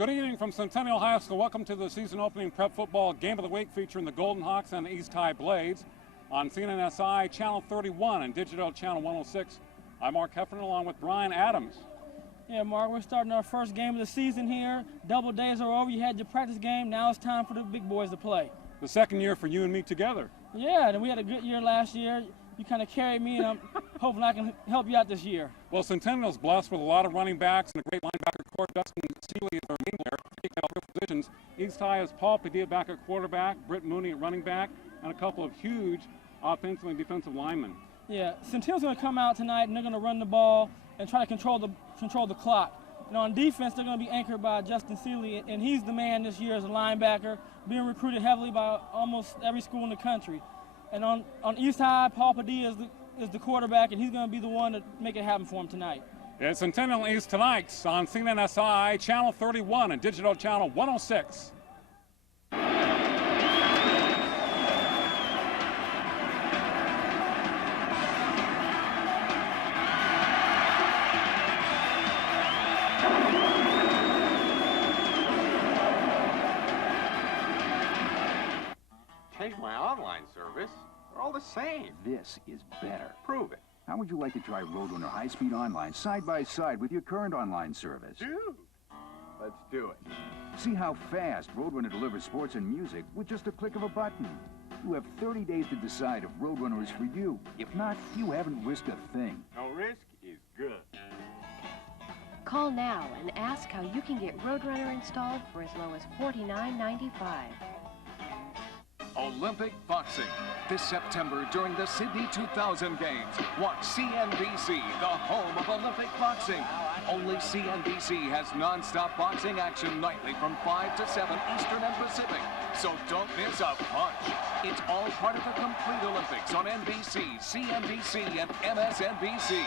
Good evening from Centennial High School. Welcome to the season opening prep football game of the week featuring the Golden Hawks and the East High Blades on CNNSI Channel 31 and Digital Channel 106. I'm Mark Heffernan along with Brian Adams. Yeah, Mark, we're starting our first game of the season here. Double days are over. You had your practice game. Now it's time for the big boys to play. The second year for you and me together. Yeah, and we had a good year last year. You kind of carried me, and I'm hoping I can help you out this year. Well, Centennial's blessed with a lot of running backs and a great linebacker core. Justin Seeley is their main player, taking all three positions. East High has Paul Padilla back at quarterback, Britt Mooney at running back, and a couple of huge offensive and defensive linemen. Yeah, Centennial's going to come out tonight, and they're going to run the ball and try to control the clock. And on defense, they're going to be anchored by Justin Seeley, and he's the man this year as a linebacker, being recruited heavily by almost every school in the country. And on East High, Paul Padilla is the quarterback, and he's going to be the one to make it happen for him tonight. It's Centennial East tonight on CNNSI Channel 31 and Digital Channel 106. Take my online service. They're all the same. This is better. Prove it. How would you like to try Roadrunner High-Speed Online side by side with your current online service? Dude, let's do it. See how fast Roadrunner delivers sports and music with just a click of a button. You have 30 days to decide if Roadrunner is for you. If not, you haven't risked a thing. No risk is good. Call now and ask how you can get Roadrunner installed for as low as $49.95. Olympic boxing. This September during the Sydney 2000 Games. Watch CNBC, the home of Olympic boxing. Only CNBC has non-stop boxing action nightly from 5 to 7 Eastern and Pacific. So don't miss a punch. It's all part of the complete Olympics on NBC, CNBC, and MSNBC.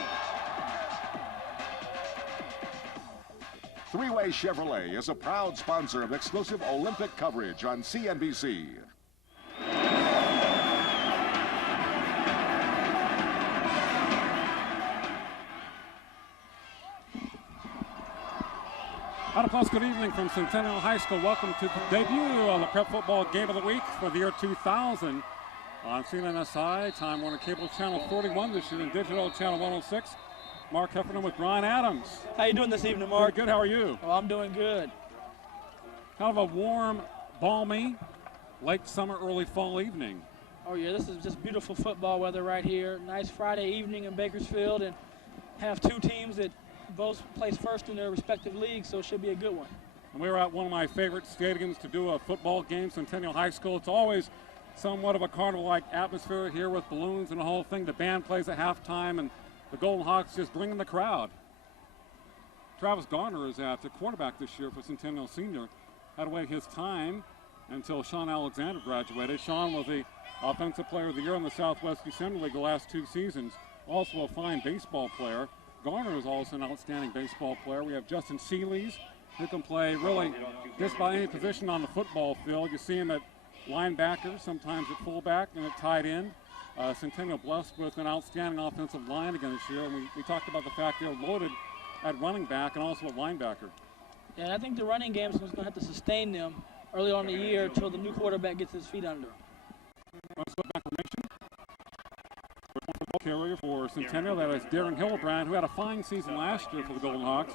Three-Way Chevrolet is a proud sponsor of exclusive Olympic coverage on CNBC. Out of plus, good evening from Centennial High School. Welcome to the debut on the Prep Football Game of the Week for the year 2000 on CNNSI, Time Warner Cable Channel 41 this year and Digital Channel 106. Mark Heffernan with Brian Adams. How you doing this evening, Mark? Good, how are you? Oh, I'm doing good. Kind of a warm, balmy, late summer, early fall evening. Oh, yeah, this is just beautiful football weather right here. Nice Friday evening in Bakersfield, and have two teams that both place first in their respective leagues, so it should be a good one. And we were at one of my favorite stadiums to do a football game, Centennial High School. It's always somewhat of a carnival-like atmosphere here with balloons and the whole thing. The band plays at halftime, and the Golden Hawks just bring in the crowd. Travis Garner is at the quarterback this year for Centennial Senior. Had to wait his time until Sean Alexander graduated. Sean was the Offensive Player of the Year in the Southwest Assembly League the last 2 seasons. Also a fine baseball player. Garner is also an outstanding baseball player. We have Justin Seeley, who can play really just about any position on the football field. You see him at linebacker, sometimes at fullback, and at tight end. Centennial blessed with an outstanding offensive line again this year, and we talked about the fact they're loaded at running back and also at linebacker. Yeah, and I think the running game is going to have to sustain them early on in the year until the new quarterback gets his feet under him. Let's go back to mention. Carrier for Centennial, that is Darren Hillebrand, who had a fine season last year for the Golden Hawks.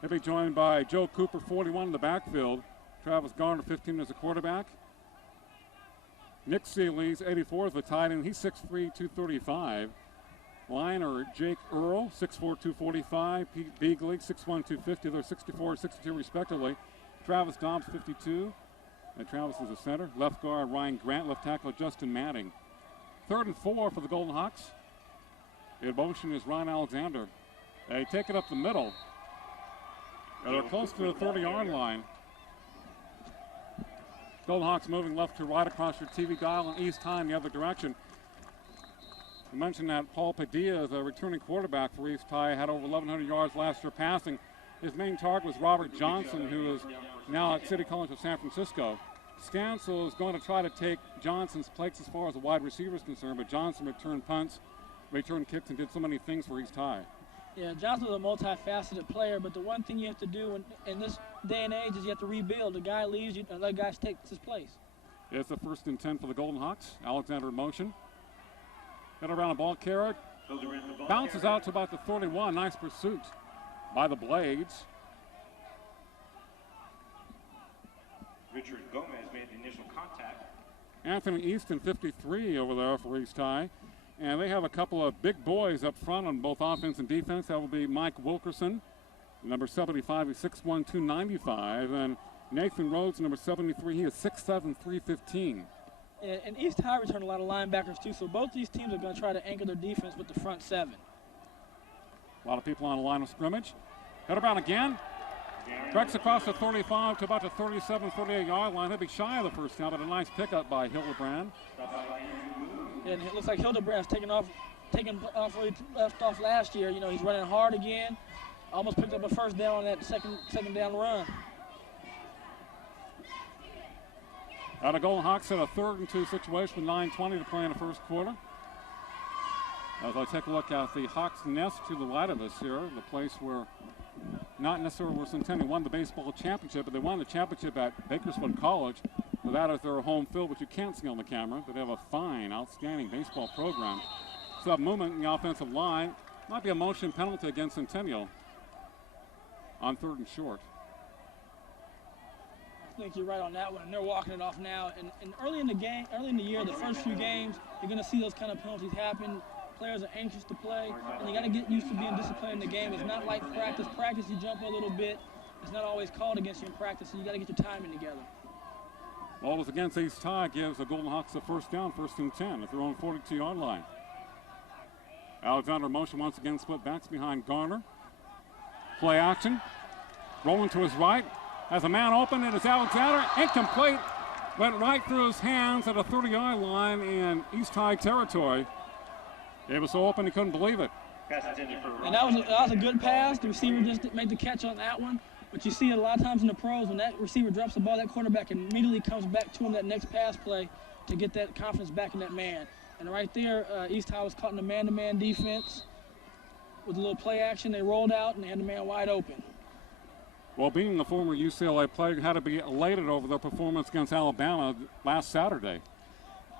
He'll be joined by Joe Cooper, 41 in the backfield. Travis Garner, 15 as a quarterback. Nick Seeley's 84 as the tight end. He's 6'3", 235. Liner Jake Earl, 6'4", 245. Pete Beagley, 6'1", 250. They're 64 and 62 respectively. Travis Dobbs, 52. And Travis is a center. Left guard Ryan Grant. Left tackle Justin Matting. 3rd and 4 for the Golden Hawks. In motion is Ryan Alexander. They take it up the middle. And they're close to the 30-yard line. Golden Hawks moving left to right across your TV dial, and East High in the other direction. I mentioned that Paul Padilla is a returning quarterback for East High, had over 1,100 yards last year passing. His main target was Robert Johnson, who is now at City College of San Francisco. Stansel is going to try to take Johnson's place as far as the wide receiver is concerned, but Johnson returned punts, returned kicks, and did so many things for East High. Yeah, Johnson's a multifaceted player, but the one thing you have to do in this day and age is you have to rebuild. The guy leaves, another guy takes his place. It's the 1st and 10 for the Golden Hawks. Alexander in motion. Head around a ball carrier. Bounces out to about the 31. Nice pursuit by the Blades. Richard Gomez made the initial contact. Anthony Easton, 53 over there for East High. And they have a couple of big boys up front on both offense and defense. That will be Mike Wilkerson, number 75, he's 6'1", 295. And Nathan Rhodes, number 73, he is 6'7", 315. And East High returned a lot of linebackers too, so both these teams are going to try to anchor their defense with the front 7. A lot of people on the line of scrimmage. Head around again. Breaks across the 35 to about the 37, 38-yard line. They'll be shy of the first down, but a nice pickup by Hildebrand. And it looks like Hildebrand's taking off where he left off last year. You know, he's running hard again. Almost picked up a first down on that second down run. Out of Golden Hawks at a 3rd and 2 situation with 9:20 to play in the first quarter. As I take a look at the Hawks' nest to the right of us here, the place where not necessarily where Centennial won the baseball championship, but they won the championship at Bakersfield College. So that is their home field, which you can't see on the camera, but they have a fine, outstanding baseball program. So that movement in the offensive line might be a motion penalty against Centennial on 3rd and short. I think you're right on that one, and they're walking it off now. And early in the year, the first few games, you're going to see those kind of penalties happen. Players are anxious to play, and you got to get used to being disciplined in the game. It's not like practice. Practice, you jump a little bit. It's not always called against you in practice, so you got to get your timing together. Ball is against East High, gives the Golden Hawks a first down, 1st and 10 at their own 42-yard line. Alexander motion once again, split backs behind Garner. Play action. Rolling to his right. Has a man open, and it's Alexander. Incomplete. Went right through his hands at a 30-yard line in East High territory. It was so open he couldn't believe it. And that was a good pass. The receiver just made the catch on that one. But you see it a lot of times in the pros, when that receiver drops the ball, that quarterback immediately comes back to him that next pass play to get that confidence back in that man. And right there, East High was caught in a man-to-man defense. With a little play action, they rolled out and they had the man wide open. Well, being the former UCLA player, had to be elated over their performance against Alabama last Saturday.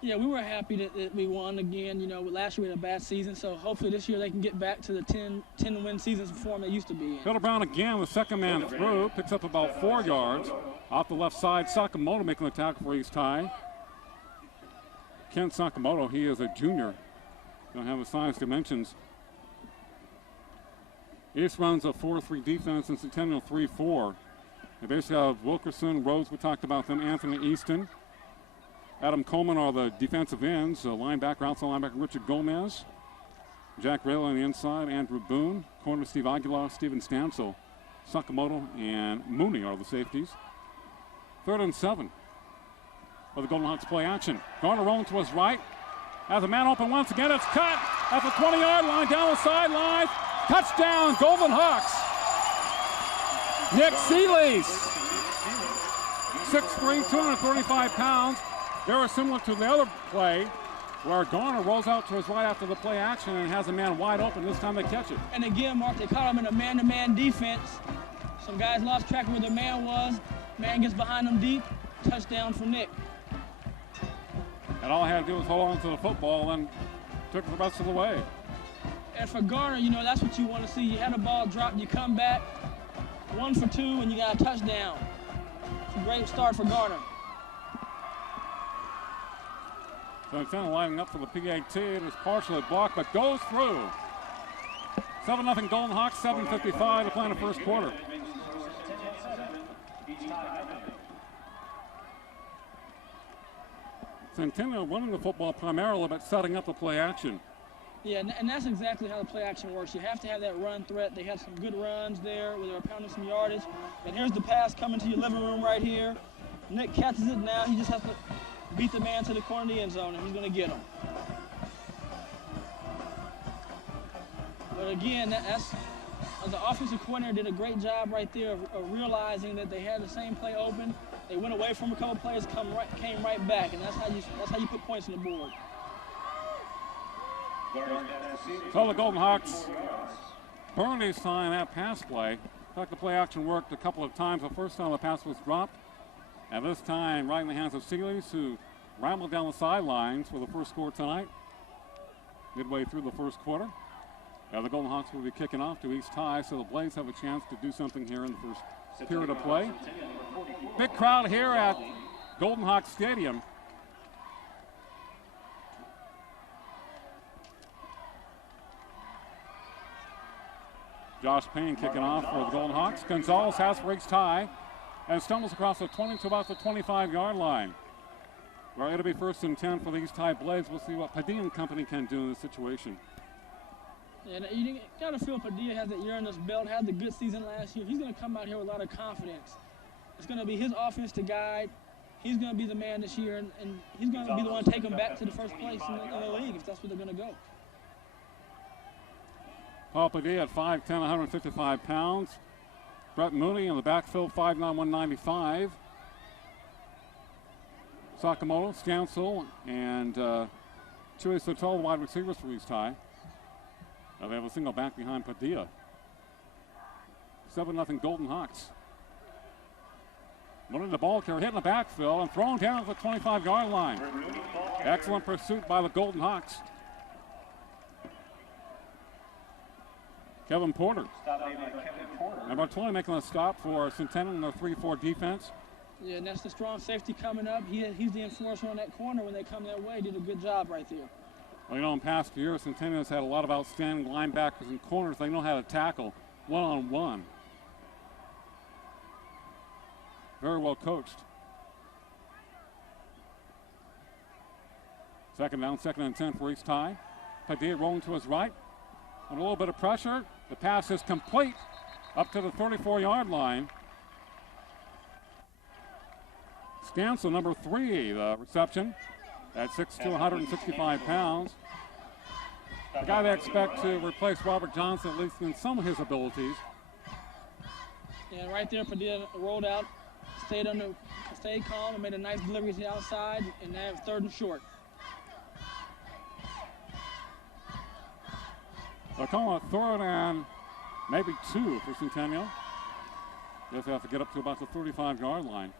Yeah, we were happy that we won again. You know, last year we had a bad season, so hopefully this year they can get back to the 10-win seasons form they used to be in. Hildebrand again with second man through, picks up about 4 yards. Off the left side, Sakamoto making the tackle for East High. Ken Sakamoto, he is a junior. Don't have his size dimensions. East runs a 4-3 defense and Centennial 3-4. They basically have Wilkerson, Rhodes, we talked about them, Anthony Easton. Adam Coleman are the defensive ends. Linebacker, outside linebacker Richard Gomez. Jack Rayla on the inside, Andrew Boone. Corner Steve Aguilar, Steven Stansel. Sakamoto and Mooney are the safeties. 3rd and 7. For the Golden Hawks play action. Garner rolling to his right. Has a man open once again. It's cut at the 20-yard line, down the sideline. Touchdown, Golden Hawks. Nick Seeley's 6'3", 235 pounds. Very similar to the other play where Garner rolls out to his right after the play action and has a man wide open. This time they catch it. And again, Mark, they caught him in a man-to-man defense. Some guys lost track of where their man was. Man gets behind them deep. Touchdown for Nick. And all I had to do was hold on to the football and took the rest of the way. And for Garner, you know, that's what you want to see. You had a ball drop, you come back, 1 for 2, and you got a touchdown. It's a great start for Garner. So it's kind of lining up for the PAT. It is partially blocked, but goes through. 7-0 Golden Hawks, 7:55 to play in the first quarter. Centennial running the football primarily, but setting up the play action. Yeah, and that's exactly how the play action works. You have to have that run threat. They had some good runs there where they were pounding some yardage. And here's the pass coming to your living room right here. Nick catches it now. He just has to beat the man to the corner of the end zone, and he's going to get him. But again, that's the offensive coordinator did a great job right there of realizing that they had the same play open. They went away from a couple plays, came right back, and that's how you put points on the board. So the Golden Hawks burn East High in that pass play. fact, the play action worked a couple of times. The first time the pass was dropped, and this time right in the hands of Seelys, who rambled down the sidelines for the first score tonight. Midway through the first quarter. The Golden Hawks will be kicking off to East High, so the Blades have a chance to do something here in the first period of play. Big crowd here at Golden Hawks Stadium. Josh Payne kicking off for the Golden Hawks. Gonzalez has for East High and stumbles across the 20 to about the 25-yard line. Well, it'll be 1st and 10 for the East High Blades. We'll see what Padilla and company can do in this situation. And you got to feel Padilla has that year in his belt, had the good season last year. He's going to come out here with a lot of confidence. It's going to be his offense to guide. He's going to be the man this year, and he's going to be the one to take them back to the first place in the league if that's where they're going to go. Paul Padilla at 5'10", 155 pounds. Brett Mooney in the backfield, 5'9", 195. Sakamoto, Stansel, and Chewy Sotel, wide receivers for East High. They have a single back behind Padilla. 7-0 Golden Hawks. Winning the ball carrier, hitting the backfield and thrown down at the 25-yard line. Excellent pursuit by the Golden Hawks. Kevin Porter. Number 20 making a stop for Centennial in their 3-4 defense. Yeah, and that's the strong safety coming up. He's the enforcer on that corner when they come that way. Did a good job right there. Well, you know, in past years, Centennial has had a lot of outstanding linebackers and corners. They know how to tackle one-on-one. Very well coached. Second down, 2nd and 10 for East High. Padilla rolling to his right. And a little bit of pressure. The pass is complete up to the 34-yard line. Stansel, number 3, the reception at 6'2", 165 pounds. The guy they expect to replace Robert Johnson, at least in some of his abilities. Yeah, right there, Padilla rolled out, stayed calm, and made a nice delivery to the outside, and now 3rd and short. They're calling it 3rd and maybe 2 for Centennial. Guess they have to get up to about the 35-yard line.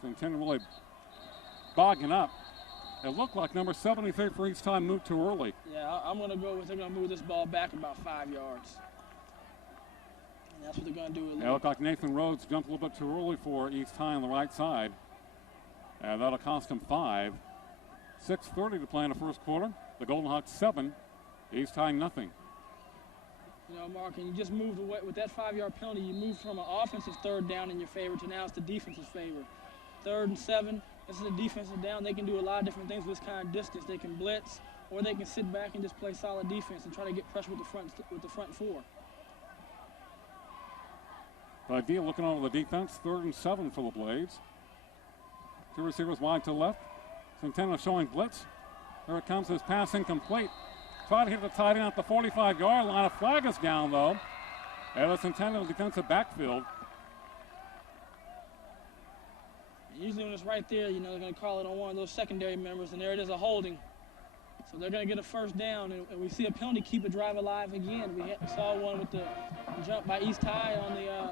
Centennial really bogging up. It looked like number 73 for East High moved too early. Yeah, I'm going to go with they're going to move this ball back about 5 yards. And that's what they're going to do. It looked like Nathan Rhodes jumped a little bit too early for East High on the right side. And that'll cost him 5. 6:30 to play in the first quarter. The Golden Hawks 7, East High nothing. You know, Mark, and you just moved away with that 5-yard penalty. You moved from an offensive 3rd down in your favor to now it's the defensive favor. 3rd and 7. This is a defensive down. They can do a lot of different things with this kind of distance. They can blitz, or they can sit back and just play solid defense and try to get pressure with the front 4. Padilla looking over the defense. 3rd and 7 for the Blades. 2 receivers wide to the left. Centennial showing blitz. Here it comes. His pass incomplete. Try to hit the tight end at the 45-yard line. A flag is down, though. And the Centennial defensive backfield. Usually when it's right there, you know, they're going to call it on one of those secondary members, and there it is, a holding. So they're going to get a 1st down, and we see a penalty keep a drive alive again. We saw one with the jump by East High on the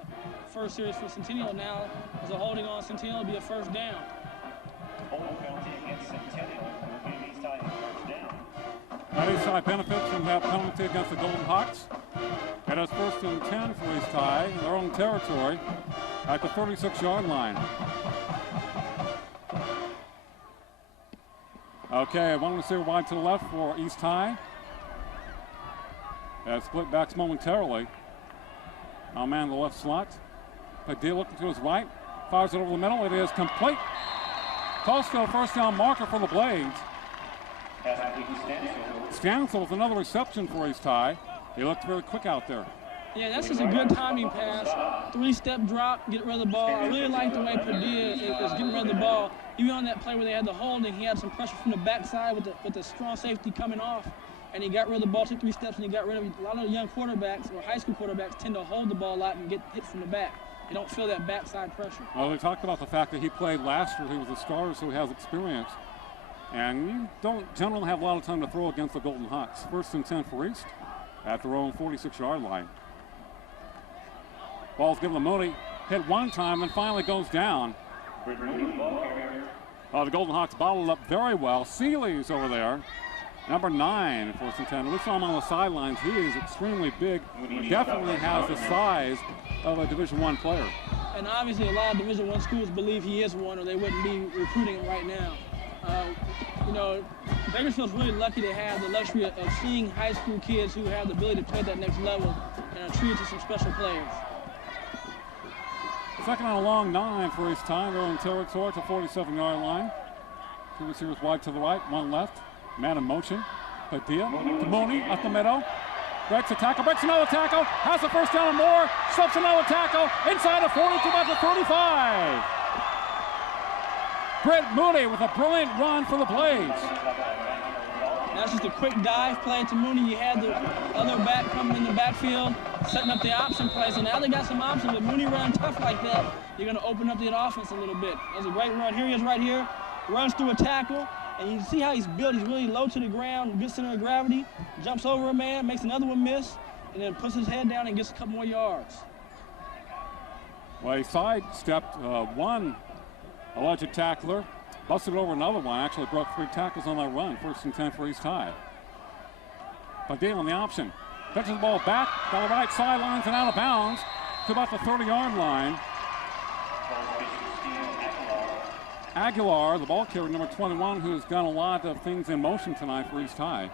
first series for Centennial. Now, as a holding on Centennial, it'll be a 1st down. Holding penalty against Centennial will give East High a 1st down. Now East High benefits from that penalty against the Golden Hawks. And it's 1st and 10 for East High in their own territory at the 36-yard line. Okay, one receiver wide to the left for East High. Split backs momentarily. Now man in the left slot. Padilla looking to his right. Fires it over the middle. It is complete. Close to a 1st down marker for the Blades. Stansel with another reception for East High. He looked very quick out there. Yeah, that's just a good timing pass. 3-step drop, get rid of the ball. I really like the way Padilla is getting rid of the ball. Even on that play where they had the holding, he had some pressure from the backside with the strong safety coming off, and he got rid of the ball, took 3 steps, and he got rid of it. A lot of young quarterbacks or high school quarterbacks tend to hold the ball a lot and get hit from the back. They don't feel that backside pressure. Well, we talked about the fact that he played last year. He was a starter, so he has experience. And you don't generally have a lot of time to throw against the Golden Hawks. 1st and 10 for East at their own 46-yard line. Ball's given to Mooney. Hit one time and finally goes down. The Golden Hawks bottled up very well. Seeley's over there. Number 9 for Centennial. We saw him on the sidelines. He is extremely big. Definitely has the size of a Division I player. And obviously a lot of Division I schools believe he is one or they wouldn't be recruiting him right now. You know, Bakersfield's really lucky to have the luxury of seeing high school kids who have the ability to play at that next level and are treated to some special players. Second and a long 9 for his time. They're in territory at the 47-yard line. 2 receivers wide to the right, 1 left. Man in motion. Padilla to Mooney up the middle. Breaks a tackle, breaks another tackle, has the first down and more, slips another tackle, inside the 40 to about the 35. Brent Mooney with a brilliant run for the Blades. That's just a quick dive play to Mooney. You had the other back coming in the backfield, setting up the option play. So now they got some options. With Mooney running tough like that, you're going to open up the offense a little bit. That's a great run. Here he is right here, runs through a tackle. And you see how he's built. He's really low to the ground, good center of gravity, jumps over a man, makes another one miss, and then puts his head down and gets a couple more yards. Well, he sidestepped one alleged tackler, busted over another one, actually broke 3 tackles on that run. 1st and 10 for East High. Padilla on the option. Pitches the ball back down the right sidelines and out of bounds to about the 30-yard line. Aguilar, the ball carrier, number 21, who's got a lot of things in motion tonight for East High.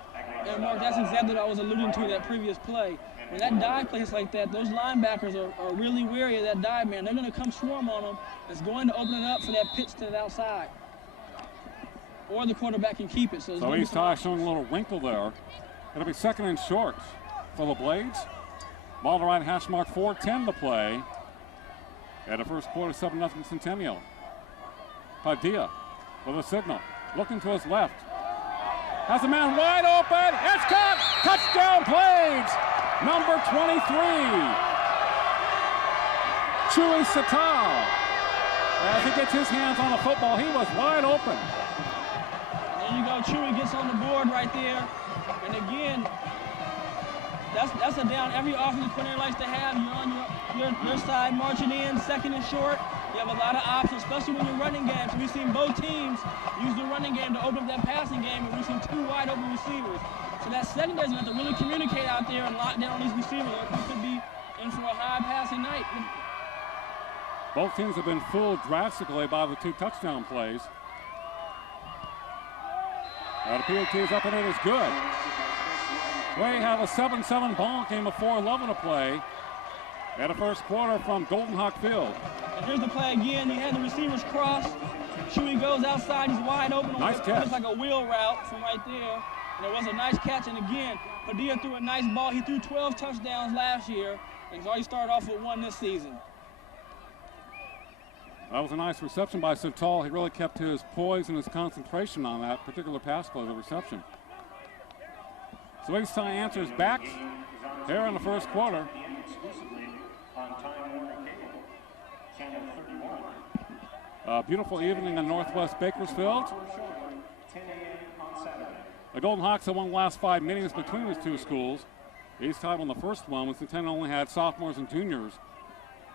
And Mark, that's exactly what I was alluding to in that previous play. When that dive plays like that, those linebackers are really wary of that dive man. They're going to come swarm on them. It's going to open it up for that pitch to the outside. Or the quarterback can keep it. So East High showing a little wrinkle there. It'll be 2nd and short for the Blades. Ball to right hash mark, 4:10 to play. At the first quarter, 7-0 Centennial. Padilla with a signal, looking to his left. Has a man wide open, it's caught! Touchdown Blades! Number 23, Chewy Satal. As he gets his hands on the football, he was wide open. There you go, Chewy gets on the board right there. And again, that's a down every offensive coordinator likes to have. You're on your side marching in, 2nd and short. You have a lot of options, especially when you're running games. We've seen both teams use the running game to open up that passing game, and we've seen 2 wide open receivers. So that secondary is going to have to really communicate out there and lock down these receivers, or we could be in for a high passing night. Both teams have been fooled drastically by the 2 touchdown plays. The PAT is up and it is good. We have a 7-7 ball game of 4:11 to play. At the first quarter from Golden Hawk Field. And here's the play again. You had the receivers cross. Chewy goes outside. He's wide open. Nice catch. It's like a wheel route from right there. And it was a nice catch. And again, Padilla threw a nice ball. He threw 12 touchdowns last year. And he's already started off with 1 this season. That was a nice reception by Satal. He really kept his poise and his concentration on that particular pass play, the reception. So East High answers back here in the first quarter. Beautiful evening in Northwest Bakersfield. The Golden Hawks have won the last 5 meetings between these 2 schools. East High won the first one when Centennial only had sophomores and juniors.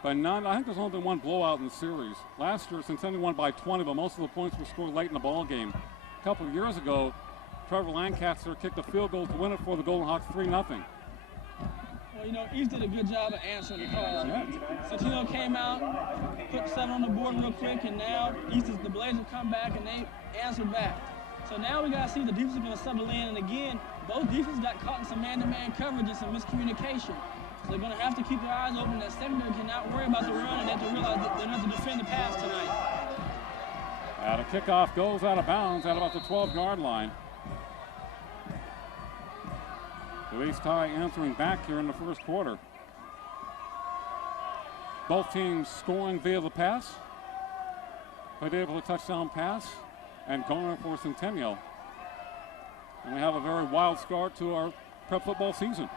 But I think there's only been 1 blowout in the series. Last year, Centennial won by 20, but most of the points were scored late in the ball game. A couple of years ago, Trevor Lancaster kicked a field goal to win it for the Golden Hawks 3-0. Well, you know, East did a good job of answering the call. Centennial came out, put 7 on the board real quick, and now the Blades have come back and they answered back. So now we got to see the defense is going to settle in. And again, both defenses got caught in some man-to-man coverage and some miscommunication. So they're going to have to keep their eyes open. That secondary cannot worry about the run, and they have to realize that they're going to have to defend the pass tonight. The kickoff goes out of bounds at about the 12-yard line. So East High answering back here in the first quarter. Both teams scoring via the pass. Played able to touchdown pass and going for Centennial. And we have a very wild start to our prep football season.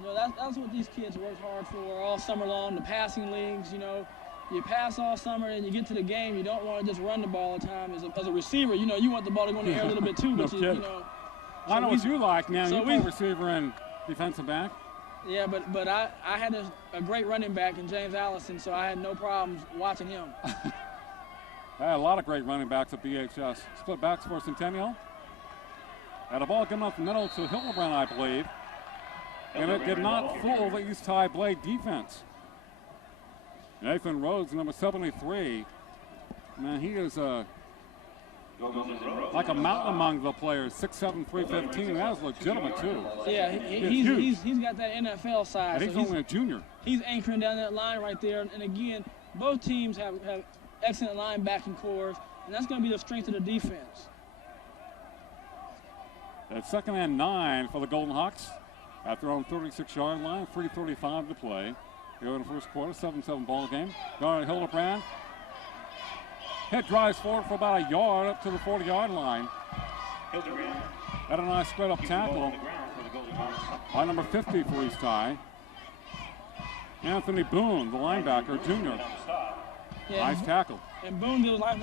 You know, that's what these kids work hard for all summer long, the passing leagues. You know, you pass all summer and you get to the game, you don't want to just run the ball all the time. As a receiver, you know, you want the ball to go in the air a little bit too. No but you know, I know what you like now. So you play receiver and defensive back. Yeah, but I had a great running back in James Allison, so I had no problems watching him. I had a lot of great running backs at BHS. Split backs for Centennial. And a ball coming up the middle to Hildebrand, I believe. And it did not fool the East High Blade defense. Nathan Rhodes, number 73. Man, he is like a mountain among the players. 6'7", 315. That is legitimate, too. Yeah, he's got that NFL size. And he's only a junior. He's anchoring down that line right there. And again, both teams have excellent linebacking cores, and that's going to be the strength of the defense. At 2nd and 9 for the Golden Hawks. At their own 36-yard line, 3:35 to play. Here in the first quarter, 7-7 ball game. Garner Hildebrand. Head drives forward for about a yard up to the 40-yard line. Had a nice spread up tackle by number 50 for East High. Anthony Boone, the linebacker, junior. Yeah, nice tackle. And Boone did what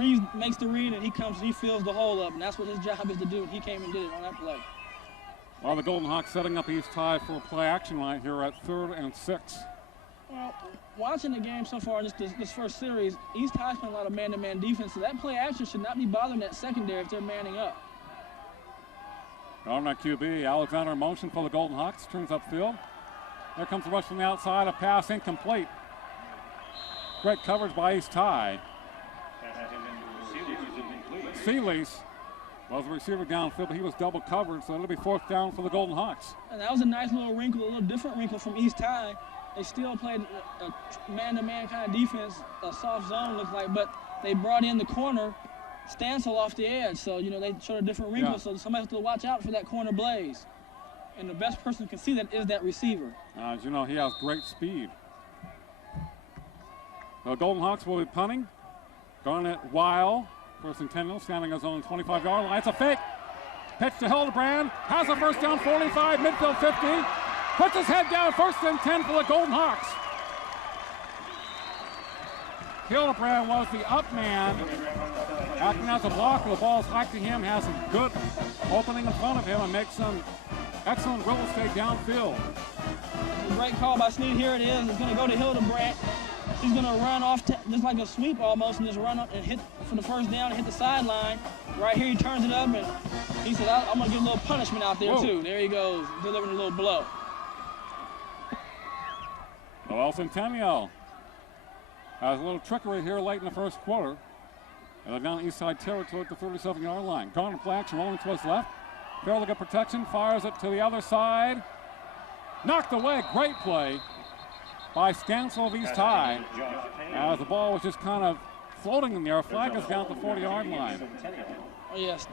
he makes the read and he fills the hole up, and that's what his job is to do. He came and did it on that play. Well, the Golden Hawks setting up East High for play action right here at 3rd and 6. Well, watching the game so far, just this first series, East High's playing a lot of man-to-man defense, so that play action should not be bothering that secondary if they're manning up. On that QB, Alexander in motion for the Golden Hawks, turns upfield. There comes the rush from the outside, a pass incomplete. Great coverage by East High. Seeley's was the receiver downfield, but he was double covered, so it'll be 4th down for the Golden Hawks. And that was a nice little wrinkle, a little different wrinkle from East High. They still played a man-to-man kind of defense, a soft zone looks like, but they brought in the corner, Stansel off the edge, so, they showed a different wrinkle, so somebody has to watch out for that corner blaze. And the best person who can see that is that receiver. As you know, he has great speed. The Golden Hawks will be punting. Garnett Weil for Centennial, standing his own 25-yard line. It's a fake. Pitch to Hildebrand. Has a first down, 45, midfield 50. Puts his head down, 1st and 10 for the Golden Hawks. Hildebrand was the up man. Acting as a blocker, the ball is hiked to him, has a good opening in front of him, and makes some excellent real estate downfield. A great call by Snead. Here it is. It's going to go to Hildebrand. He's going to run off just like a sweep almost and just run up and hit for the first down and hit the sideline. Right here he turns it up and he said, I'm going to get a little punishment out there too. There he goes, delivering a little blow. Well, Centennial has a little trickery here late in the first quarter. And they're down east side territory at the 37-yard line. Garner play action rolling to his left. Fairly good protection, fires it to the other side. Knocked away, great play by Stansel of East High. As the ball was just kind of floating in there. Flag is down at the 40-yard line. Oh, yes.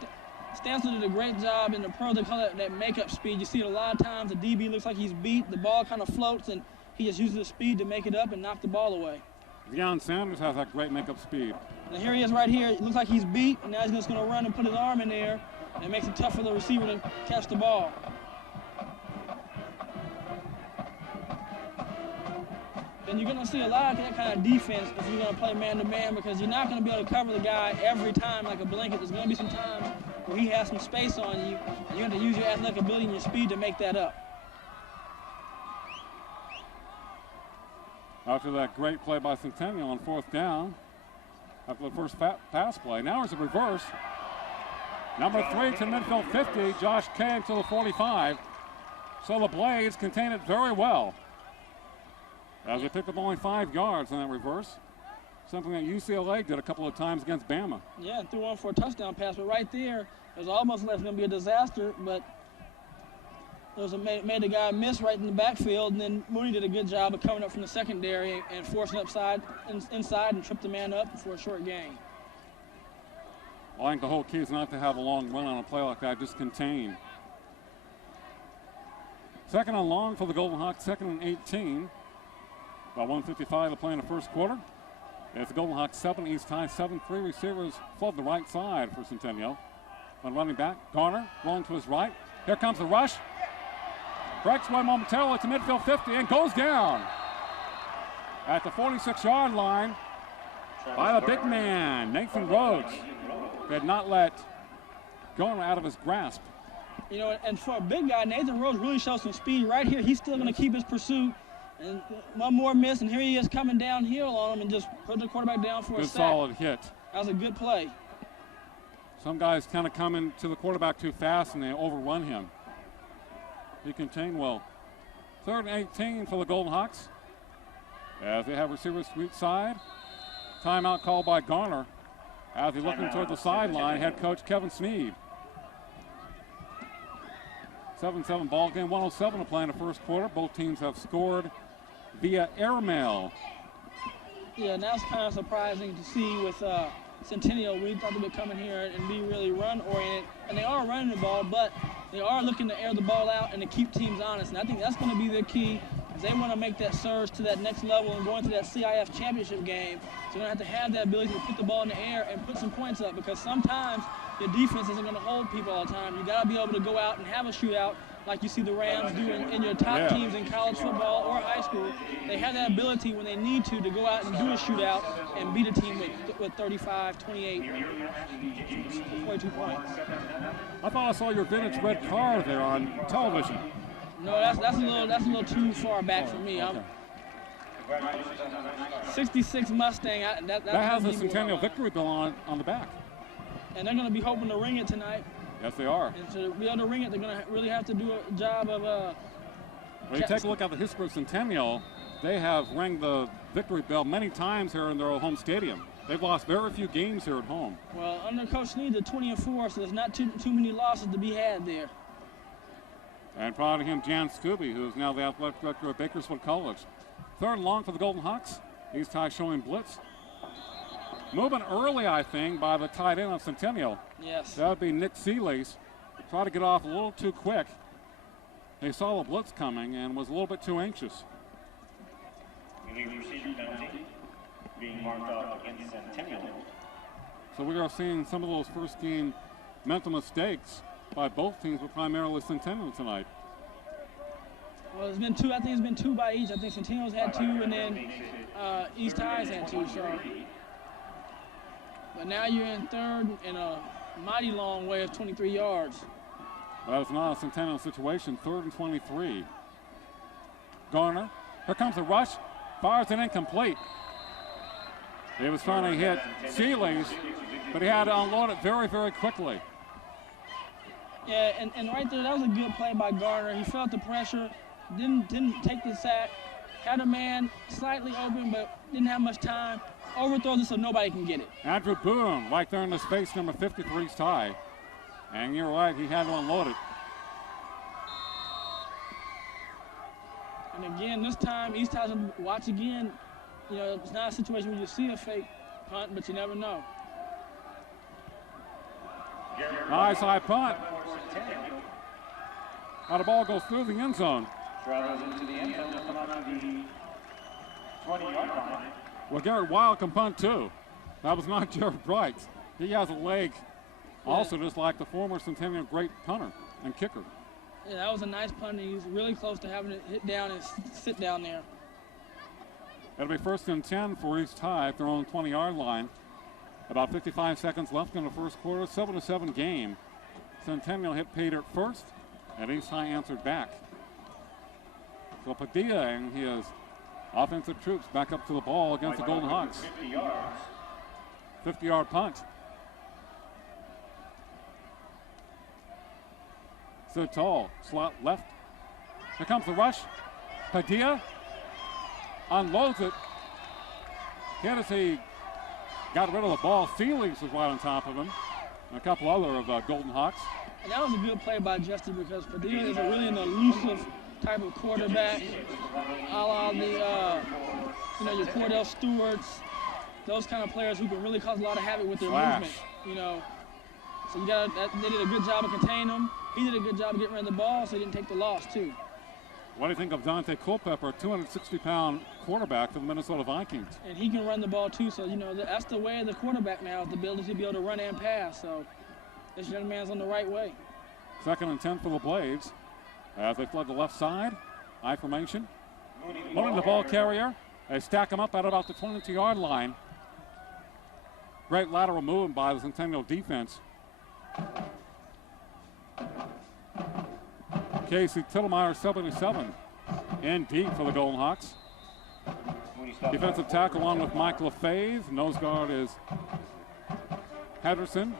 Stansel did a great job in the pro. They call that makeup speed. You see it a lot of times. The DB looks like he's beat. The ball kind of floats, and he just uses the speed to make it up and knock the ball away. Deion Sanders has that great makeup speed. And here he is right here. It looks like he's beat, and now he's just going to run and put his arm in there, and it makes it tough for the receiver to catch the ball. And you're going to see a lot of that kind of defense if you're going to play man-to-man, because you're not going to be able to cover the guy every time like a blanket. There's going to be some times where he has some space on you, and you have to use your athletic ability and your speed to make that up. After that great play by Centennial on 4th down, after the first pass play. Now it's a reverse. Number 3 to midfield 50, Josh Kay to the 45. So the Blades contain it very well, as they picked up only 5 yards on that reverse. Something that UCLA did a couple of times against Bama. Yeah, and threw one for a touchdown pass, but right there, it was almost like it was going to be a disaster, but made the guy miss right in the backfield, and then Mooney did a good job of coming up from the secondary and forcing inside and tripped the man up for a short gain. Well, I think the whole key is not to have a long run on a play like that, just contain. 2nd and long for the Golden Hawks, 2nd and 18. About 1:55 to play in the first quarter. It's the Golden Hawks 7, East High 7. 3 receivers flood the right side for Centennial. On running back, Garner rolling to his right. Here comes the rush. Breaks one momentarily to midfield 50 and goes down at the 46-yard line by the big man, Nathan Rhodes. Did not let Garner out of his grasp. You know, and for a big guy, Nathan Rose really shows some speed right here. He's still going to keep his pursuit. And one more miss, and here he is coming downhill on him and just put the quarterback down for a Good sack. solid hit. That was a good play. Some guys kind of come into the quarterback too fast and they overrun him. He contained well. 3rd and 18 for the Golden Hawks. As they have receivers sweep side. Timeout called by Garner. As he's looking toward the sideline, head coach Kevin Sneed. 7-7 ball game, 1:07 to play in the first quarter. Both teams have scored via airmail. Yeah, and that's kind of surprising to see with Centennial. We thought they would come in here and be really run-oriented, and they are running the ball, but they are looking to air the ball out and to keep teams honest, and I think that's going to be their key, as they want to make that surge to that next level and go into that CIF championship game. So you're going to have that ability to put the ball in the air and put some points up, because sometimes your defense isn't going to hold people all the time. You got to be able to go out and have a shootout like you see the Rams do in your top teams in college football or high school. They have that ability when they need to go out and do a shootout and beat a team with 35, 28, 42 points. I thought I saw your vintage red car there on television. No, that's a little too far back for me. Okay. I'm 66 Mustang. That has a Centennial victory bill on the back. And they're going to be hoping to ring it tonight. Yes, they are. And to be able to ring it, they're going to really have to do a job of. When you take a look at the history of Centennial, they have rang the victory bell many times here in their home stadium. They've lost very few games here at home. Well, under Coach Sneed, they're 20-4, so there's not too many losses to be had there. And proud of him, Jan Scooby, who is now the athletic director at Bakersfield College. 3rd and long for the Golden Hawks. East High showing blitz. Moving early, I think, by the tight end of Centennial. Yes. That would be Nick Seeley's. Tried to get off a little too quick. He saw the blitz coming and was a little bit too anxious. Procedure penalty being marked off against Centennial. So we are seeing some of those first game mental mistakes by both teams, but primarily Centennial tonight. Well, there's been 2. I think it's been 2 by each. I think Centennial's had 2, and then East High's had 2. So, but now you're in 3rd in a mighty long way of 23 yards. That is not a Centennial situation. 3rd and 23. Garner. Here comes the rush. Fires it incomplete. He was trying to hit Seeley's, but he had to unload it very, very quickly. Yeah, and right there, that was a good play by Garner. He felt the pressure, didn't take the sack, had a man slightly open, but didn't have much time. Overthrows it so nobody can get it. Andrew Boone, right there in the space, number 53's tie. And you're right, he had to unload it. And again, this time, East has to watch again. You know, it's not a situation where you see a fake punt, but you never know. Nice high punt. Now the ball goes through the end zone. Travels into the end zone to come out to the 20-yard line. Well, Garrett Wild can punt too. That was not Jared Bright. He has a leg also just like the former Centennial great punter and kicker. Yeah, that was a nice punt. He's really close to having it hit down and sit down there. It'll be 1st and 10 for East High at their own 20-yard line. About 55 seconds left in the first quarter. 7-7 game. Centennial hit Pay Dirt first, and East High answered back. So Padilla and his offensive troops back up to the ball against the Golden Hawks. 50 yards. 50-yard punt. So tall, slot left. Here comes the rush. Padilla unloads it. Hit as he got rid of the ball. Felix was right on top of him. And a couple other of Golden Hawks. And that was a good play by Justin, because Padilla is a really an elusive type of quarterback, a la the, your Cordell Stewarts, those kind of players who can really cause a lot of havoc with their movement, So they did a good job of containing him. He did a good job of getting rid of the ball, so he didn't take the loss, too. What do you think of Dante Culpepper, 260-pound quarterback for the Minnesota Vikings? And he can run the ball, too, so, that's the way of the quarterback now, is the ability to be able to run and pass. So this young man's on the right way. 2nd and 10 for the Blades as they flood the left side. I formation. Loading the ball carrier. They stack him up at about the 22-yard line. Great lateral movement by the Centennial defense. Casey Tittlemeyer, 77. And deep for the Golden Hawks. Defensive tackle along with Mike LaFave. Nose guard is Henderson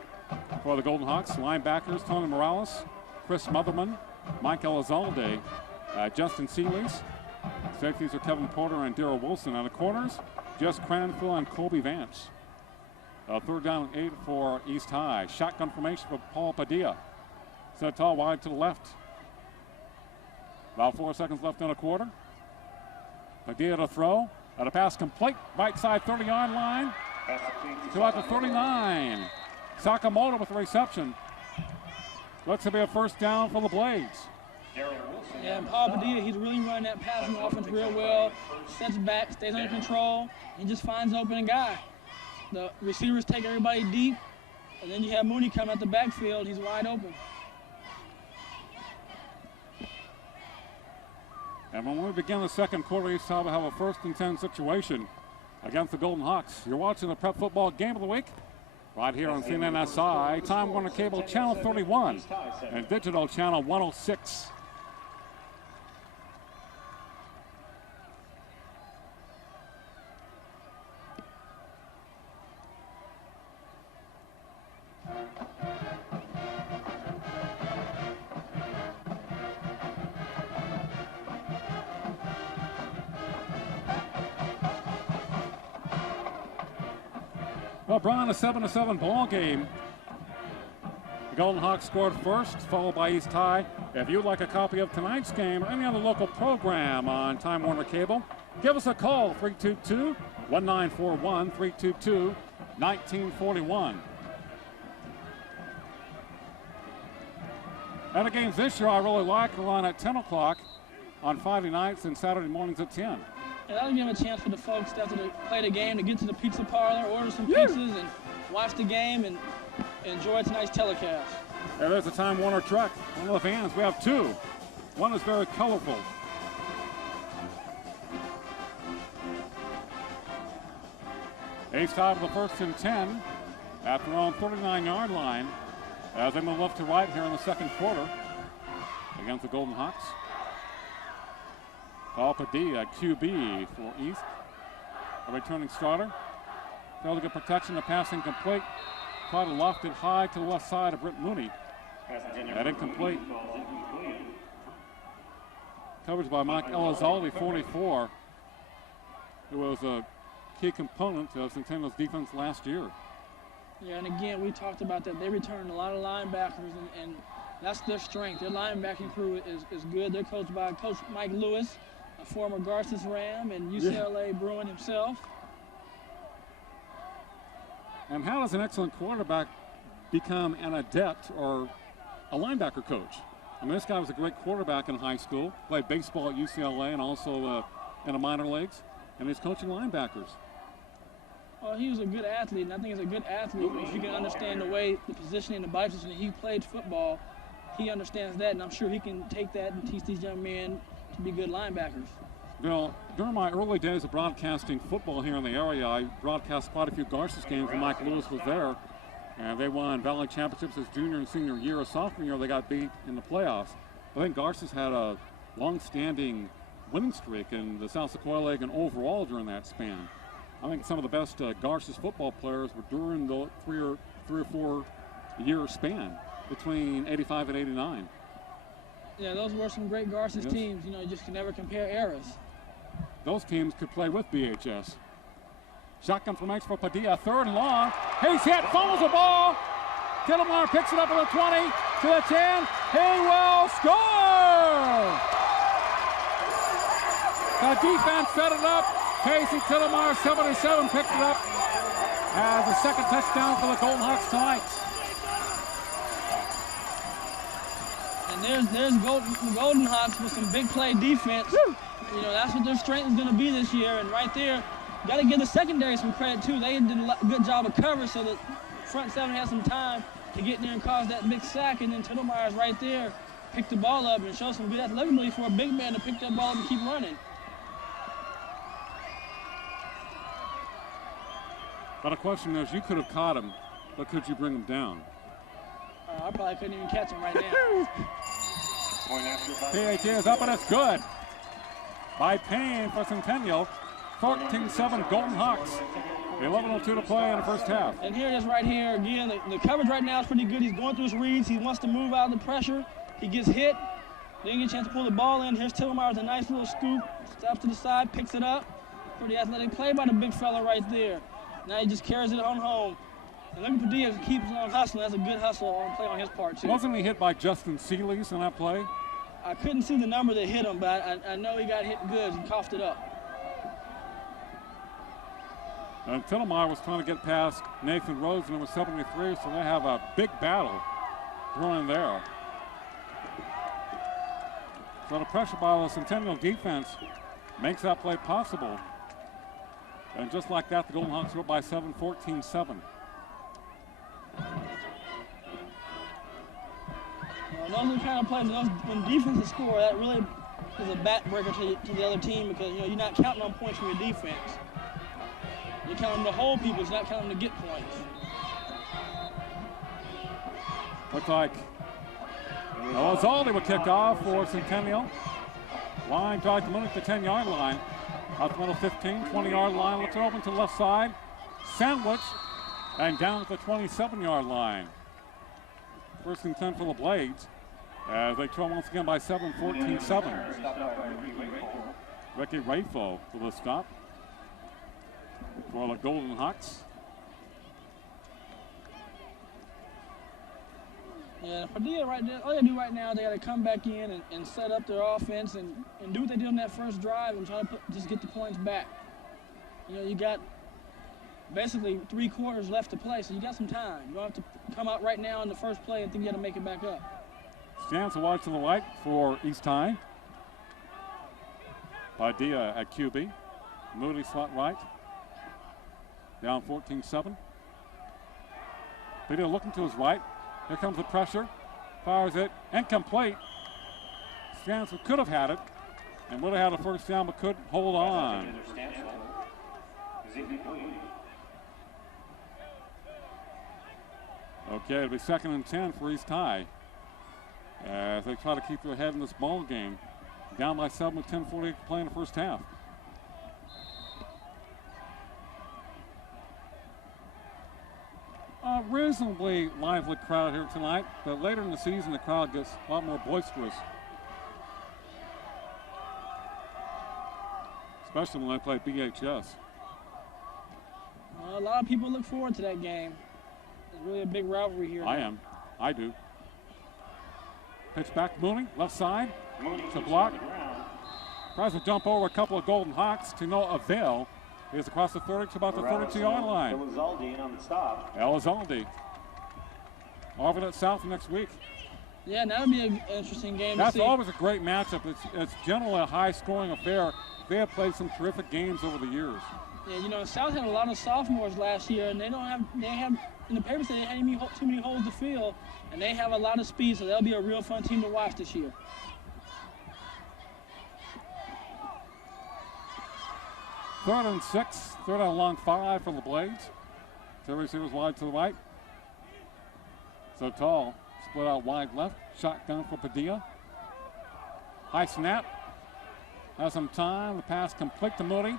for the Golden Hawks. Linebackers, Tony Morales, Chris Motherman, Mike Elizalde, Justin Seelys. Safeties are Kevin Porter and Darrell Wilson. On the corners, Jess Cranfield and Colby Vance. Third down and 8 for East High. Shotgun formation for Paul Padilla. Set tall wide to the left. About 4 seconds left in a quarter. Padilla to throw. And a pass complete. Right side 30-yard line. To out to 39. Sakamoto with the reception. Looks to be a first down for the Blades. Yeah, and Paul Padilla, he's really running that passing offense real well. Sets back, stays under control. He just finds an open guy. The receivers take everybody deep. And then you have Mooney come out the backfield. He's wide open. And when we begin the second quarter, East High will have a 1st and 10 situation against the Golden Hawks. You're watching the Prep Football Game of the Week right here on CNNSI, Time Warner Cable Channel 31 and Digital Channel 106. Well, Brian, a 7-7 ball game. The Golden Hawks scored first, followed by East High. If you'd like a copy of tonight's game or any other local program on Time Warner Cable, give us a call, 322-1941, 322-1941. And the games this year I really like are on at 10 o'clock on Friday nights and Saturday mornings at 10. Yeah, that'll give them a chance for the folks after they play the game to get to the pizza parlor, order some pizzas, and watch the game and enjoy tonight's telecast. And there's a Time Warner truck. One of the fans, we have two. One is very colorful. East High with the 1st and 10 at their own 39-yard line as they move left to right here in the second quarter against the Golden Hawks. Paul Padilla, QB for East, a returning starter. Failed to get protection, the pass incomplete. Tried to loft it high to the left side of Britt Mooney. That incomplete. Coverage by Mike Elizalde, 44, who was a key component of Centennial's defense last year. Yeah, and again, we talked about that. They returned a lot of linebackers, and that's their strength. Their linebacking crew is good. They're coached by Coach Mike Lewis, a former Garces Ram and UCLA Bruin himself. And how does an excellent quarterback become an adept or a linebacker coach? I mean, this guy was a great quarterback in high school, played baseball at UCLA and also in the minor leagues, and he's coaching linebackers. Well, he was a good athlete, and I think as a good athlete, if you can understand the way, the positioning, the body positioning, he played football, he understands that, and I'm sure he can take that and teach these young men to be good linebackers. You know, during my early days of broadcasting football here in the area, I broadcast quite a few Garces games when Mike Lewis was there. And they won Valley Championships his junior and senior year. Sophomore year, they got beat in the playoffs. I think Garces had a long-standing winning streak in the South Sequoia League and overall during that span. I think some of the best Garces football players were during the three or 4 year span between 85 and 89. Yeah, those were some great Garces teams. You know, you just can never compare eras. Those teams could play with BHS. Shotgun formation for Padilla, 3rd and long. He's hit, fumbles the ball. Tittlemeyer picks it up at the 20, to the 10. He will score! The defense set it up. Casey Tittlemeyer, 77, picked it up as the second touchdown for the Golden Hawks tonight. And there's the Golden Hawks with some big play defense. Woo! You know, that's what their strength is going to be this year. And right there, got to give the secondary some credit, too. They did a good job of coverage so the front seven had some time to get in there and cause that big sack. And then Tittlemeyer's right there, picked the ball up and showed some good athletic for a big man to pick that ball up and keep running. But the question is, you could have caught him, but could you bring him down? I probably couldn't even catch him right now. Point after about PAT is up and it's good. By Payne for Centennial. 14-7 Golden Hawks. 11:02 to play in the first half. And here it is right here. Again, the coverage right now is pretty good. He's going through his reads. He wants to move out of the pressure. He gets hit. Didn't get a chance to pull the ball in. Here's Tillmeyer with a nice little scoop. Steps to the side, picks it up. Pretty athletic play by the big fella right there. Now he just carries it on home. And look at Padilla keeps on hustling. That's a good hustle on play on his part, too. Wasn't he hit by Justin Seelys in that play? I couldn't see the number that hit him, but I know he got hit good. He coughed it up. And Tillmeyer was trying to get past Nathan Rhodes, number 73, so they have a big battle thrown in there. So the pressure by the Centennial defense makes that play possible. And just like that, the Golden Hawks are up by 7, 14-7. Those are the kind of plays, when defenses score, that really is a backbreaker to the other team because, you're not counting on points from your defense. You're counting to hold people, you're not counting to get points. Looks like Elizalde will kick off for Centennial. Line drive to Mooney at the 10-yard line. Out the middle 15, 20-yard line. Looks open to the left side. Sandwich. And down at the 27-yard line. First and 10 for the Blades. As they trail once again by 7, 14-7. Ricky Rayfo for the stop for the Golden Hawks. Yeah, Padilla right there, all they do right now, they got to come back in and set up their offense and do what they did on that first drive and try to just get the points back. You got basically 3 quarters left to play, so you got some time. You don't have to come out right now in the first play and think you got to make it back up. Stands a wide to the right for East High. Padilla at QB. Moody slot right. Down 14-7. Padilla looking to his right. Here comes the pressure. Fires it. Incomplete. Stansel could have had it and would have had a first down but couldn't hold on. Okay, it'll be 2nd and 10 for East High as they try to keep their head in this ball game. Down by 7 with 10:40 to play in the first half. A reasonably lively crowd here tonight, but later in the season the crowd gets a lot more boisterous. Especially when they play BHS. A lot of people look forward to that game. It's really a big rivalry here. I do. Pitch back to Mooney, left side. To block. Tries to jump over a couple of Golden Hawks to no avail. He's across the 30 to about the 32-yard line. Elizalde in on the stop. Elizalde. Arvin at South next week. Yeah, that'll be an interesting game to see. That's always a great matchup. It's generally a high-scoring affair. They have played some terrific games over the years. Yeah, South had a lot of sophomores last year, and they have in the papers they didn't have too many holes to fill, and they have a lot of speed, so they'll be a real fun team to watch this year. Third and 6, third and long 5 for the Blades. 2 receivers wide to the right. So tall, split out wide left. Shotgun for Padilla. High snap. Has some time. The pass complete to Moody.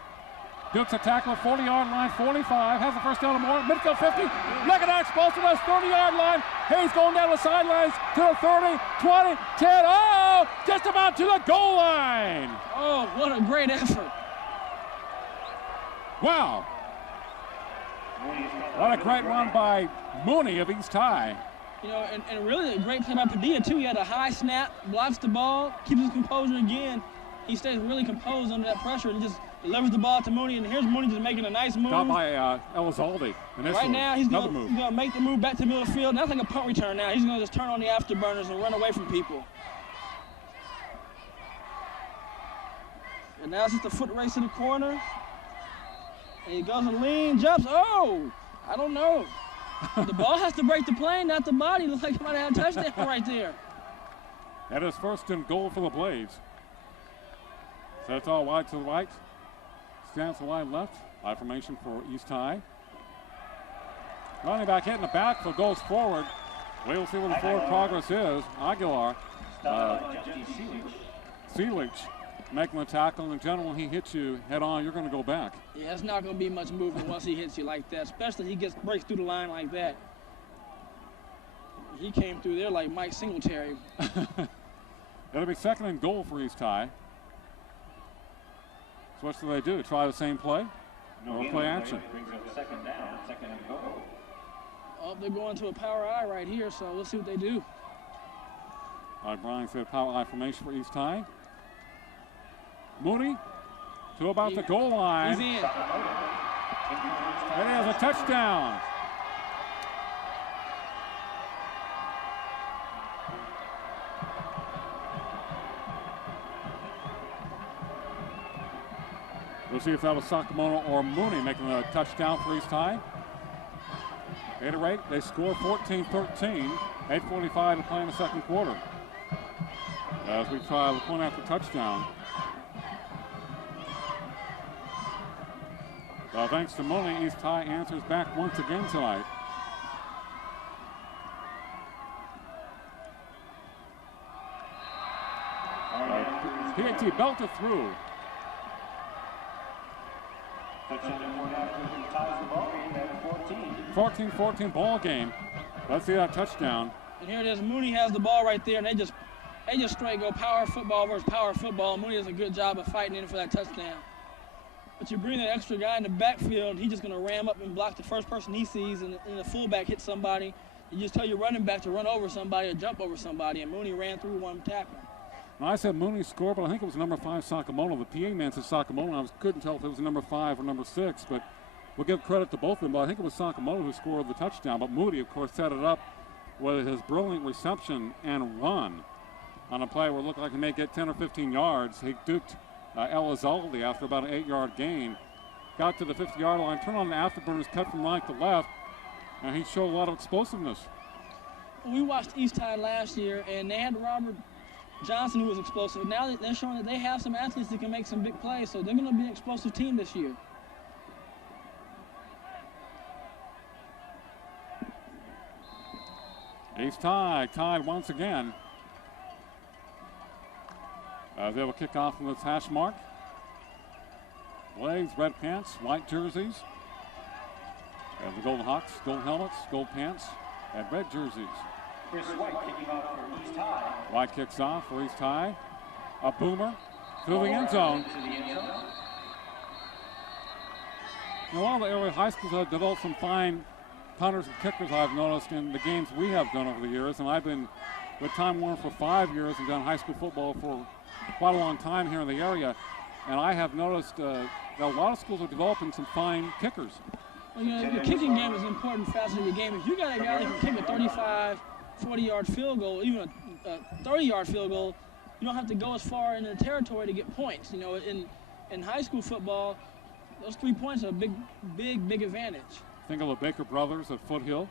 Dukes a tackle at 40-yard line, 45. Has the first down to Moore. Midfield 50. Look at that explosiveness, 30-yard line. Hayes going down the sidelines to the 30, 20, 10. Oh, just about to the goal line. Oh, what a great effort. Wow. What a great run by Mooney of East High. And really a great play by Padilla, too. He had a high snap, blocks the ball, keeps his composure again. He stays really composed under that pressure and just delivers the ball to Mooney. And here's Mooney just making a nice move. Got by Elizalde. Right now, he's going to make the move back to the middle of the field. That's like a punt return now. He's going to just turn on the afterburners and run away from people. And now it's just a foot race to the corner. And he goes and lean, jumps. Oh, I don't know. The ball has to break the plane, not the body. Looks like he might have a touchdown right there. That is first and goal for the Blades. So it's all wide to the right. Stands to wide left. I formation for East High. Running back hitting the backfield, goes forward. We'll see where the forward progress is. Aguilar Seelig making the tackle, and in general, he hits you head on, you're going to go back. Yeah, it's not going to be much movement once he hits you like that, especially if he breaks through the line like that. He came through there like Mike Singletary. It'll be 2nd and goal for East High. So what do they do? Try the same play? Or play action? Brings up 2nd down, 2nd and goal. Oh, they're going to a power eye right here, so let's see what they do. All right, Brian said power eye formation for East High. Mooney to about the goal line. He's in. And he has a touchdown. We'll see if that was Sakamoto or Mooney making a touchdown for East High. At any rate, they score 14-13. 8:45 to play in the second quarter. As we try the point after touchdown. Thanks to Mooney, East High answers back once again tonight. PAT belted through. 14-14 ball game. Let's see that touchdown. And here it is. Mooney has the ball right there, and they just straight go power football versus power football. Mooney does a good job of fighting in for that touchdown. But you bring that extra guy in the backfield, he's just going to ram up and block the first person he sees, and the fullback hits somebody. You just tell your running back to run over somebody or jump over somebody, and Mooney ran through one tackle. I said Mooney scored, but I think it was number 5 Sakamoto. The PA man said Sakamoto. I couldn't tell if it was number 5 or number 6, but we'll give credit to both of them. But I think it was Sakamoto who scored the touchdown. But Mooney, of course, set it up with his brilliant reception and run on a play where it looked like he may get 10 or 15 yards. He duked Elizalde after about an 8-yard gain. Got to the 50-yard line, turned on the afterburners, cut from right to left, and he showed a lot of explosiveness. We watched East High last year, and they had Robert Johnson, who was explosive. Now they're showing that they have some athletes that can make some big plays, so they're going to be an explosive team this year. East High tied once again. They will kick off from this hash mark. Legs, red pants, white jerseys. And the Golden Hawks, gold helmets, gold pants, and red jerseys. Chris White kicking off for East High. White kicks off for East High. A boomer through the end zone. A lot of the area high schools have developed some fine punters and kickers, I've noticed, in the games we have done over the years. And I've been with Time Warner for 5 years and done high school football for quite a long time here in the area. And I have noticed that a lot of schools are developing some fine kickers. Well, you know, the kicking game is an important facet of the game. If you got a guy that can kick a 35, 40-yard field goal, even a 30-yard field goal, you don't have to go as far into the territory to get points. You know, in high school football, those 3 points are a big advantage. Think of the Baker brothers at Foothill.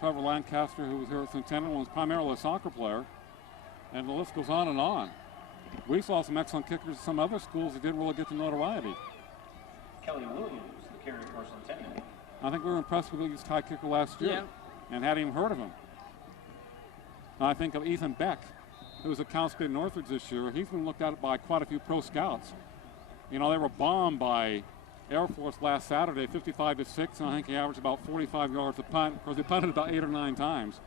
Trevor Lancaster, who was here at Centennial, was primarily a soccer player. And the list goes on and on. We saw some excellent kickers at some other schools that didn't really get the notoriety. Kelly Williams, the carrier for Centennial. I think we were impressed with the East High kicker last year and hadn't even heard of him. I think of Ethan Beck, who was at Cal State Northridge this year. He's been looked at by quite a few pro scouts. You know, they were bombed by Air Force last Saturday, 55-6, and I think he averaged about 45 yards a punt. Of course, he punted about 8 or 9 times.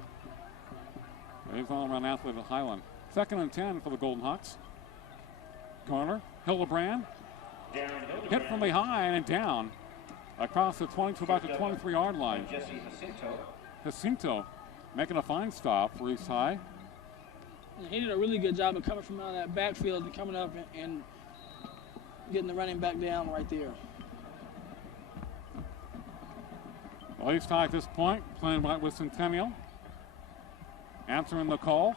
He's an all-around athlete at Highland. 2nd and 10 for the Golden Hawks. Corner, Hildebrand. Hit from behind and down across the 20 to about the 23-yard line. Jesse Jacinto making a fine stop for East High. He did a really good job of coming from out of that backfield and coming up and getting the running back down right there. Well, East High at this point playing right with Centennial. Answering the call.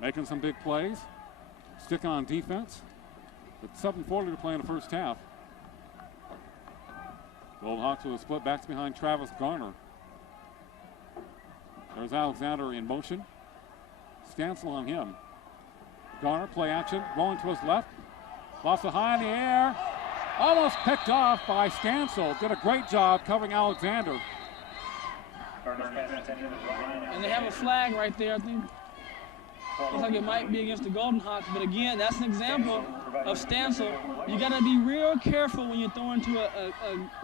Making some big plays. Sticking on defense. With 7:40 to play in the first half. Golden Hawks with a split backs behind Travis Garner. There's Alexander in motion. Stancil on him. Garner, play action, rolling to his left. Lost it high in the air. Almost picked off by Stancil. Did a great job covering Alexander. And they have a flag right there. I think Looks like it might be against the Golden Hawks, but again, that's an example of Stansel. You got to be real careful when you're throwing to a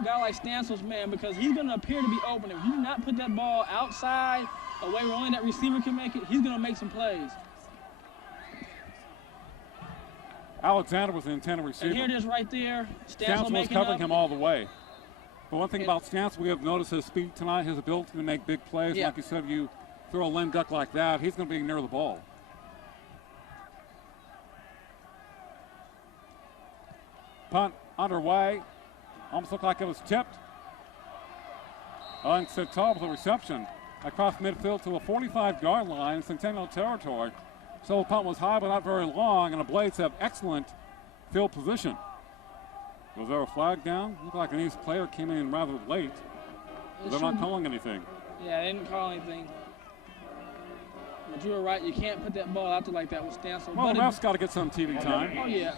guy like Stansel's man, because he's going to appear to be open. If you do not put that ball outside, away where only that receiver can make it, he's going to make some plays. Alexander was the intended receiver. And here it is right there. Stansel was covering him all the way. But one thing about Stansel, we have noticed his speed tonight, his ability to make big plays. Yeah. Like you said, you throw a lame duck like that, he's going to be near the ball. Punt underway. Almost looked like it was tipped. And Centennial with a reception across midfield to the 45-yard line, Centennial territory. So the punt was high but not very long, and the Blades have excellent field position. Was there a flag down? Looked like an East player came in rather late. But they're not calling anything. Yeah, they didn't call anything. But you were right, you can't put that ball out there like that with Stansel. Well, the ref's got to get some TV time. Oh, yeah.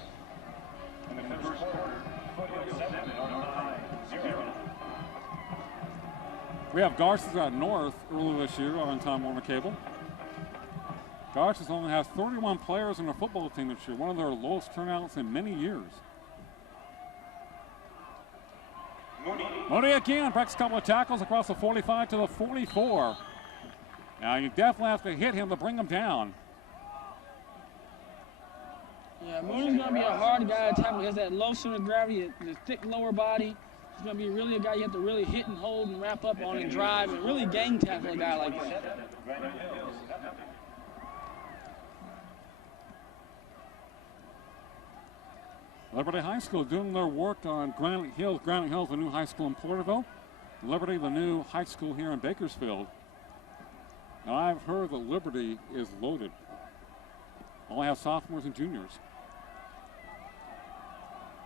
We have Garces out north earlier this year on Time Warner Cable. Garces only has 31 players in their football team this year, one of their lowest turnouts in many years. Moody again breaks a couple of tackles across the 45 to the 44. Now you definitely have to hit him to bring him down. Yeah, Mooney's going to be a hard guy to tackle. He has that low center of gravity, the thick lower body. He's going to be really a guy you have to really hit and hold and wrap up on and drive and really gang tackle a guy like that. Liberty High School doing their work on Granite Hills. Granite Hills, the new high school in Porterville. Liberty, the new high school here in Bakersfield. Now I've heard that Liberty is loaded. Only have sophomores and juniors.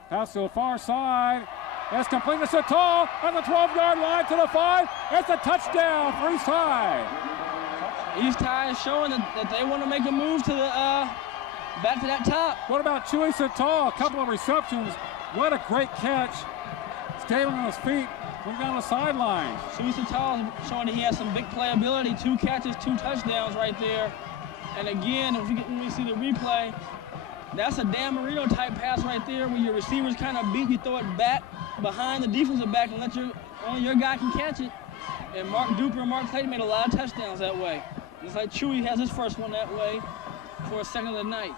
Pass to the far side. It's complete to Centennial at the 12-yard line to the 5. It's a touchdown for East High. East High is showing that they want to make a move to the back to that top. What about Chewy Centennial? A couple of receptions. What a great catch. Staying on his feet. We're down the sideline. Chewy Centennial showing that he has some big playability. 2 catches, 2 touchdowns right there. And again, when we see the replay, that's a Dan Marino type pass right there where your receivers kind of beat you, throw it back behind the defensive back and let only your guy can catch it. And Mark Duper and Mark Clayton made a lot of touchdowns that way. It's like Chewy has his first one that way for a second of the night.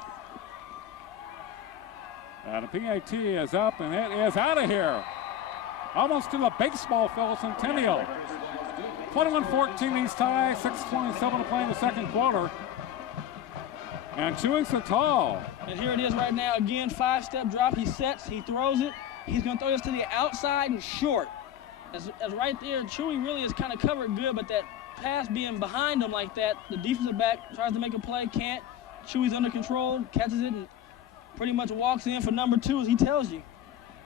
And the PAT is up and it is out of here. Almost to the baseball field, Centennial. 21-14 East High, 6:27 to play in the second quarter. And Chewy Centennial. And here it is right now. Again, 5-step drop. He sets, he throws it. He's going to throw this to the outside and short. As right there, Chewy really is kind of covered good, but that pass being behind him like that, the defensive back tries to make a play, can't. Chewy's under control, catches it, and pretty much walks in for number 2 as he tells you.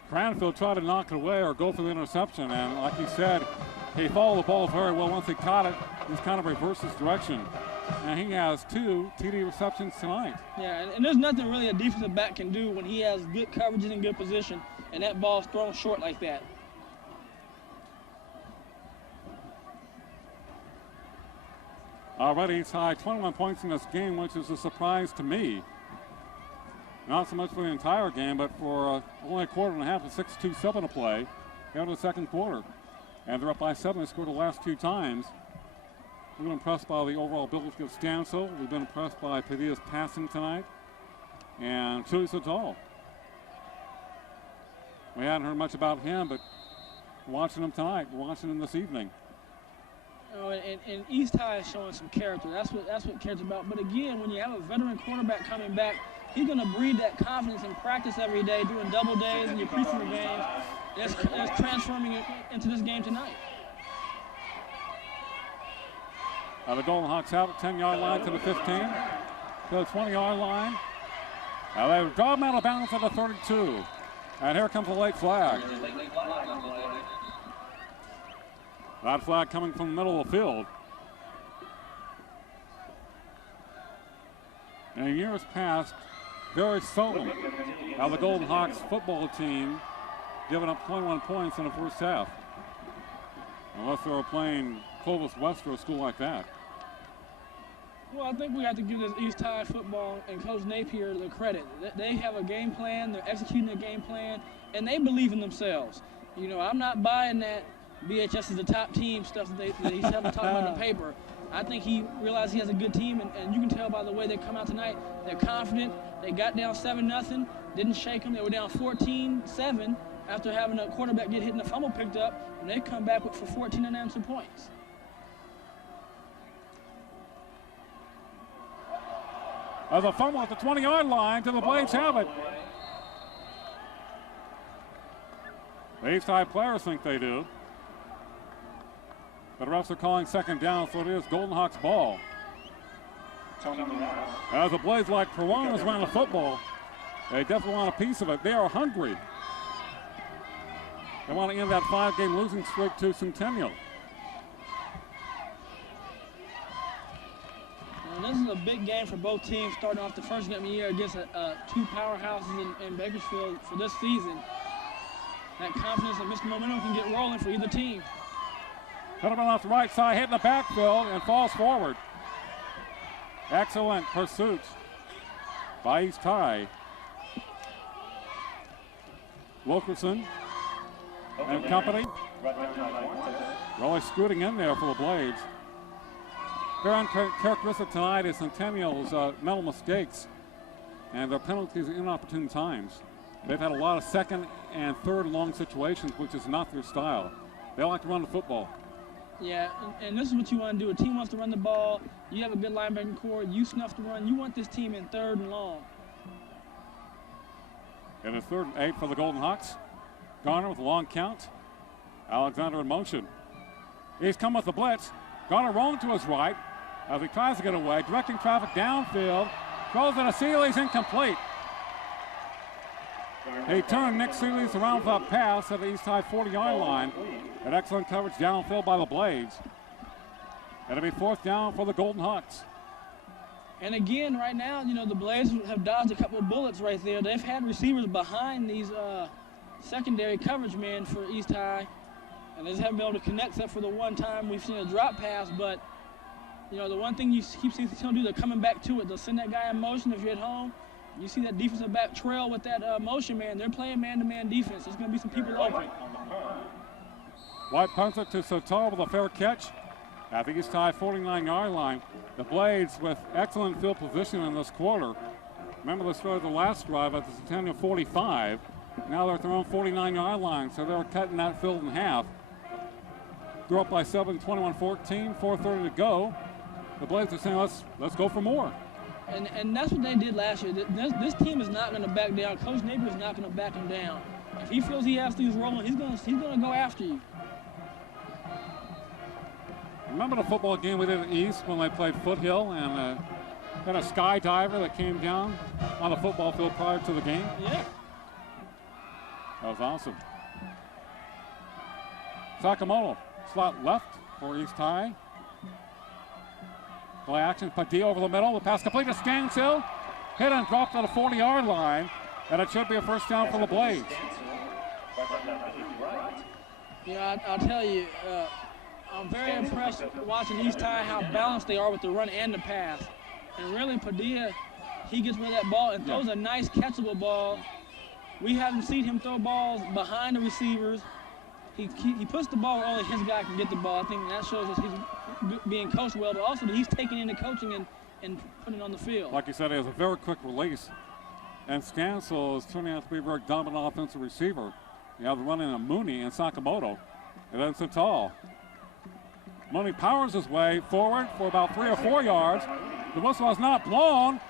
Cranfield tried to knock it away or go for the interception, and like you said, he followed the ball very well. Once he caught it, he's kind of reversed his direction. And he has 2 TD receptions tonight. Yeah, and there's nothing really a defensive back can do when he has good coverage and in good position, and that ball's thrown short like that. Already East High 21 points in this game, which is a surprise to me. Not so much for the entire game, but for only a quarter and a half, with 6:27 to play here in the second quarter. And they're up by 7. They scored the last 2 times. We've been impressed by the overall ability of Stansel. We've been impressed by Padilla's passing tonight. And Chewy Centennial. We hadn't heard much about him, but watching him tonight, we're watching him this evening. Oh, and East High is showing some character. That's what cares about. But again, when you have a veteran quarterback coming back, he's going to breed that confidence in practice every day, doing double days in your preseason games. It's transforming it into this game tonight. The Golden Hawks out at 10-yard line to the 15, to the 20-yard line. Now they draw him out of bounds at the 32. And here comes a late flag. That flag coming from the middle of the field. In years past, very seldom have the Golden Hawks football team given up 21 points in the first half. Unless they were playing Clovis West or a school like that. Well, I think we have to give this East High football and Coach Napier the credit. They have a game plan, they're executing a game plan, and they believe in themselves. You know, I'm not buying that BHS is the top team stuff that he's having talking about in the paper. I think he realized he has a good team, and you can tell by the way they come out tonight. They're confident. They got down 7-0, didn't shake them. They were down 14-7 after having a quarterback get hit and a fumble picked up, and they come back for 14 unanswered points. As a fumble at the 20-yard line to the Blades have it. The East High players think they do. But the refs are calling second down, so it is Golden Hawks ball. As the Blades like Piranhas around the football, they definitely want a piece of it. They are hungry. They want to end that 5-game losing streak to Centennial. And this is a big game for both teams, starting off the first game of the year against two powerhouses in Bakersfield for this season. That confidence and Mr. Momentum can get rolling for either team. Coming off the right side, hitting the backfield and falls forward. Excellent pursuit by East High. Wilkerson and company really scooting in there for the Blades. Very uncharacteristic tonight is Centennial's mental mistakes and their penalties at inopportune times. They've had a lot of second and third long situations, which is not their style. They like to run the football. Yeah, and this is what you want to do. A team wants to run the ball. You have a good linebacking core. You snuff the run. You want this team in 3rd and long. And it's 3rd and 8 for the Golden Hawks. Garner with a long count. Alexander in motion. He's come with the blitz. Garner rolling to his right as he tries to get away, directing traffic downfield. Throws it to Seeley's incomplete. He turned Nick Seeley's around for that pass at the East High 40-yard line. An excellent coverage downfield by the Blades. It'll be 4th down for the Golden Hawks. And again, right now, you know, the Blades have dodged a couple of bullets right there. They've had receivers behind these secondary coverage men for East High, and they just haven't been able to connect except for the one time we've seen a drop pass. But, you know, the one thing you keep seeing them do, they're coming back to it. They'll send that guy in motion if you're at home. You see that defensive back trail with that motion man. They're playing man-to-man defense. There's going to be some people open. White punts it to Sotar with a fair catch at the East High 49-yard line. The Blades with excellent field position in this quarter. Remember the story of the last drive at the Centennial 45. Now they're at their own 49-yard line, so they're cutting that field in half. They're up by 7, 21-14, 4:30 to go. The Blades are saying, let's go for more. And that's what they did last year. This team is not going to back down. Coach Napier is not going to back him down. If he feels he has things rolling, he's going to go after you. Remember the football game we did at East when they played Foothill and had a skydiver that came down on the football field prior to the game? Yeah. That was awesome. Sakamoto, slot left for East High. Play action, Padilla over the middle. The pass complete to Stanshill. Hit and dropped at the 40-yard line. And it should be a 1st down for the Blades. Yeah, I'll tell you, I'm very impressed watching East High how balanced they are with the run and the pass. And really, Padilla, he gets rid of that ball and throws a nice catchable ball. We haven't seen him throw balls behind the receivers. He puts the ball where only his guy can get the ball. I think that shows us he's being coached well, but also that he's taking into coaching and putting it on the field. Like you said, he has a very quick release. And Stansel is turning out to be a very dominant offensive receiver. You have the running of Mooney and Sakamoto. And then Santal. Mooney powers his way forward for about 3 or 4 yards. The whistle is not blown.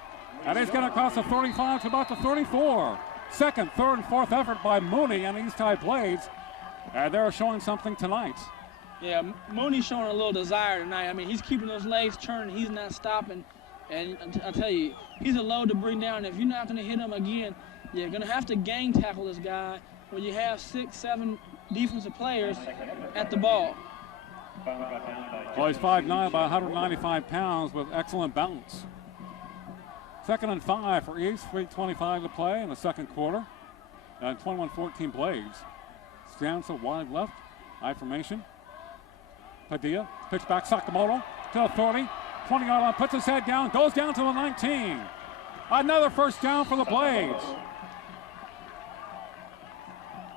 And he's getting across the 35 to about the 34. 2nd, 3rd, and 4th effort by Mooney and East High Blades. And they're showing something tonight. Yeah, Mooney's showing a little desire tonight. I mean, he's keeping those legs turning. He's not stopping. And I tell you, he's a load to bring down. If you're not going to hit him again, you're going to have to gang tackle this guy when you have 6, 7 defensive players at the ball. Well, he's 5'9", about 195 pounds with excellent balance. 2nd and 5 for East, 3:25 to play in the 2nd quarter. And 21-14 Blades. Stanza wide left, high formation. Padilla, pitch back Sakamoto to the 30, 20-yard line, puts his head down, goes down to the 19. Another first down for the Blades.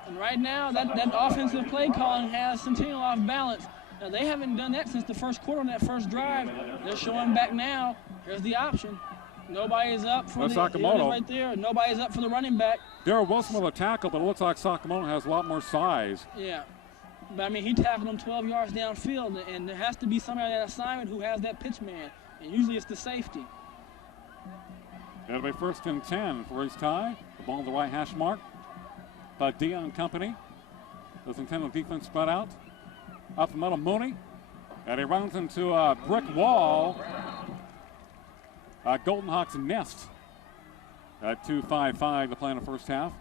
And right now, that offensive play calling has Centennial off balance. Now, they haven't done that since the first quarter on that first drive. They're showing back now. Here's the option. Nobody's up for the Sakamoto right there. Nobody's up for the running back. Darryl Wilson with a tackle, but it looks like Sakamoto has a lot more size. Yeah. But, I mean, he tackled him 12 yards downfield, and there has to be somebody on that assignment who has that pitch man, and usually it's the safety. It'll be 1st and 10 for East High. The ball on the right hash mark. Dia and company. The Centennial defense spread out. Up the middle, Mooney. And he runs into a brick wall. Golden Hawks nest at 2:55 to play in the first half.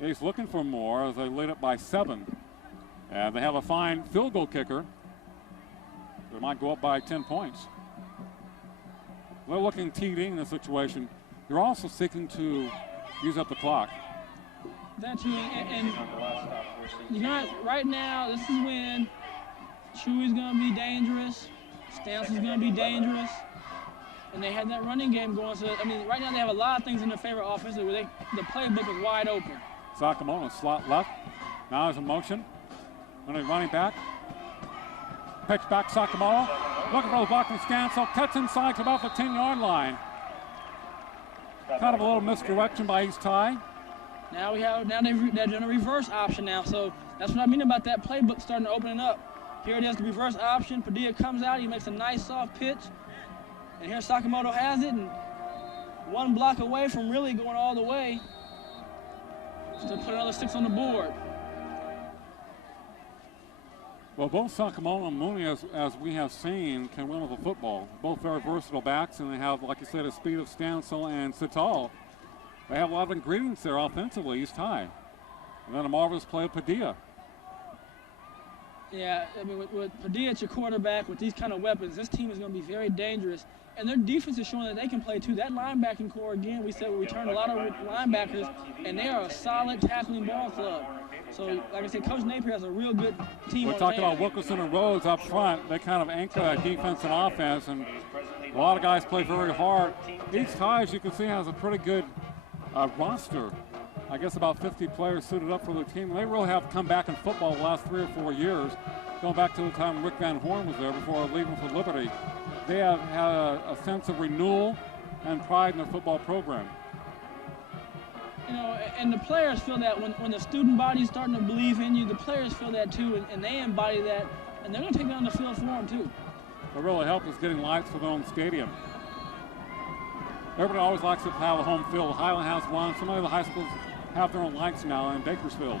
He's looking for more as they lead it by 7. And they have a fine field goal kicker. They might go up by 10 points. They're looking TD in this situation. You're also seeking to use up the clock. That's you, and you know, right now, this is when Chewy's going to be dangerous, Stanson's going to be dangerous, and they have that running game going. So, I mean, right now they have a lot of things in their favor offensively where the playbook is wide open. Sakamoto slot left. Now he's in motion. Running back. Pitch back Sakamoto. Looking for the block from Stansel. Cuts inside to about the 10-yard line. Kind of a little misdirection by East High. Now they're doing a reverse option now, so that's what I mean about that playbook starting to open it up. Here it is, the reverse option. Padilla comes out, he makes a nice soft pitch, and here Sakamoto has it, and one block away from really going all the way to put another 6 on the board. Well, both Sakamoto and Mooney, as we have seen, can run with the football. Both very versatile backs, and they have, like you said, the speed of Stansel and Sital. They have a lot of ingredients there offensively, East High. And then a marvelous play of Padilla. Yeah, I mean, with Padilla at your quarterback, with these kind of weapons, this team is going to be very dangerous. And their defense is showing that they can play, too. That linebacking core, again, we said we returned a lot of linebackers, and they are a solid tackling ball club. So, like I said, Coach Napier has a real good team. We're talking about Wilkerson and Rhodes up front. They kind of anchor that defense and offense, and a lot of guys play very hard. East High, as you can see, has a pretty good roster. I guess about 50 players suited up for their team. They really have come back in football the last 3 or 4 years, going back to the time Rick Van Horn was there before leaving for Liberty. They have had a sense of renewal and pride in their football program. You know, and the players feel that when the student body's starting to believe in you, the players feel that too, and they embody that, and they're going to take it on the field for them too. What really helped is getting lights for their own stadium. Everybody always likes to have a home field. Highland has one. Some of the high schools have their own lights now in Bakersfield.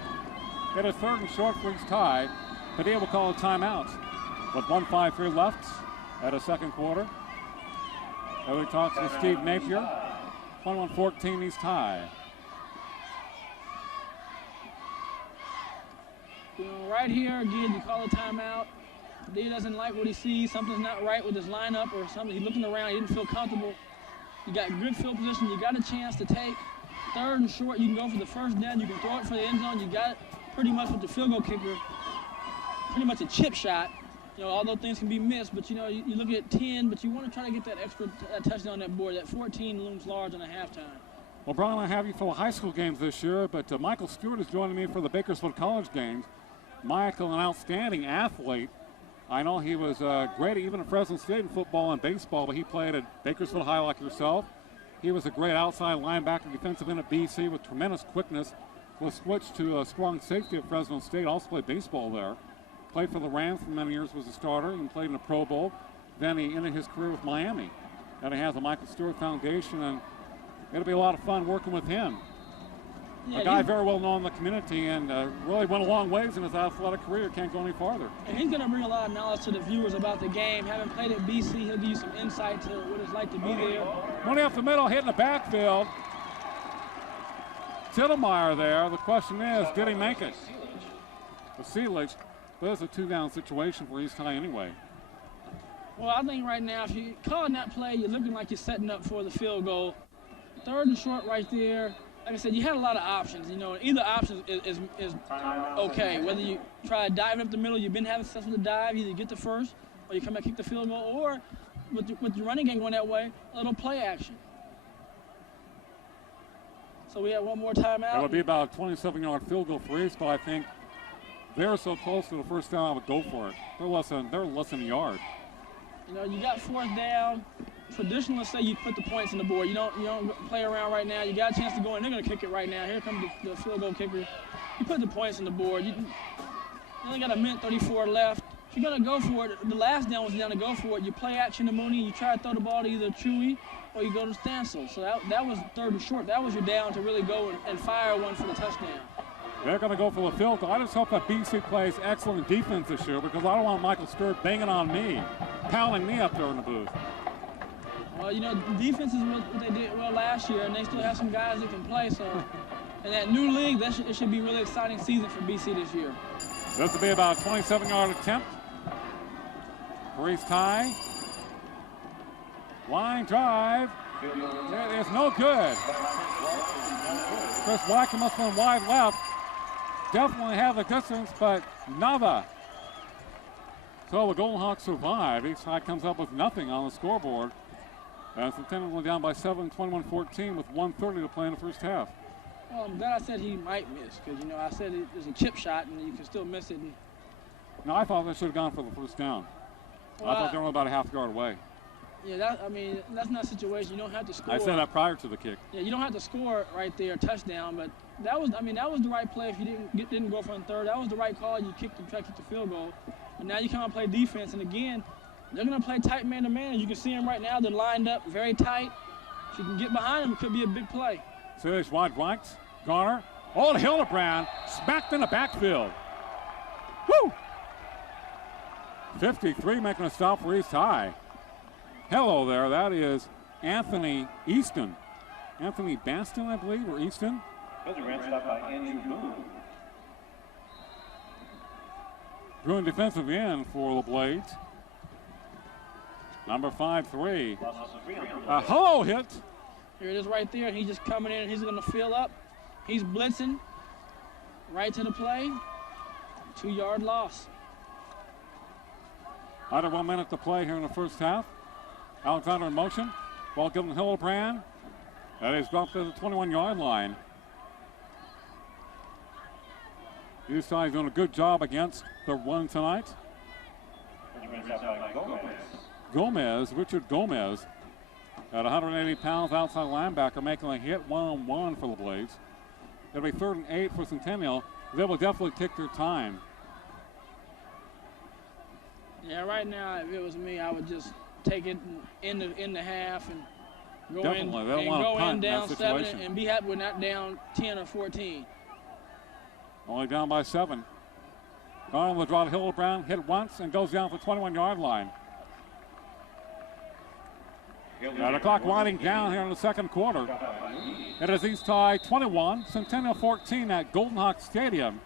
It is 3rd and short for East High. Padilla will call a timeout with 1:53 left at a second quarter. He talks with Steve Napier. 21-14 East High. You know, right here, again, you call a timeout. Padilla doesn't like what he sees. Something's not right with his lineup or something. He's looking around. He didn't feel comfortable. You got good field position. You got a chance to take 3rd and short. You can go for the first down. You can throw it for the end zone. You got it pretty much with the field goal kicker. Pretty much a chip shot. You know, although things can be missed, but you know, you look at 10, but you want to try to get that extra touchdown on that board. That 14 looms large on a halftime. Well, Brian, I have you for the high school games this year, but Michael Stewart is joining me for the Bakersfield College games. Michael, an outstanding athlete. I know he was great even at Fresno State in football and baseball, but he played at Bakersfield High like yourself. He was a great outside linebacker, defensive end at BC with tremendous quickness. Was switched to a strong safety at Fresno State, also played baseball there. Played for the Rams for many years, was a starter, and played in the Pro Bowl. Then he ended his career with Miami. And he has a Michael Stewart Foundation, and it'll be a lot of fun working with him. Yeah, a guy very well known in the community and really went a long ways in his athletic career. Can't go any farther. And he's going to bring a lot of knowledge to the viewers about the game. Having played at BC, he'll give you some insight to what it's like to be there. Money up the middle, hitting the backfield. Tittlemeyer there. The question is, did he make it? The Seelig, but it's a 2-down situation for East High anyway. Well, I think right now, if you're calling that play, you're looking like you're setting up for the field goal. 3rd and short right there. Like I said, you had a lot of options. You know, either option is okay. Whether you try diving up the middle, you've been having success with the dive, either get the first, or you come back kick the field goal, or with the running game going that way, a little play action. So we have one more timeout. It'll be about a 27-yard field goal for East, but I think they're so close to the first down, I would go for it. They're less than a yard. You know, you got fourth down. Traditionally, let's say you put the points on the board. You don't play around right now. You got a chance to go in. They're going to kick it right now. Here comes the field goal kicker. You put the points on the board. You only got a minute 34 left. If you're going to go for it, the last down was down to go for it. You play action to Mooney. You try to throw the ball to either Chewy or you go to Stansel. So that was third and short. That was your down to really go and fire one for the touchdown. They're going to go for the field goal. I just hope that BC plays excellent defense this year because I don't want Michael Stewart banging on me, pounding me up there in the booth. Well, you know, defense is what they did well last year, and they still have some guys that can play. So, in that new league, it should be a really exciting season for BC this year. This will be about a 27-yard attempt for East High. Line drive. It is no good. Chris Wacker must have been wide left. Definitely have the distance, but nada. So the Golden Hawks survive. East High comes up with nothing on the scoreboard. And Centennial went down by 7, 21-14 with 1:30 to play in the first half. Well, I'm glad I said he might miss because, you know, I said it was a chip shot and you can still miss it. No, I thought they should have gone for the first down. Well, I thought they were about a half yard away. Yeah, that's not a situation. You don't have to score. I said that prior to the kick. Yeah, you don't have to score right there, touchdown. But that was the right play. If you didn't go for a third, that was the right call. You try to kick the field goal. And now you come out and play defense. And again, they're going to play tight man-to-man. As you can see them right now. They're lined up very tight. If you can get behind them, it could be a big play. Serious wide right. Garner. Oh, Hildebrand smacked in the backfield. Woo! 53 making a stop for East High. Hello there, that is Anthony Easton. Anthony Baston, I believe, or Easton. Those are ran stop by Andrew Boone. Bruin defensive end for the Blades. Number 5-3. A hello hit. Here it is right there. He's just coming in and he's going to fill up. He's blitzing right to the play. 2-yard loss. Under 1 minute to play here in the first half. Alexander in motion. Ball given to Hildebrand. That is dropped to the 21-yard line. East High doing a good job against the run tonight. Richard Gomez, at 180 pounds, outside linebacker, making a hit one-on-one for the Blades. It'll be 3rd and 8 for Centennial. They will definitely take their time. Yeah, right now, if it was me, I would just take it in the half and go Definitely. They don't in, want to go punt in down that 7 situation. and be happy with not down 10 or 14. Only down by 7. Garner will draw to Hildebrand, hit once, and goes down for the 21-yard line. Now the clock winding down here in the second quarter. It is East High 21, Centennial 14 at Golden Hawk Stadium.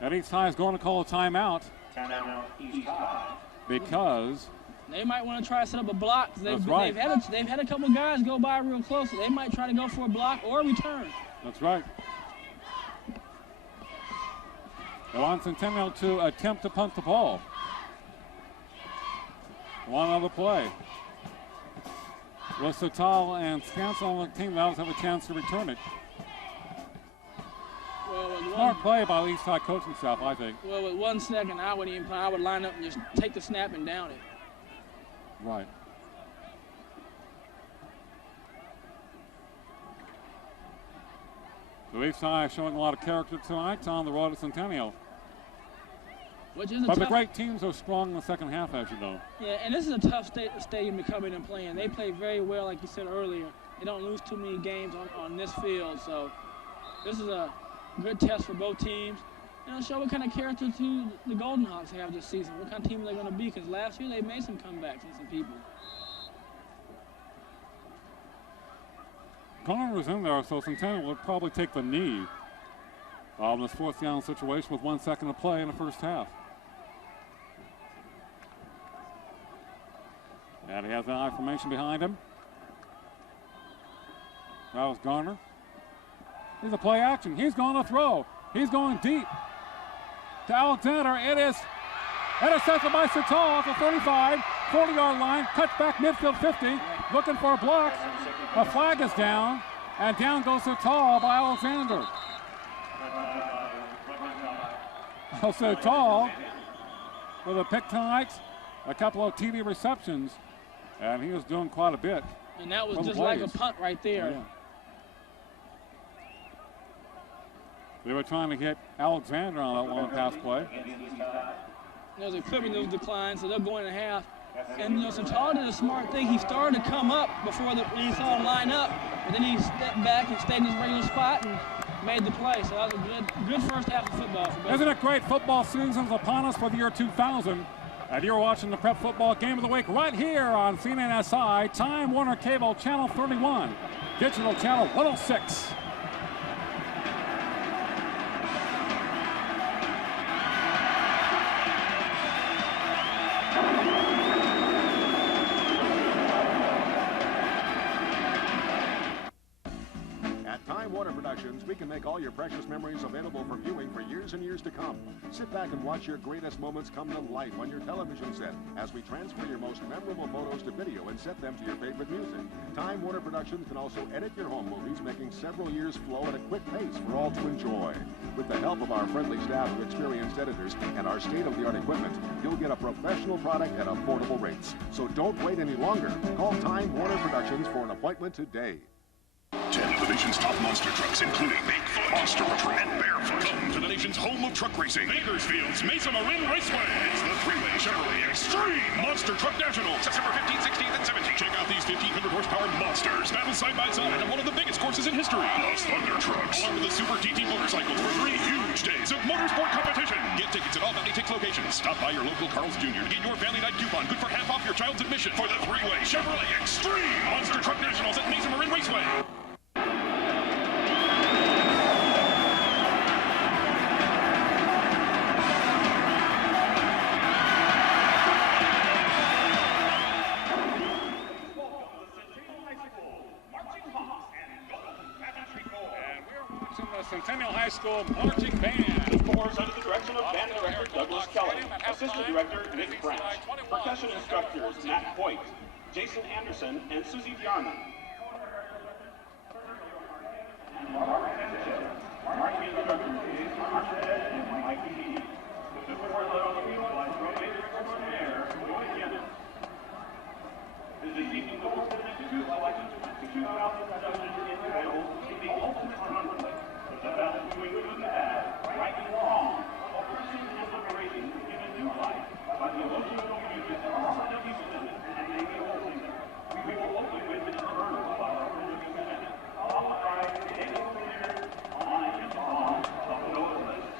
And East High is going to call a timeout because they might want to try to set up a block. That's right. They've had a couple guys go by real close. So they might try to go for a block or a return. That's right. They want Centennial to attempt to punt the ball. One other play. With Satal and Scansel on the team, they'll have a chance to return it. Smart play by the East High coaching staff, I think. Well, with 1 second, I wouldn't even play. I would line up and just take the snap and down it. Right. So East High showing a lot of character tonight on the road to Centennial. Which is But the great teams are strong in the second half, as you know. Yeah, and this is a tough stadium to come in and play in. They play very well, like you said earlier. They don't lose too many games on this field, so this is a good test for both teams. And it'll show what kind of character the Golden Hawks have this season, what kind of team they're going to be, because last year they made some comebacks and some people. Garner was in there, so Centennial would probably take the knee on this 4th down situation with 1 second to play in the first half. And he has an I formation behind him. That was Garner. Here's a play action. He's going to throw. He's going deep to Alexander. It is intercepted by Satal off the 35, 40-yard line, cuts back midfield 50, looking for a block. A flag is down, and down goes the tall by Alexander. Also tall with a pick tonight, a couple of TD receptions, and he was doing quite a bit. And that was just like a punt right there. Yeah. They were trying to get Alexander on that long pass play. There's a clipping those declines, so they're going in half. And Centennial did a smart thing. He started to come up before when he saw him line up, but then he stepped back and stayed in his regular spot and made the play. So that was a good first half of football for Bakersfield. Isn't it great? Football season's upon us for the year 2000. And you're watching the Prep Football Game of the Week right here on CNNSI, Time Warner Cable Channel 31, Digital Channel 106. We can make all your precious memories available for viewing for years and years to come. Sit back and watch your greatest moments come to life on your television set as we transfer your most memorable photos to video and set them to your favorite music. Time Warner Productions can also edit your home movies, making several years flow at a quick pace for all to enjoy. With the help of our friendly staff of experienced editors and our state-of-the-art equipment, you'll get a professional product at affordable rates. So don't wait any longer. Call Time Warner Productions for an appointment today. 10 of the nation's top monster trucks, including Bigfoot, Monster Truck, and Barefoot, come to the nation's home of truck racing, Bakersfield's Mesa Marin Raceway. It's the three-way Chevrolet Extreme Monster Truck National, September 15th, 16th, and 17th. Check out these 1,500 horsepower monsters battle side by side on one of the biggest courses in history. Plus Thunder Trucks, along with the Super TT motorcycles for 3 huge days of motorsport competition. Get tickets at all Valley Tix locations. Stop by your local Carl's Jr. to get your family night coupon, good for half off your child's admission for the three-way Chevrolet Extreme Monster Truck Nationals at Mesa Marin Raceway. Centennial High School Marching Band. The course under the direction of band director Douglas Kelly, assistant director Nick Branch, percussion instructors Matt Hoyt, Jason Anderson, and Susie Diarman. Marching instructors is Marchette and Mike T. The four led on the field by Major Extraordinaire, Roy Yemen. This evening, the horse will make the 2 selections to 2 thousand productions entitled The Ultimate Conflict. The battle between good and bad, right and wrong, oppression and liberation given new life by the emotional music of R.W. Smith and Amy Holsinger. We will open with an infernal by R.W. Smith, followed by the Angel Leader, On and On of the Noah List.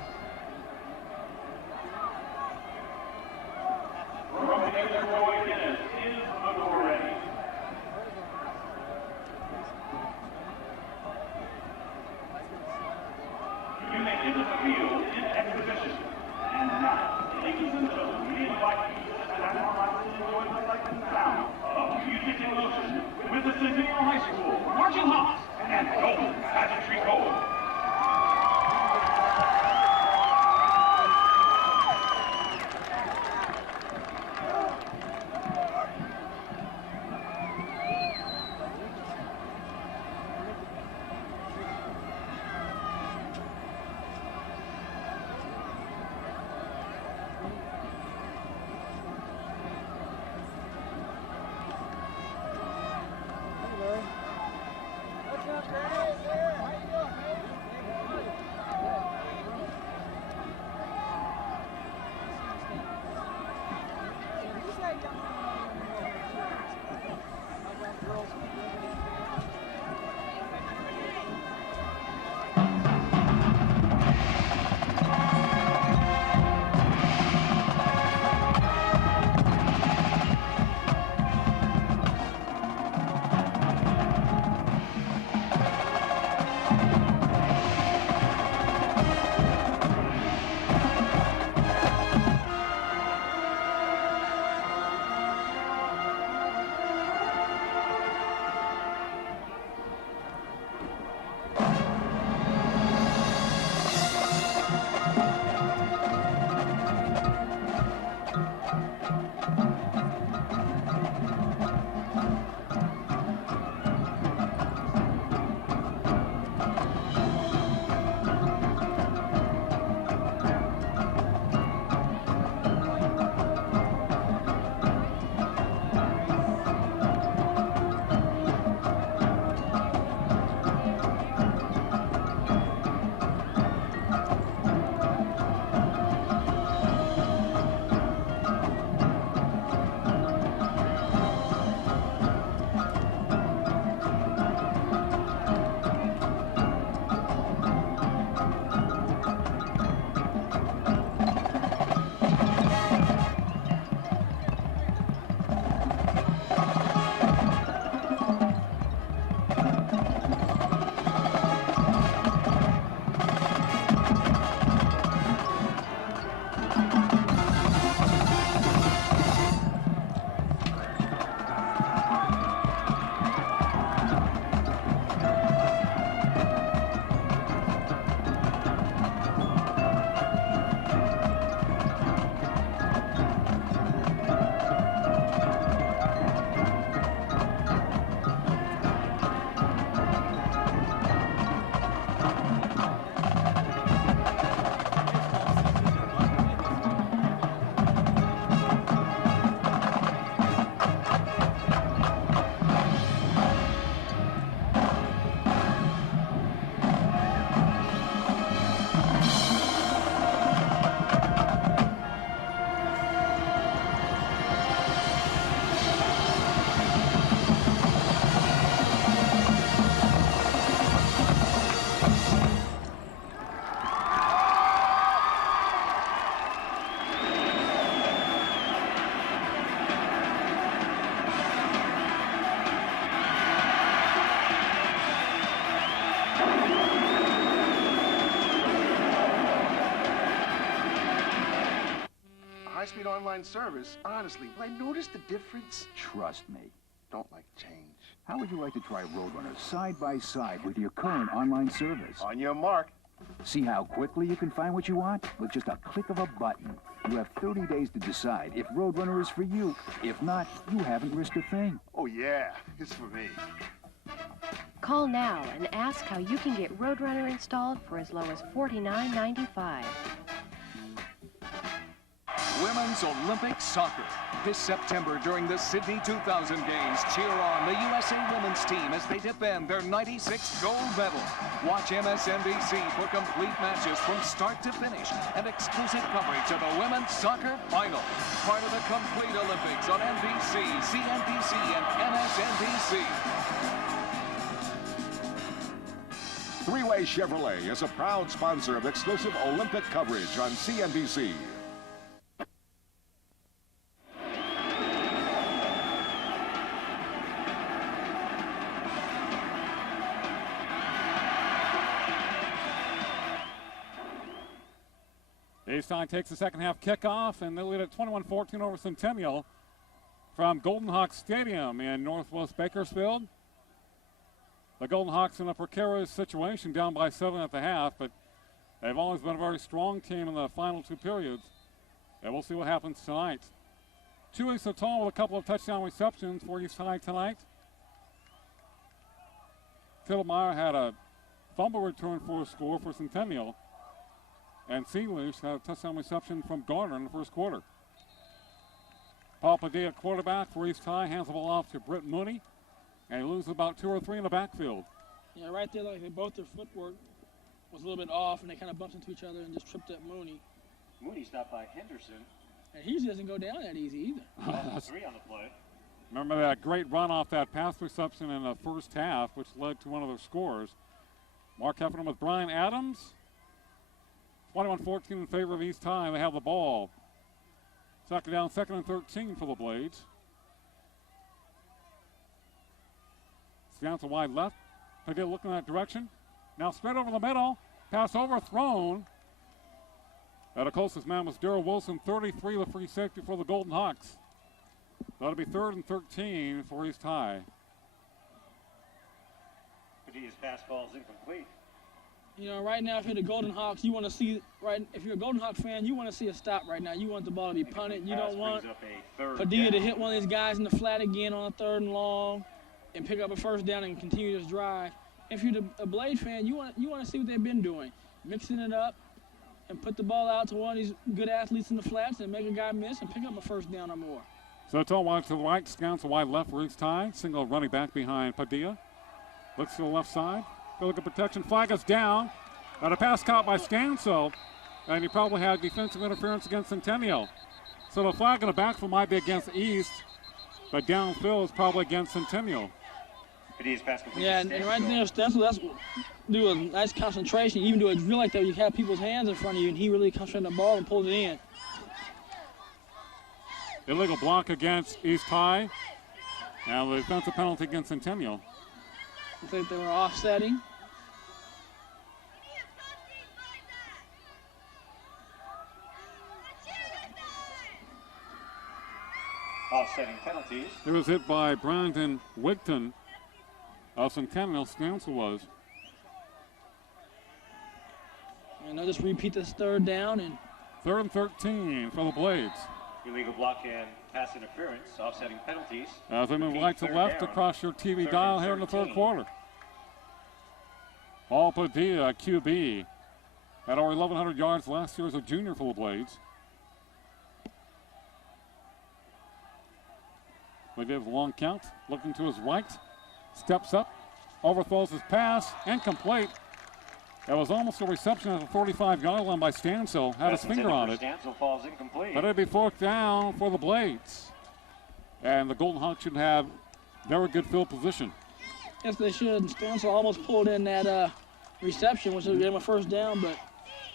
online service, honestly, will I notice the difference? Trust me. Don't like change. How would you like to try Roadrunner side by side with your current online service? On your mark. See how quickly you can find what you want with just a click of a button. You have 30 days to decide if Roadrunner is for you. If not, you haven't risked a thing. Oh, yeah, it's for me. Call now and ask how you can get Roadrunner installed for as low as $49.95. Women's Olympic Soccer. This September during the Sydney 2000 Games, cheer on the USA women's team as they defend their 96th gold medal. Watch MSNBC for complete matches from start to finish and exclusive coverage of the women's soccer final. Part of the complete Olympics on NBC, CNBC, and MSNBC. Three-Way Chevrolet is a proud sponsor of exclusive Olympic coverage on CNBC. Eastside takes the second half kickoff, and they lead at 21-14 over Centennial from Golden Hawks Stadium in northwest Bakersfield. The Golden Hawks in a precarious situation, down by 7 at the half, but they've always been a very strong team in the final two periods. And we'll see what happens tonight. Chewy Saton with a couple of touchdown receptions for Eastside tonight. Tittlemeyer had a fumble return for a score for Centennial. And Sealush had a touchdown reception from Garner in the first quarter. Paul Padilla, quarterback for East High, hands the ball off to Britt Mooney. And he loses about 2 or 3 in the backfield. Yeah, right there, like both their footwork was a little bit off, and they kind of bumped into each other and just tripped up Mooney. Mooney stopped by Henderson. And he doesn't go down that easy either. 3 on the play. Remember that great run off that pass reception in the first half, which led to one of their scores. Mark Heffernan with Brian Adams. 21-14 in favor of East High. They have the ball. Second down, 2nd and 13 for the Blades. Down to wide left. Padilla looking in that direction. Now straight over the middle. Pass overthrown. The closest man was Darrell Wilson, 33, the free safety for the Golden Hawks. That'll be 3rd and 13 for East High. Padilla's pass ball is incomplete. You know, right now, if you're the Golden Hawks, you want to see, if you're a Golden Hawk fan, you want to see a stop right now. You want the ball to be punted. You don't want Padilla to hit one of these guys in the flat again on a 3rd and long and pick up a first down and continue this drive. If you're a Blade fan, you want to see what they've been doing, mixing it up and put the ball out to one of these good athletes in the flats and make a guy miss and pick up a first down or more. So it's all wide to the right, scouts to wide left for East High. Single running back behind Padilla. Looks to the left side. Go look at protection. Flag is down. Got a pass caught by Stansel, and he probably had defensive interference against Centennial. So the flag in the backfield might be against East, but downfield is probably against Centennial. Yeah, and right there, Stansel, do a nice concentration. Even do a drill like that, you have people's hands in front of you, and he really concentrates on the ball and pulls it in. Illegal block against East High, and the defensive penalty against Centennial. I think they were offsetting. Offsetting penalties. It was hit by Brandon Wigton of Centennial. Stansel was. And they'll just repeat this 3rd down. And 3rd and 13 for the Blades. Illegal block and pass interference, offsetting penalties. As they move right to left down. across your TV dial here in the 3rd quarter. Paul Padilla, QB, had over 1,100 yards last year as a junior for the Blades. They did a long count, looking to his right, steps up, overthrows his pass, incomplete. It was almost a reception at the 45-yard line by Stansel, had his finger on it. Stansel falls incomplete. But it'll be 4th down for the Blades. And the Golden Hawks should have very good field position. Yes, they should. Stansel almost pulled in that reception, which will give him a first down, but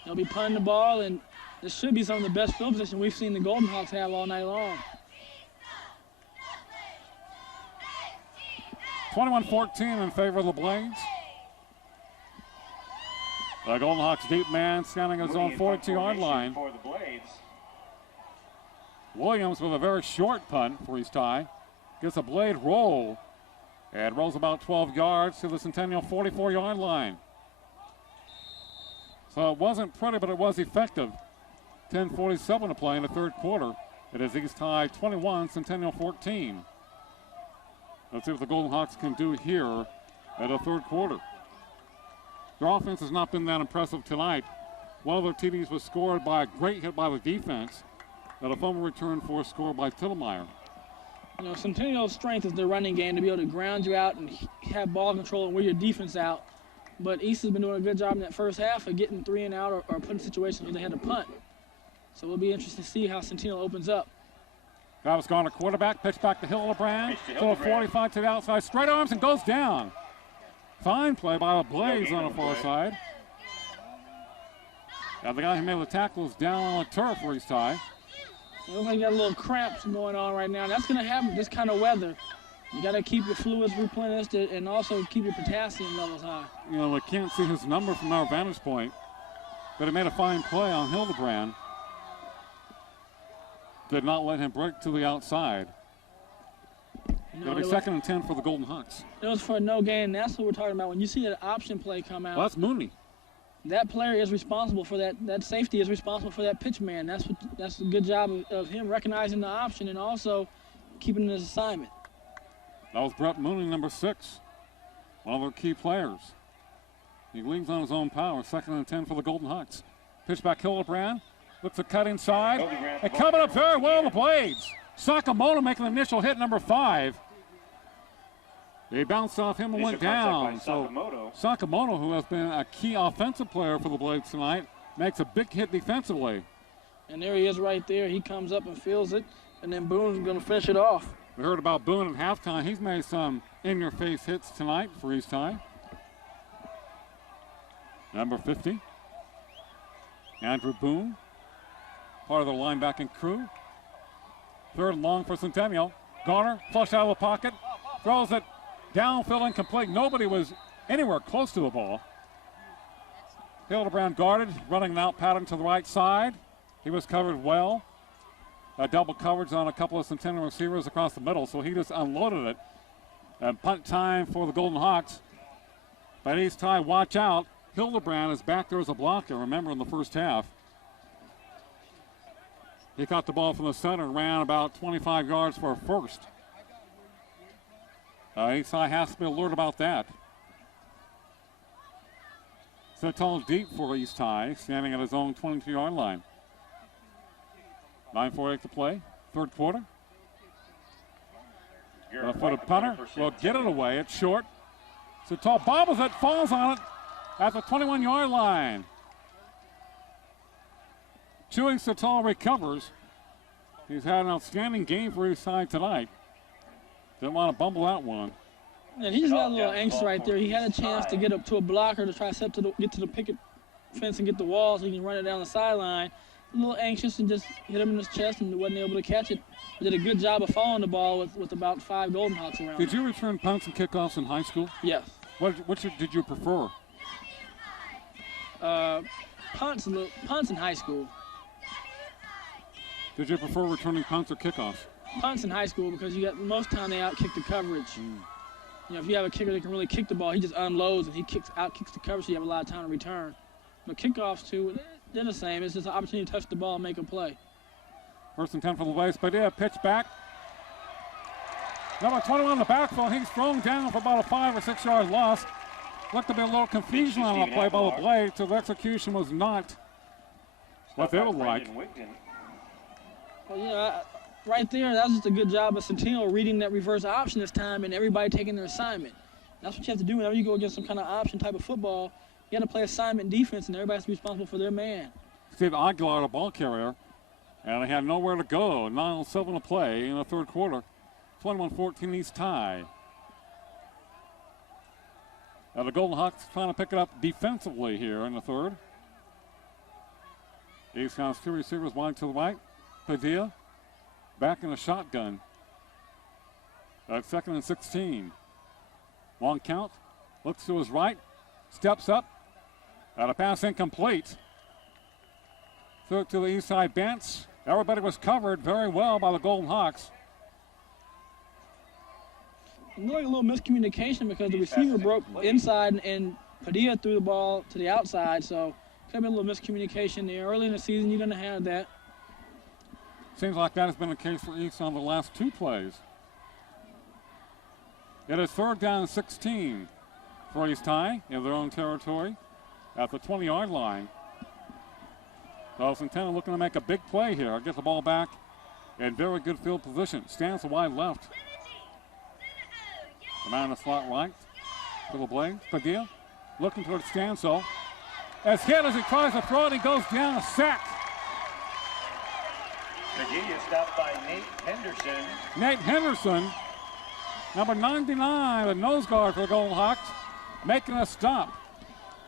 they'll be punting the ball, and this should be some of the best field position we've seen the Golden Hawks have all night long. 21-14 in favor of the Blades. The Golden Hawks deep man standing at his own 42-yard line. For the Blades. Williams with a very short punt for East High. Gets a blade roll and rolls about 12 yards to the Centennial 44-yard line. So it wasn't pretty, but it was effective. 10:47 to play in the third quarter. It is East High 21, Centennial 14. Let's see what the Golden Hawks can do here at the third quarter. Their offense has not been that impressive tonight. One of their TDs was scored by a great hit by the defense. And a fumble return for a score by Tittlemeyer. You know, Centennial's strength is their running game to be able to ground you out and have ball control and wear your defense out. But East has been doing a good job in that first half of getting 3 and out or putting situations where they had to punt. So it'll be interesting to see how Centennial opens up. Travis Garner, quarterback, pitch back to Hildebrand. To a 45 to the outside, straight arms and goes down. Fine play by the Blaze on the far side. And the guy who made the tackle is down on the turf for East High. It looks like you got a little cramps going on right now. That's going to happen this kind of weather. You got to keep your fluids replenished and also keep your potassium levels high. You know, we can't see his number from our vantage point, but he made a fine play on Hildebrand. Did not let him break to the outside. It'll be 2nd and 10 for the Golden Hawks. It was for a no gain. That's what we're talking about. When you see an option play come out. Well, that's Mooney. That player is responsible for that. That safety is responsible for that pitch man. That's a good job of him recognizing the option and also keeping his assignment. That was Brett Mooney, number 6. One of their key players. He leans on his own power. 2nd and 10 for the Golden Hawks. Pitch back Hildebrand. Looks to cut inside. And coming up very well, the Blades. Sakamoto making the initial hit, number 5. They bounced off him and went down. So Sakamoto, who has been a key offensive player for the Blades tonight, makes a big hit defensively. And there he is right there. He comes up and feels it, and then Boone's going to finish it off. We heard about Boone at halftime. He's made some in-your-face hits tonight for East High. Number 50, Andrew Boone, part of the linebacking crew. 3rd and long for Centennial. Garner, flush out of the pocket, throws it downfield incomplete. Nobody was anywhere close to the ball. Hildebrand guarded, running an out pattern to the right side. He was covered well. Double coverage on a couple of Centennial receivers across the middle, so he just unloaded it. And punt time for the Golden Hawks. But East High, watch out. Hildebrand is back there as a blocker, remember, in the first half. He caught the ball from the center and ran about 25 yards for a first. East High has to be alert about that. Centennial deep for East High, standing at his own 22-yard line. 9:48 to play, third quarter. Left-footed punter will get it away. It's short. Centennial bobbles it, falls on it at the 21-yard line. Chewing Centennial recovers. He's had an outstanding game for East High tonight. Didn't want to bumble that one. And he just got a little angst right there. He had a chance to get up to a blocker to try to get to the picket fence and get the wall so he can run it down the sideline. A little anxious and just hit him in his chest and wasn't able to catch it. He did a good job of following the ball with about 5 Golden Hawks around. Did you return punts and kickoffs in high school? Yes. What did you prefer? Punts in high school. Did you prefer returning punts or kickoffs? Punts in high school because you got most time they out-kick the coverage. You know, if you have a kicker that can really kick the ball, he just unloads and he kicks the coverage, so you have a lot of time to return. But kickoffs too, they're the same. It's just an opportunity to touch the ball and make a play. 1st and 10 for the Blaze. Padilla pitch back. Number 21 in the backfield. He's thrown down for about a 5 or 6 yard loss. Looked to be a little confusion on the play by the Blade, so the execution was not what they would like. Well, yeah, right there, that was just a good job of Centennial reading that reverse option this time and everybody taking their assignment. That's what you have to do whenever you go against some kind of option type of football. You got to play assignment defense, and everybody's responsible for their man. Steve Aguilar, the ball carrier, and they had nowhere to go. 9:07 to play in the third quarter. 21-14 East High. Now the Golden Hawks trying to pick it up defensively here in the third. East High has 2 receivers wide to the right. Padilla back in a shotgun. That's 2nd and 16. Long count. Looks to his right. Steps up. Got a pass incomplete. Throw it to the East Side bench. Everybody was covered very well by the Golden Hawks. It looked like a little miscommunication because the receiver broke inside and Padilla threw the ball to the outside, so could have been a little miscommunication there. Early in the season, you're going to have that. Seems like that has been the case for East on the last 2 plays. It is 3rd down and 16 for East High in their own territory at the 20-yard line. So Centennial looking to make a big play here. Get the ball back in very good field position. Stands to wide left. The man in the slot right to the blade. Padilla looking towards Stansel. As hit as he tries to throw it, he goes down, a sack. Virginia stopped by Nate Henderson. Nate Henderson, number 99, the nose guard for the Golden Hawks, making a stop.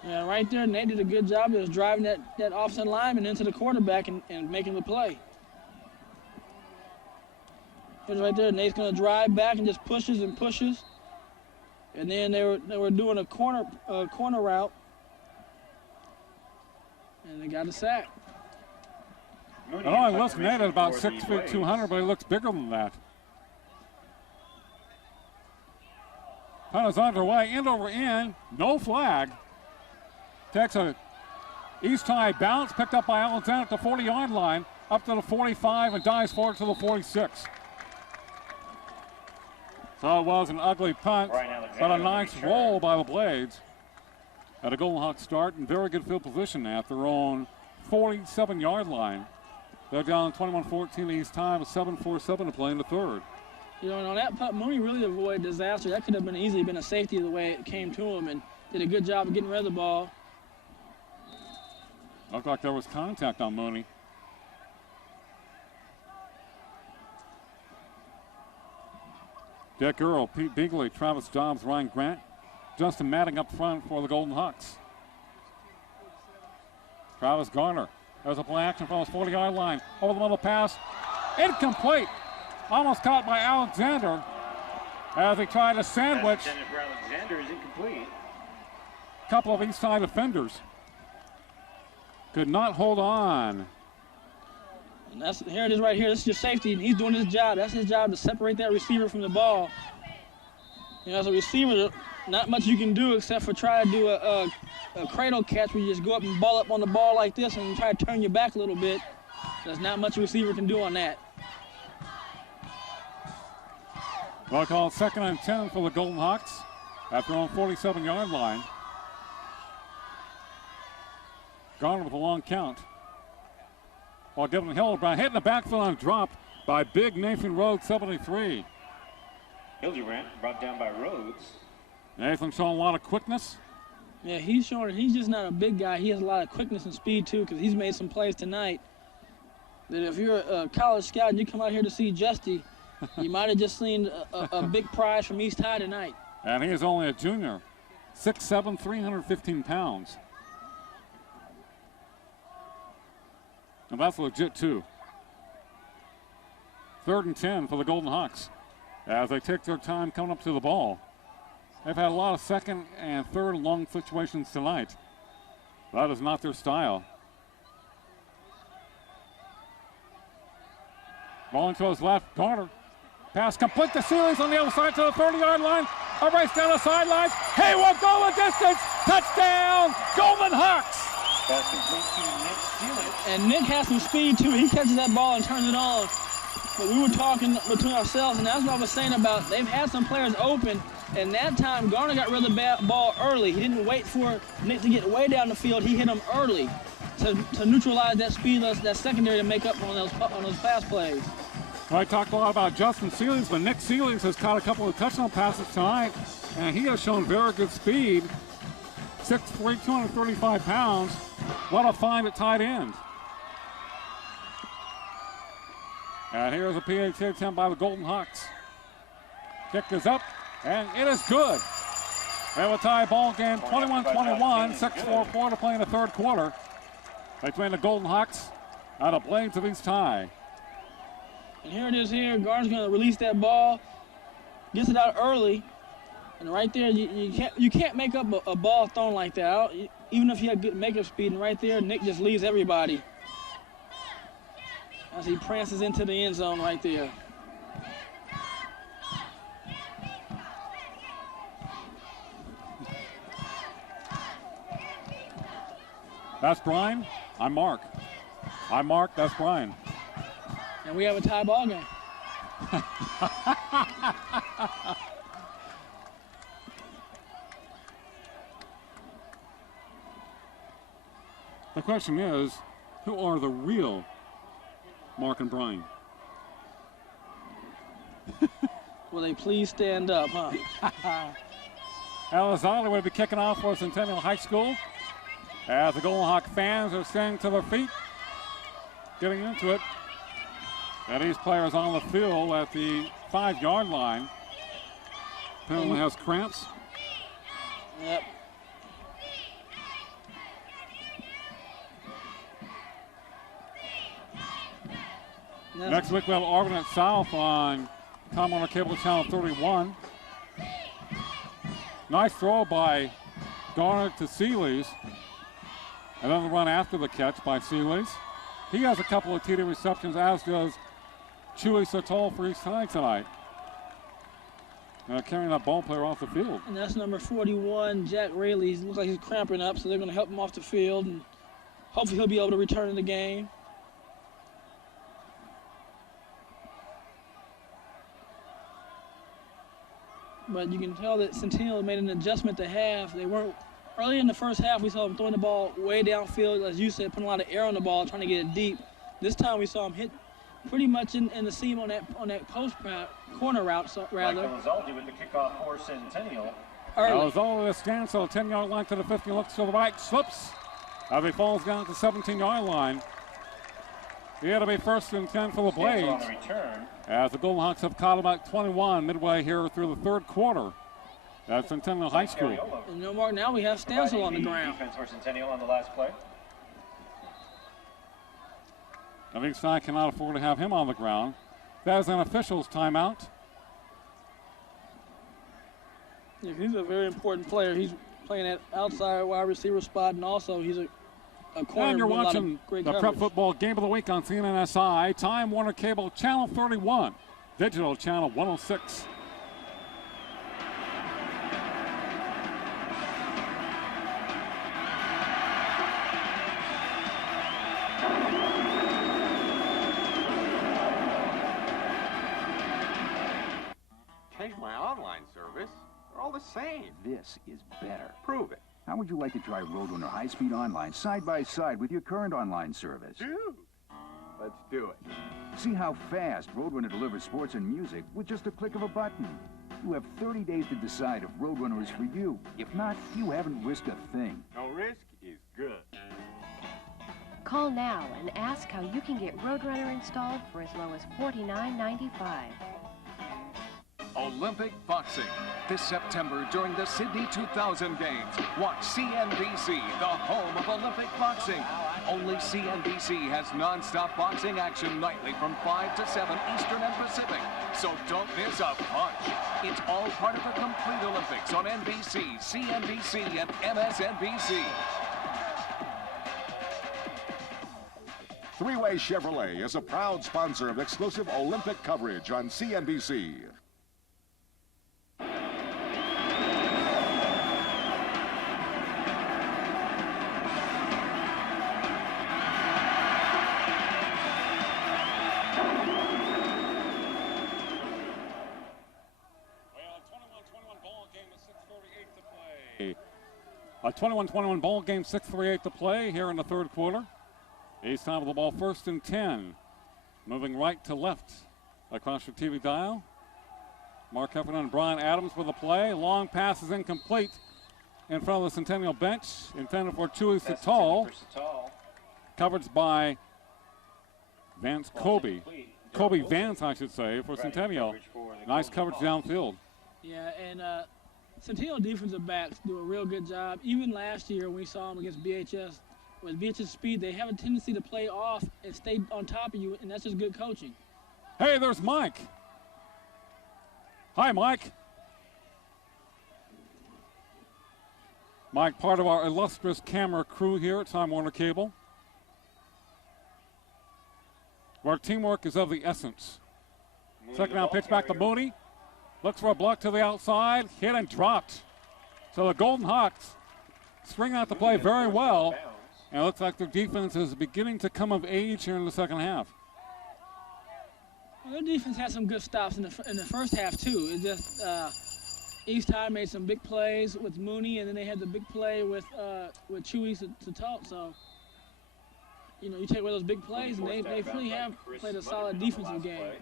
Yeah, right there, Nate did a good job of driving that offset lineman into the quarterback and making the play. Here's right there, Nate's going to drive back and just pushes and pushes. And then they were doing a corner route, and they got a sack. It only looks Nate at about 6 feet 200, but he looks bigger than that. Punt is underway, end over end, no flag. Takes a East High bounce, picked up by Alexander at the 40-yard line, up to the 45 and dives forward to the 46. So it was an ugly punt, but a nice roll by the Blades. At a Golden Hawks start in very good field position at their own 47-yard line. They're down 21-14 East High with 7:47 to play in the 3rd. You know, and on that punt, Mooney really avoided disaster. That could have been easily been a safety the way it came to him, and did a good job of getting rid of the ball. Looked like there was contact on Mooney. Dick Earl, Pete Beagley, Travis Dobbs, Ryan Grant, Justin Matting up front for the Golden Hawks. Travis Garner. There's a play action from his 40-yard line. Over the middle pass. Incomplete. Almost caught by Alexander as he tried to sandwich. Alexander is incomplete. A couple of East Side defenders. Could not hold on. And here it is right here. This is your safety. He's doing his job. That's his job, to separate that receiver from the ball. You know, as a receiver, not much you can do except for try to do a cradle catch where you just go up and ball up on the ball like this and try to turn your back a little bit. There's not much a receiver can do on that. Well, called 2nd and 10 for the Golden Hawks at their own 47-yard line. Garner with a long count. While giving Hildebrand hitting the backfield and dropped by big Nathan Rhodes, 73. Hildebrand brought down by Rhodes. Nathan showing a lot of quickness. Yeah, he's just not a big guy. He has a lot of quickness and speed too, because he's made some plays tonight that if you're a college scout and you come out here to see Justy, you might have just seen a big prize from East High tonight. And he is only a junior. 6'7", 315 pounds. And that's legit too. 3rd and 10 for the Golden Hawks as they take their time coming up to the ball. They've had a lot of 2nd and 3rd long situations tonight. That is not their style. Ball into his left corner. Pass complete to Seeley's on the other side to the 30-yard line. A race down the sidelines. Haywood goal the distance. Touchdown, Golden Hawks. Pass complete to Nick Seeley. And Nick has some speed too. He catches that ball and turns it on. But we were talking between ourselves, and that's what I was saying about they've had some players open, and that time Garner got rid of the ball early. He didn't wait for Nick to get way down the field. He hit him early to neutralize that speed, that secondary, to make up on those pass plays. Well, I talked a lot about Justin Seeley's, but Nick Seeley's has caught a couple of touchdown passes tonight, and he has shown very good speed. 6'3", 235 pounds. What a find at tight end. And here's a PAT attempt by the Golden Hawks. Kick is up, and it is good. We have a tie ball game, 21-21, 6:44 to play in the 3rd quarter between the Golden Hawks and the Blades of East High. And here it is here. Garner's going to release that ball, gets it out early, and right there, you can't make up a ball thrown like that. Even if you had good makeup speed, and right there, Nick just leaves everybody. as he prances into the end zone right there. That's Brian. I'm Mark. I'm Mark. That's Brian. And we have a tie ball game. The question is, who are the real Mark and Brian? Will they please stand up, huh? Elizalde will be kicking off for Centennial High School as the Golden Hawk fans are standing to their feet, getting into it. And these players on the field at the 5-yard line. Apparently has cramps. Yep. Next week we have Auburn at South on Common Cable Channel 31. Nice throw by Garner to Seeley's. And then the run after the catch by Seeley's. He has a couple of TD receptions, as does Chewy Satol for East High tonight. Carrying that ball player off the field. And that's number 41, Jack Rayleigh. He looks like he's cramping up, so they're going to help him off the field. And hopefully he'll be able to return in the game. But you can tell that Centennial made an adjustment to half. They weren't early in the first half. We saw them throwing the ball way downfield, as you said, putting a lot of air on the ball, trying to get it deep. This time we saw him hit pretty much in the seam on that post corner route, rather. Elizalde with the kickoff for Centennial. Elizalde at a standstill, 10-yard line to the 50, looks to the right, slips as he falls down to the 17-yard line. He had to be 1st and 10 for the Blades. On the return. As the Golden Hawks have caught about 21 midway here through the third quarter at Centennial High School. And no, Mark, now we have Stansel on the ground. Defense for Centennial on the last play. I think Sny cannot afford to have him on the ground. That is an official's timeout. Yeah, he's a very important player. He's playing at outside wide receiver spot, and also he's a corner. And you're with a lot of watching great the coverage. Prep Football Game of the Week on CNNSI, Time Warner Cable Channel 31, Digital Channel 106. Take my online service. They're all the same. This is better. Prove it. How would you like to try Roadrunner High-Speed Online side by side with your current online service? Dude, let's do it. See how fast Roadrunner delivers sports and music with just a click of a button. You have 30 days to decide if Roadrunner is for you. If not, you haven't risked a thing. No risk is good. Call now and ask how you can get Roadrunner installed for as low as $49.95. Olympic boxing. This September during the Sydney 2000 Games. Watch CNBC, the home of Olympic boxing. Only CNBC has non-stop boxing action nightly from 5 to 7 Eastern and Pacific. So don't miss a punch. It's all part of the complete Olympics on NBC, CNBC, and MSNBC. Three-Way Chevrolet is a proud sponsor of exclusive Olympic coverage on CNBC. A 21-21 ball game, 6:38 to play here in the third quarter. East time of the ball, 1st and 10. Moving right to left across your TV dial. Mark Heffernan and Brian Adams with the play. Long pass is incomplete in front of the Centennial bench. Intended for Chewy Satol. Coverage by Vance Kobe. Kobe Vance, I should say, for Centennial. Nice coverage downfield. Yeah, and Centennial defensive backs do a real good job. Even last year when we saw them against BHS, with BHS speed, they have a tendency to play off and stay on top of you, and that's just good coaching. Hey, there's Mike. Hi, Mike. Mike, part of our illustrious camera crew here at Time Warner Cable. where teamwork is of the essence. Second down pitch back to Mooney. Looks for a block to the outside. Hit and dropped. So the Golden Hawks string out the play very well. And it looks like their defense is beginning to come of age here in the second half. Well, their defense had some good stops in the first half, too. It just East High made some big plays with Mooney, and then they had the big play with Chewy to talk. So, you know, you take away those big plays, and they really have played a solid defensive game.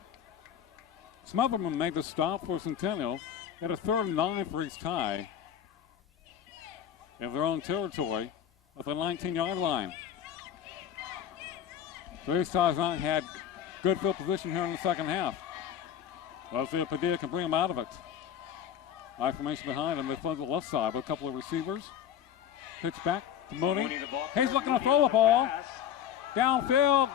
Smotherman made the stop for Centennial. Had a 3rd and 9 for East High in their own territory at the 19-yard line. So East High has not had good field position here in the second half. Let's see if Padilla can bring them out of it. High formation behind them. They flood to the left side with a couple of receivers. Pitch back to Mooney. He's looking to throw the ball. Downfield.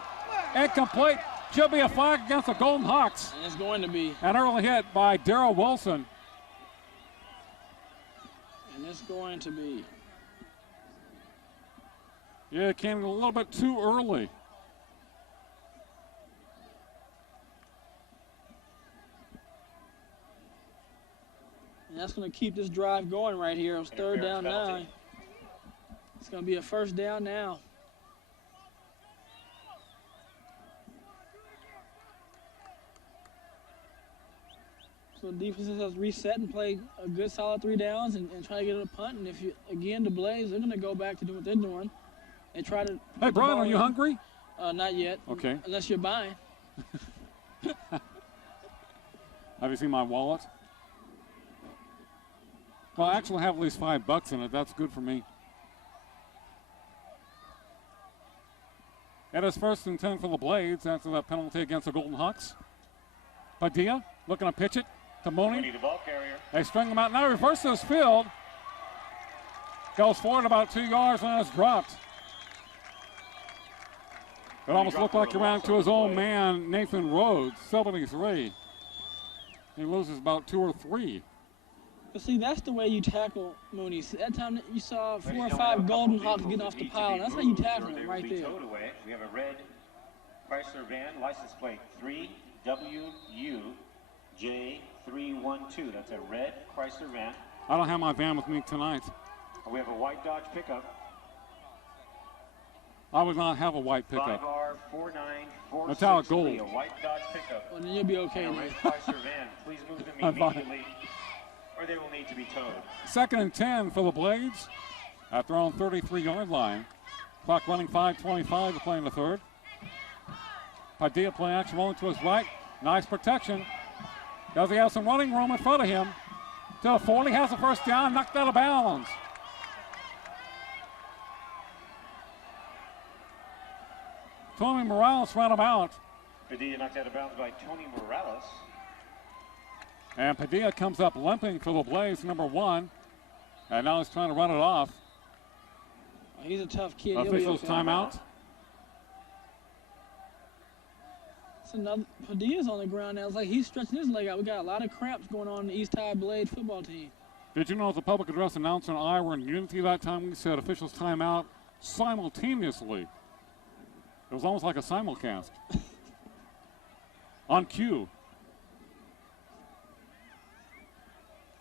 Incomplete. Should be a flag against the Golden Hawks. And it's going to be. An early hit by Darrell Wilson. And it's going to be. Yeah, it came a little bit too early. And that's going to keep this drive going right here. It's 3rd down 9. It's going to be a 1st down now. So the defense has reset and played a good solid 3 downs and try to get a punt. And if you, again, the Blaze, they're going to go back to do what they're doing and try to. Hey, Brian, are you hungry? Not yet. Okay. Unless you're buying. Have you seen my wallet? Well, I actually have at least $5 in it. That's good for me. It is 1st and 10 for the Blades after that penalty against the Golden Hawks. Padilla looking to pitch it to Mooney. The ball carrier. They string him out. Now reverses field. Goes forward about 2 yards and it's dropped. It almost looked like he ran to his own man, Nathan Rhodes, 73. He loses about 2 or 3. But see, that's the way you tackle Mooney. See, that time that you saw 4 or 5 Golden Hawks getting off the pile. That's how you tackle him right there. We have a red Chrysler van, license plate 3WUJ312. That's a red Chrysler van. I don't have my van with me tonight. We have a white Dodge pickup. I would not have a white pickup. 5R4946. Metallic gold. A white Dodge pickup. Well, then you'll be okay. A red Chrysler van. Please move them immediately, or they will need to be towed. 2nd and 10 for the Blades at their own 33-yard line. Clock running 5:25 to play in the 3rd. Padilla play action rolling to his right. Nice protection. Does he have some running room in front of him? To the 40, has the 1st down, knocked out of bounds. Tony Morales ran him out. Padilla knocked out of bounds by Tony Morales. And Padilla comes up limping for the Blaze, number 1. And now he's trying to run it off. He's a tough kid. Officials timeout. Padilla's on the ground now. It's like he's stretching his leg out. We got a lot of cramps going on in the East High Blade football team. Did you know the public address announcer and I were in unity that time? We said officials timeout simultaneously. It was almost like a simulcast. On cue.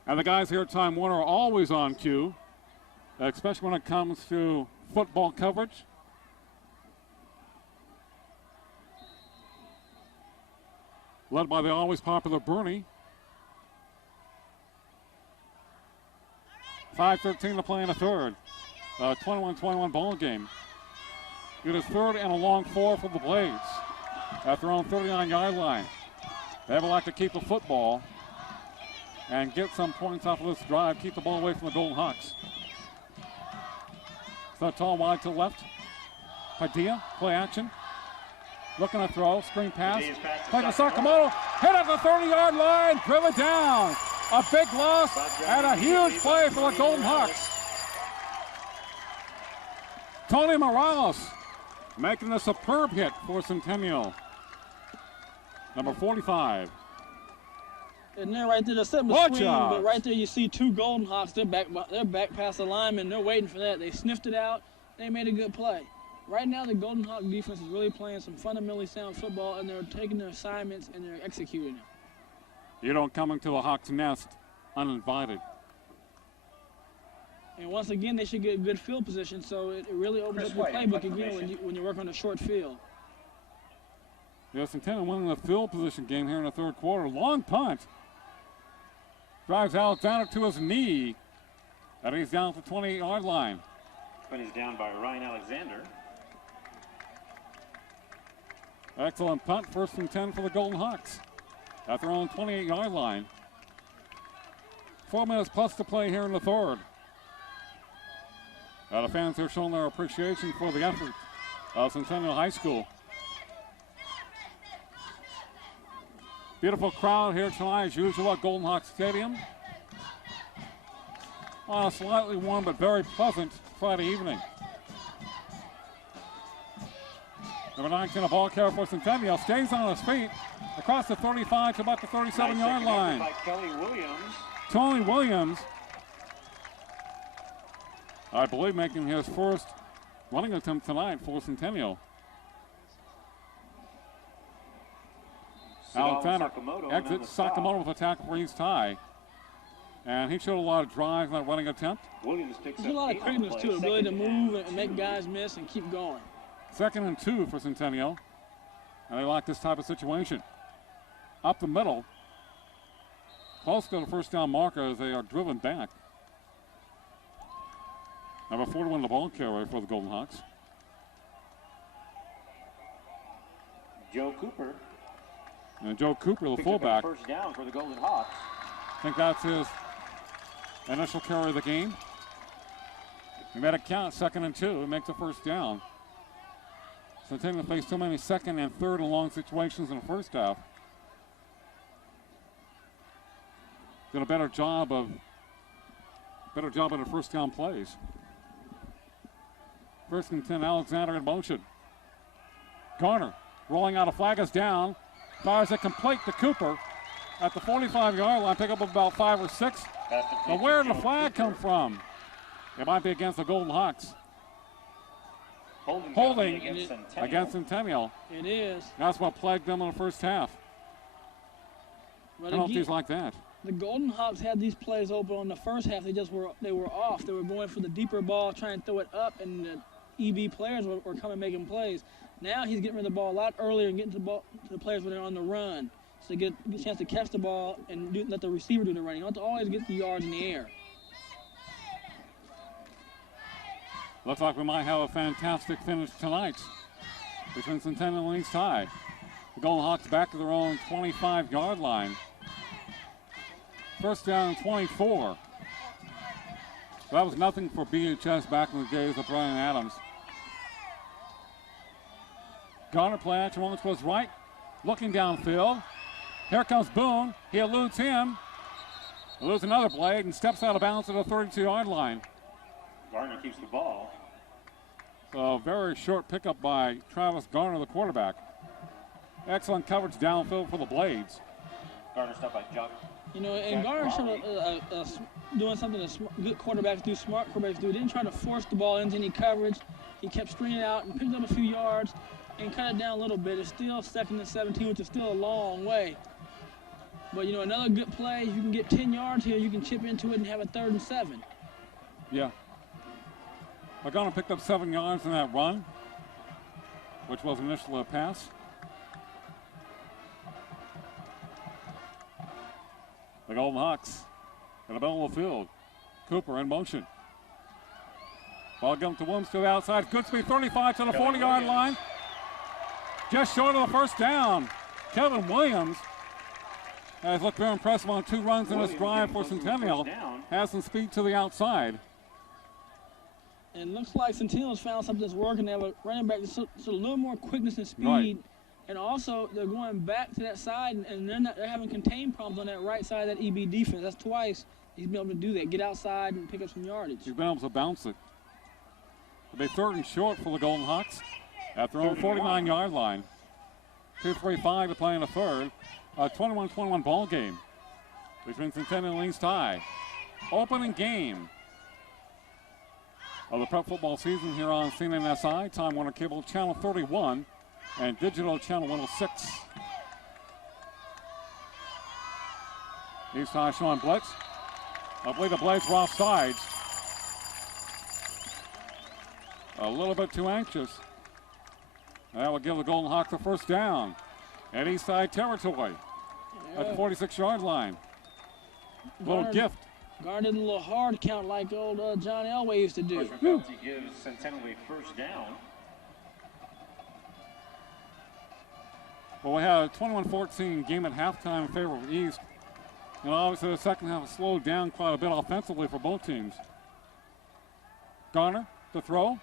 And the guys here at Time Warner are always on cue, especially when it comes to football coverage. Led by the always popular Bernie. 5:13 to play in the 3rd. 21-21 ball game. It is 3rd and a long 4 for the Blades at their own 39-yard line. They would like to keep the football and get some points off of this drive, keep the ball away from the Golden Hawks. So tall wide to the left. Padilla, play action. Looking to throw, screen pass. Taking Sakamoto, hit at the 30-yard line, driven down. A big loss and a huge play for the Golden Hawks. Tony Morales making a superb hit for Centennial. Number 45. And they're right there, they're sitting between, but right there you see 2 Golden Hawks. They're back past the lineman. They're waiting for that. They sniffed it out. They made a good play. Right now, the Golden Hawk defense is really playing some fundamentally sound football, and they're taking their assignments and they're executing them. You don't come into the Hawks' nest uninvited. And once again, they should get good field position, so it really opens up your playbook again when you work on a short field. Yeah, Centennial winning the field position game here in the third quarter. Long punt. Drives Alexander to his knee. And he's down at the 28-yard line. But he's down by Ryan Alexander. Excellent punt, 1st and 10 for the Golden Hawks at their own 28-yard line. 4 minutes plus to play here in the third. The fans are showing their appreciation for the effort of Centennial High School. Beautiful crowd here tonight as usual at Golden Hawk Stadium. On a slightly warm but very pleasant Friday evening. Number 19, a ball carrier for Centennial, stays on his feet across the 35 to about the 37-yard line. By Kelly Williams. Tony Williams, I believe, making his first running attempt tonight for Centennial. Alexander exits Sakamoto with a tackle for East High. And he showed a lot of drive in that running attempt. Williams picks There's a lot of quickness too, ability to move and make guys miss and keep going. 2nd and 2 for Centennial. And they like this type of situation. Up the middle. Close to the first down marker as they are driven back. Number 41, the ball carrier for the Golden Hawks. Joe Cooper. And Joe Cooper, the fullback. First down for the Golden Hawks. I think that's his initial carry of the game. He made it count, 2nd and 2. He makes the first down. Centennial faced so many 2nd and 3rd and long situations in the first half. Did a better job in the first down plays. 1st and 10, Alexander in motion. Garner rolling out, a flag is down. Fires it complete to Cooper at the 45-yard line. Pick up about 5 or 6. But where did the flag come from? It might be against the Golden Hawks. Holding against Centennial. It is. That's what plagued them in the first half. But Penalties again, like that. The Golden Hawks had these plays open on the first half. They were off. They were going for the deeper ball, trying to throw it up, and the EB players were coming making plays. Now he's getting rid of the ball a lot earlier and getting to the players when they're on the run, so they get a chance to catch the ball and let the receiver do the running. You don't have to always get the yards in the air. Looks like we might have a fantastic finish tonight between Centennial and East High. The Golden Hawks back to their own 25-yard line. First down, 24. That was nothing for BHS back in the days of Brian Adams. Garner play action once was right, looking downfield. Here comes Boone. He eludes him. Eludes another blade and steps out of bounds at the 32-yard line. Garner keeps the ball. So very short pickup by Travis Garner, the quarterback. Excellent coverage downfield for the Blades. Garner stopped by Jock. You know, and Garner showed doing something that good quarterbacks do, smart quarterbacks do. He didn't try to force the ball into any coverage. He kept screening out and picked up a few yards and cut it down a little bit. It's still 2nd and 17, which is still a long way. But, you know, another good play, you can get 10 yards here, you can chip into it and have a 3rd and 7. Yeah. Garner picked up 7 yards in that run, which was initially a pass. The Golden Hawks in the middle of the field. Cooper in motion. Ball given to Williams to the outside. Goodspeed 35 to the 40-yard line. Just short of the first down. Kevin Williams has looked very impressive on 2 runs in this drive for Centennial. Has some speed to the outside. And looks like Centennial's found something that's working. They have a running back that's a little more quickness and speed. Right. And also, they're going back to that side, and they're having contained problems on that right side of that EB defense. That's twice he's been able to do that, get outside and pick up some yardage. He's been able to bounce it. It'll be 3rd and short for the Golden Hawks at their own 49-yard line. 2:35 to play in the third. A 21-21 ball game between Centennial and East High. Opening game of the prep football season here on CNNSI, Time Warner Cable Channel 31 and Digital Channel 106. East High showing blitz. I believe the Blades were off sides. A little bit too anxious. That will give the Golden Hawks a first down at East Side territory at the 46-yard line. Little gift. Guarded a little hard count like old John Elway used to do. First penalty gives Centennial a first down. Well, we had a 21-14 game at halftime in favor of East. And obviously the second half slowed down quite a bit offensively for both teams. Garner, the throw.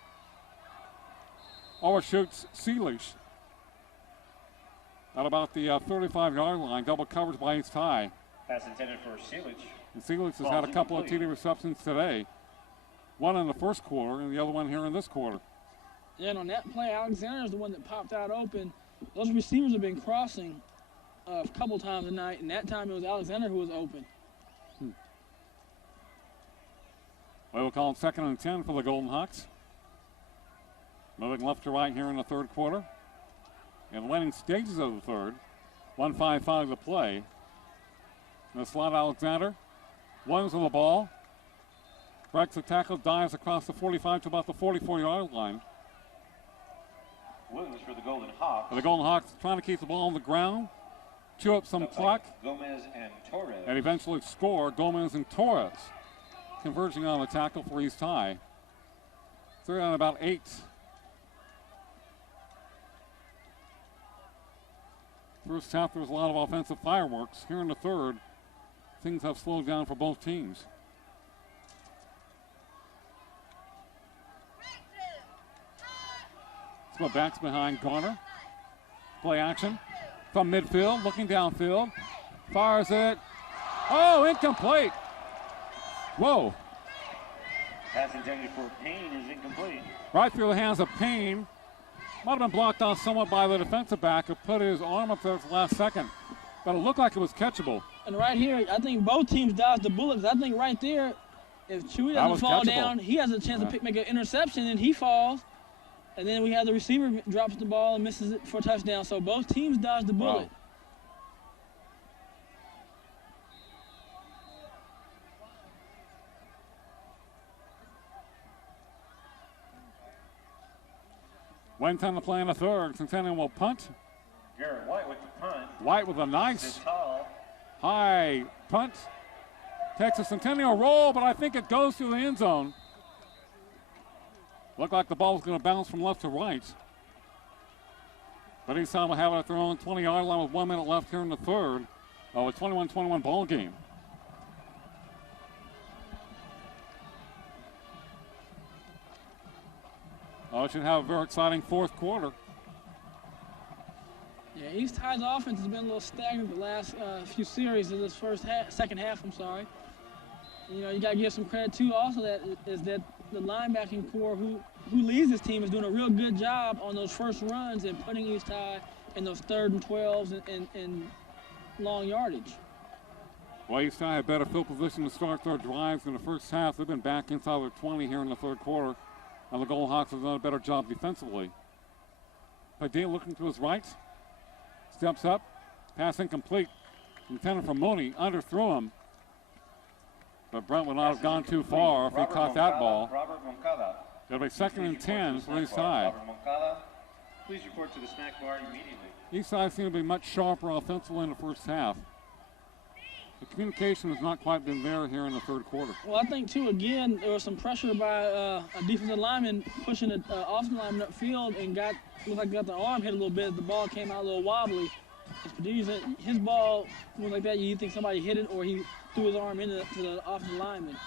Overshoots Seelish at about the 35-yard line. Double coverage by East High. Pass intended for Seelig. And Seelig has had a couple of TD receptions today. One in the first quarter and the other one here in this quarter. Yeah, and on that play, Alexander is the one that popped out open. Those receivers have been crossing a couple times tonight, and that time it was Alexander who was open. We will call it 2nd and 10 for the Golden Hawks. Moving left to right here in the third quarter. In the winning stages of the third, 1:55 to play. In the slot, Alexander runs with the ball. Breaks the tackle, dives across the 45 to about the 44-yard line. Williams for the Golden Hawks. And the Golden Hawks trying to keep the ball on the ground, chew up some clock, Gomez and Torres. and eventually score. Gomez and Torres converging on the tackle for East High. 3 on about 8. First half, there was a lot of offensive fireworks. Here in the third, things have slowed down for both teams. So backs behind Garner. Play action from midfield, looking downfield. Fires it. Oh, incomplete. Whoa. Pass intended for Payne is incomplete. Right through the hands of Payne. Might have been blocked off somewhat by the defensive back who put his arm up there at the last second. But it looked like it was catchable. And right here, I think both teams dodged the bullets. I think right there, if Chewy doesn't fall down, he has a chance to make an interception, and he falls. And then we have the receiver drops the ball and misses it for a touchdown. So both teams dodged the bullet. Wow. One time to play in the third. Centennial will punt. Garrett White with the punt. White with a nice Vital. high punt. Takes a Centennial roll, but I think it goes through the end zone. Looked like the ball was going to bounce from left to right. But East High will have it at their own 20-yard line with 1 minute left here in the third. A 21-21 ball game. It should have a very exciting fourth quarter. Yeah, East High's offense has been a little stagnant the last few series of this second half. I'm sorry. You know, you got to give some credit too. Also, that the linebacking core who leads this team is doing a real good job on those first runs and putting East High in those 3rd and 12s and long yardage. Well, East High had better field position to start their drives in the first half. They've been back inside their 20 here in the third quarter. And the Golden Hawks have done a better job defensively. Padilla looking to his right. Steps up. Pass incomplete. Intended for Mooney. Underthrew him. But Brent would not have gone too far if he caught that ball. Robert Moncada. It'll be 2nd and 10 for East High. Robert Moncada, please report to the snack bar immediately. East High seemed to be much sharper offensively in the first half. The communication has not quite been there here in the third quarter. Well, I think, too, again, there was some pressure by a defensive lineman pushing an offensive lineman upfield and looked like got the arm hit a little bit. The ball came out a little wobbly. His ball was like that. You think somebody hit it or he threw his arm into the offensive lineman.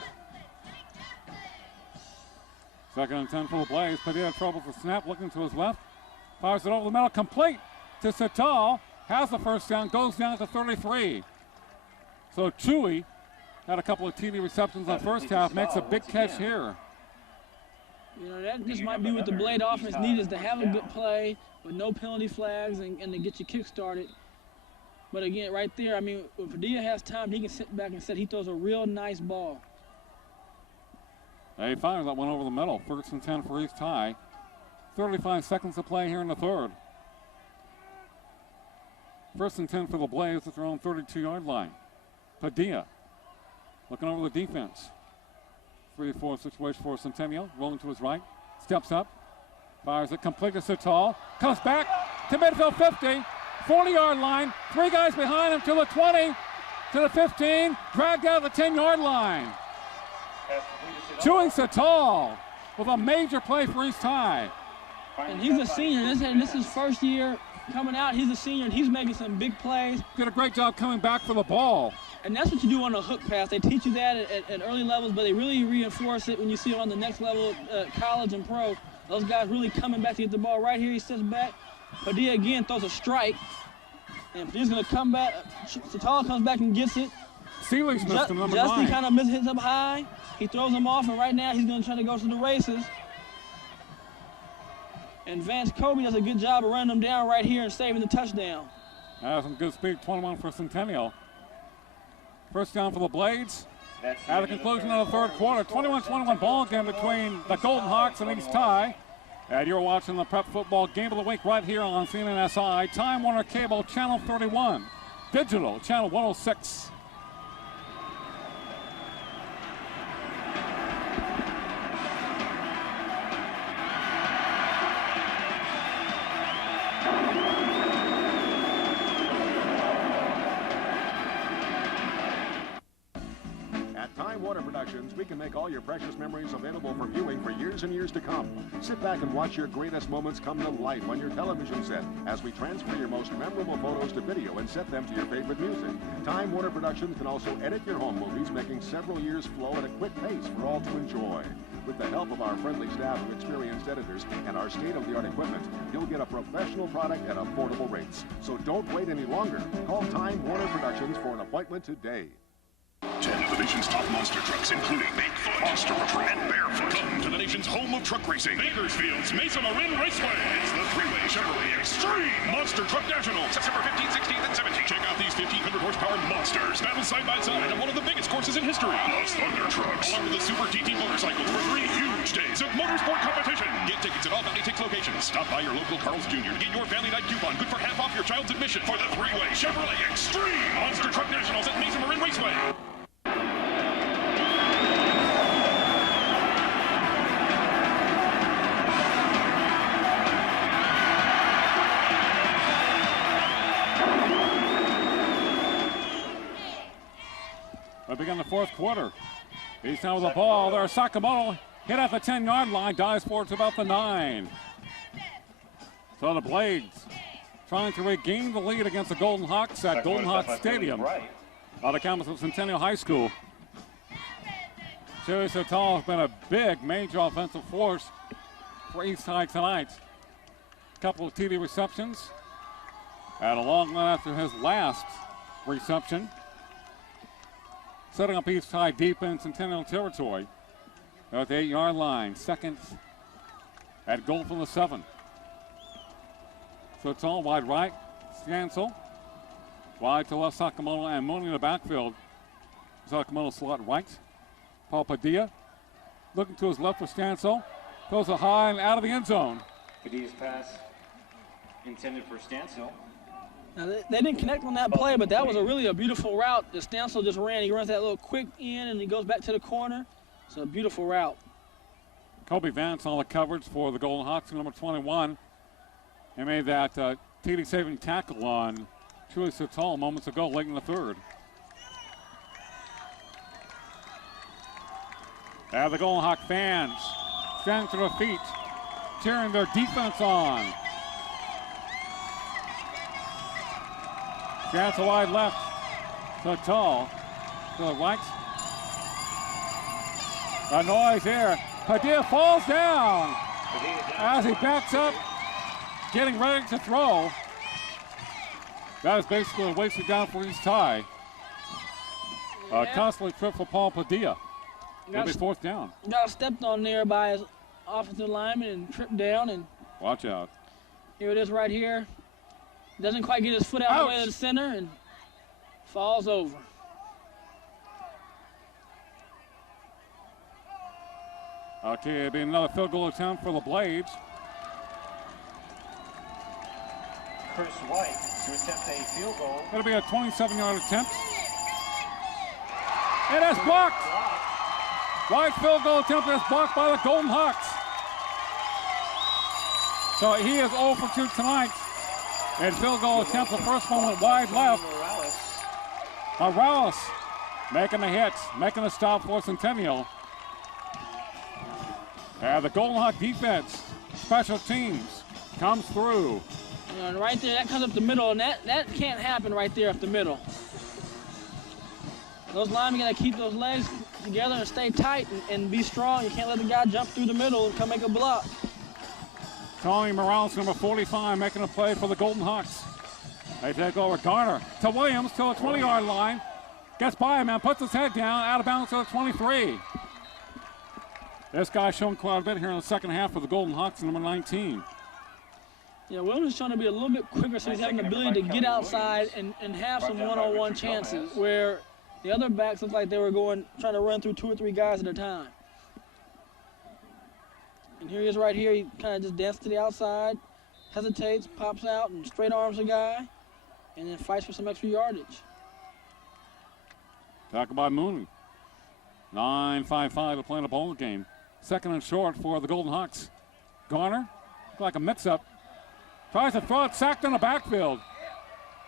2nd and 10 for the Blaze. Padilla had trouble with the snap, looking to his left. Fires it over the middle, complete to Sital. Has the first down, goes down to 33. So Chewy had a couple of TD receptions in the first half, makes a big catch here. You know, that just might be what the Blade offense needs, is to have a good play with no penalty flags and to get you kick-started. But again, right there, I mean, if Padilla has time, he can sit back and say he throws a real nice ball. They fires that one over the middle. 1st and 10 for East High. 35 seconds to play here in the third. 1st and 10 for the Blaze at their own 32-yard line. Padilla looking over the defense. 3-4 situation for Centennial. Rolling to his right. Steps up. Fires it complete to Sital. Comes back to midfield 50. 40-yard line. 3 guys behind him to the 20. To the 15. Dragged out of the 10-yard line. Chewing Sital with a major play for East High. And he's a senior. This is his first year coming out. He's a senior, and he's making some big plays. Did a great job coming back for the ball. And that's what you do on a hook pass. They teach you that at early levels, but they really reinforce it when you see it on the next level, college and pro. Those guys really coming back to get the ball. Right here, he sits back. Padilla again throws a strike. And Padilla's going to come back. Sital comes back and gets it. Seeley's missed him, number 9. Justin kind of hits up high. He throws him off, and right now he's going to try to go to the races. And Vance Kobe does a good job of running them down right here and saving the touchdown. That's some good speed, 21 for Centennial. First down for the Blades. At the conclusion of the third quarter, 21-21 ball game between the Golden Hawks and East High. And you're watching the Prep Football Game of the Week right here on CNNSI, Time Warner Cable, Channel 31, Digital, Channel 106. We can make all your precious memories available for viewing for years and years to come. Sit back and watch your greatest moments come to life on your television set as we transfer your most memorable photos to video and set them to your favorite music. Time Warner Productions can also edit your home movies, making several years flow at a quick pace for all to enjoy. With the help of our friendly staff of experienced editors and our state-of-the-art equipment, you'll get a professional product at affordable rates. So don't wait any longer. Call Time Warner Productions for an appointment today. 10 of the nation's top monster trucks, including Bigfoot, Monster Truck, and Barefoot, come to the nation's home of truck racing, Bakersfield's Mesa Marin Raceway. It's the three-way Chevrolet Extreme Monster Truck National, September 15th, 16th, and 17th. Check out these 1,500 horsepower monsters battle side by side on one of the biggest courses in history. Plus Thunder Trucks, along with the Super TT motorcycles for 3 huge days of motorsport competition. Get tickets at all Valley Tix locations. Stop by your local Carl's Jr. to get your family night coupon, good for half off your child's admission for the three-way Chevrolet Extreme Monster Truck Nationals at Mesa Marin Raceway. We begin the fourth quarter. He's now with the ball. There's Sakamoto hit at the 10-yard line, dives forward to about the 9. So the Blades trying to regain the lead against the Golden Hawks at Golden Hawks Stadium on the campus of Centennial High School. Joey Sital has been a big, major offensive force for East High tonight. A couple of TD receptions and a long run after his last reception. Setting up East High deep in Centennial territory at the 8-yard line. Second at goal from the 7. So it's all wide right. Stansel. Wide to left, Sakamoto and Mooney in the backfield. Sakamoto slot right. Paul Padilla looking to his left for Stansel. Throws it high and out of the end zone. Padilla's pass intended for Stansel. Now, they didn't connect on that play, but that was a beautiful route that Stansel just ran. He runs that little quick in, and he goes back to the corner. It's a beautiful route. Kobe Vance on the coverage for the Golden Hawks, number 21. He made that TD saving tackle on Chewy Sital moments ago, late in the third. And the Golden Hawk fans standing to their feet, cheering their defense on. Chance a wide left. Sital to the right. A noise here. Padilla falls down as he backs up, getting ready to throw. That is basically a wasted down for East High. Constantly trip for Paul Padilla. It'll be fourth down. Got stepped on there by his offensive lineman and tripped down. And watch out. Here it is right here. Doesn't quite get his foot out of the way of the center and falls over. Okay, it'll be another field goal attempt for the Blades. Chris White to attempt a field goal. It'll be a 27-yard attempt. It is blocked. White field goal attempt is blocked by the Golden Hawks. So he is 0 for 2 tonight. And field goal attempt, the first one went wide left. Morales making the hit, making the stop for Centennial. And the Golden Hawk defense, special teams, comes through. And right there, that comes up the middle, and that can't happen right there up the middle. Those linemen got to keep those legs together and stay tight and be strong. You can't let the guy jump through the middle and come make a block. Tony Morales, number 45, making a play for the Golden Hawks. They take over Garner to Williams to the 20-yard line. Gets by him and puts his head down, out of bounds to the 23. This guy's shown quite a bit here in the second half for the Golden Hawks, number 19. Yeah, Williams is trying to be a little bit quicker, so he's having the ability to get outside and have some one-on-one chances where the other backs looked like they were trying to run through 2 or 3 guys at a time. And here he is right here. He kind of just dances to the outside, hesitates, pops out, and straight arms the guy, and then fights for some extra yardage. Tackled by Mooney. 9:55 to play in the ball game. Second and short for the Golden Hawks. Garner, like a mix-up. Tries to throw it, sacked in the backfield.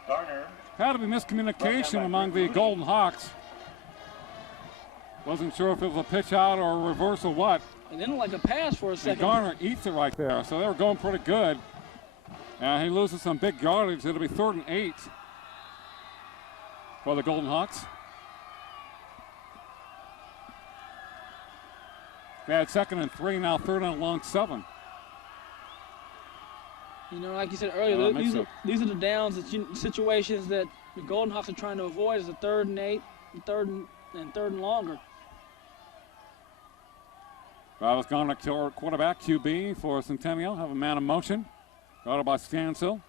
Garner. Had to be miscommunication among the Golden Hawks. Wasn't sure if it was a pitch out or a reverse or what. It didn't look like a pass for a second. And Garner eats it right there, so they were going pretty good. And he loses some big yardage. It'll be 3rd and 8 for the Golden Hawks. They had 2nd and 3, now 3rd and long 7. You know, like you said earlier, these are the downs, situations that the Golden Hawks are trying to avoid is the 3rd and 8, and 3rd and longer. Travis Garner, quarterback, QB for Centennial, have a man in motion. Guarded by Stansel.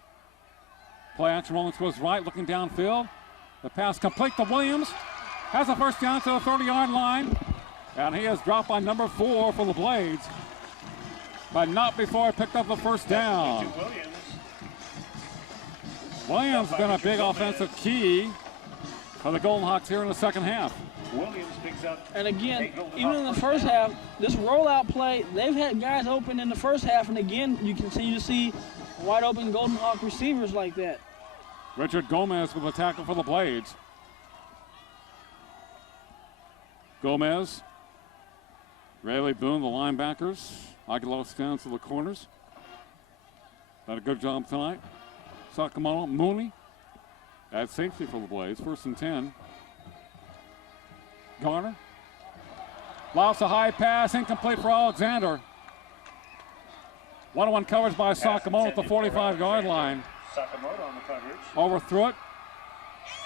Play action rolling to his right, looking downfield. The pass complete to Williams. Has a first down to the 30-yard line. And he is dropped by number 4 for the Blades. But not before he picked up the first down. Williams has been a big offensive key for the Golden Hawks here in the second half. Williams picks up. And again, even in the first half, this rollout play, they've had guys open in the first half, and again, you continue to see wide open Golden Hawk receivers like that. Richard Gomez with a tackle for the Blades. Gomez, Rayleigh Boone, the linebackers. Aguilar stands to the corners. Did a good job tonight. Sakamoto, Mooney at safety for the Blades. 1st and 10. Garner. Lost a high pass, incomplete for Alexander. 1-on-1 coverage by Sakamoto at the 45-yard line. Sakamoto on the coverage. Overthrew it.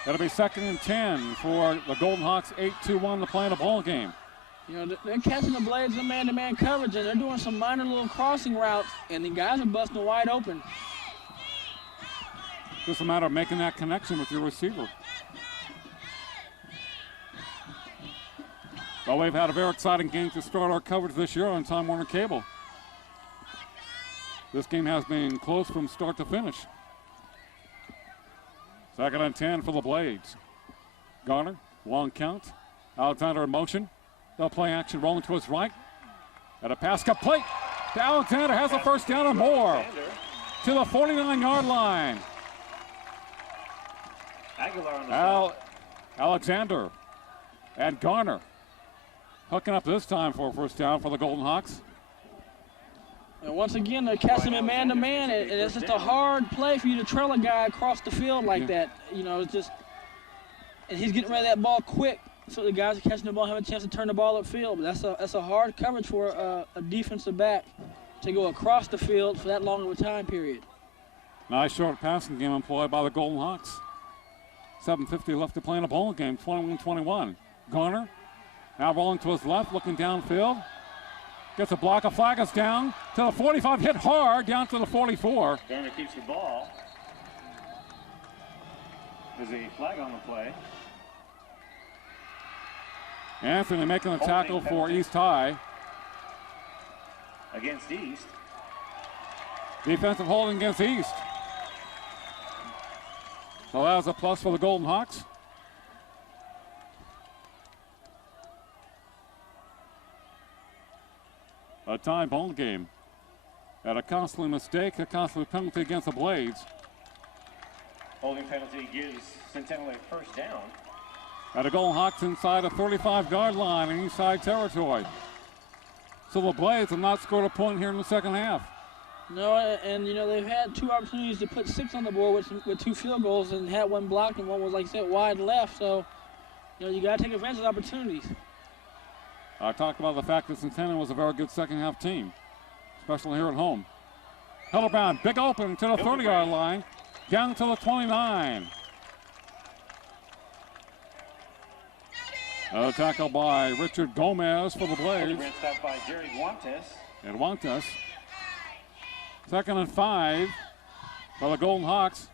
It'll be 2nd and 10 for the Golden Hawks, 8-2-1 to play in the ball game. You know, they're catching the Blades in man-to-man coverage, and they're doing some minor little crossing routes, and the guys are busting wide open. Just a matter of making that connection with your receiver. Well, we've had a very exciting game to start our coverage this year on Time Warner Cable. This game has been close from start to finish. 2nd and 10 for the Blades. Garner, long count. Alexander in motion. They'll play action rolling to his right. And a pass complete to Alexander. Has a first down and more to the 49-yard line. Aguilar on the Alexander and Garner hooking up this time for a first down for the Golden Hawks. And once again, they're catching him man-to-man, and it's just a hard play for you to trail a guy across the field like that. You know, it's just, and he's getting rid of that ball quick, so the guys are catching the ball have a chance to turn the ball upfield. But that's a hard coverage for a defensive back to go across the field for that long of a time period. Nice short passing game employed by the Golden Hawks. 7:50 left to play in a ball game, 21-21. Garner now rolling to his left, looking downfield. Gets a block, a flag is down to the 45, hit hard down to the 44. Garner keeps the ball. There's a flag on the play. Anthony making the tackle for East High. against East. Defensive holding against East. So that was a plus for the Golden Hawks. A tie ball game. At a costly mistake, a costly penalty against the Blades. Holding penalty gives Centennial a first down. At a Golden Hawks inside a 35-yard line in east side territory. So the Blades have not scored a point here in the second half. No, and you know, they've had 2 opportunities to put 6 on the board with 2 field goals and had one blocked and one was, like I said, wide left. So, you know, you got to take advantage of opportunities. I talked about the fact that Centennial was a very good second half team, especially here at home. Hildebrand, big open to the 30-yard line, down to the 29. A tackle by Richard Gomez for the Blades. Hildebrand stopped by Jerry Guantes. And Guantes. 2nd and 5 for the Golden Hawks.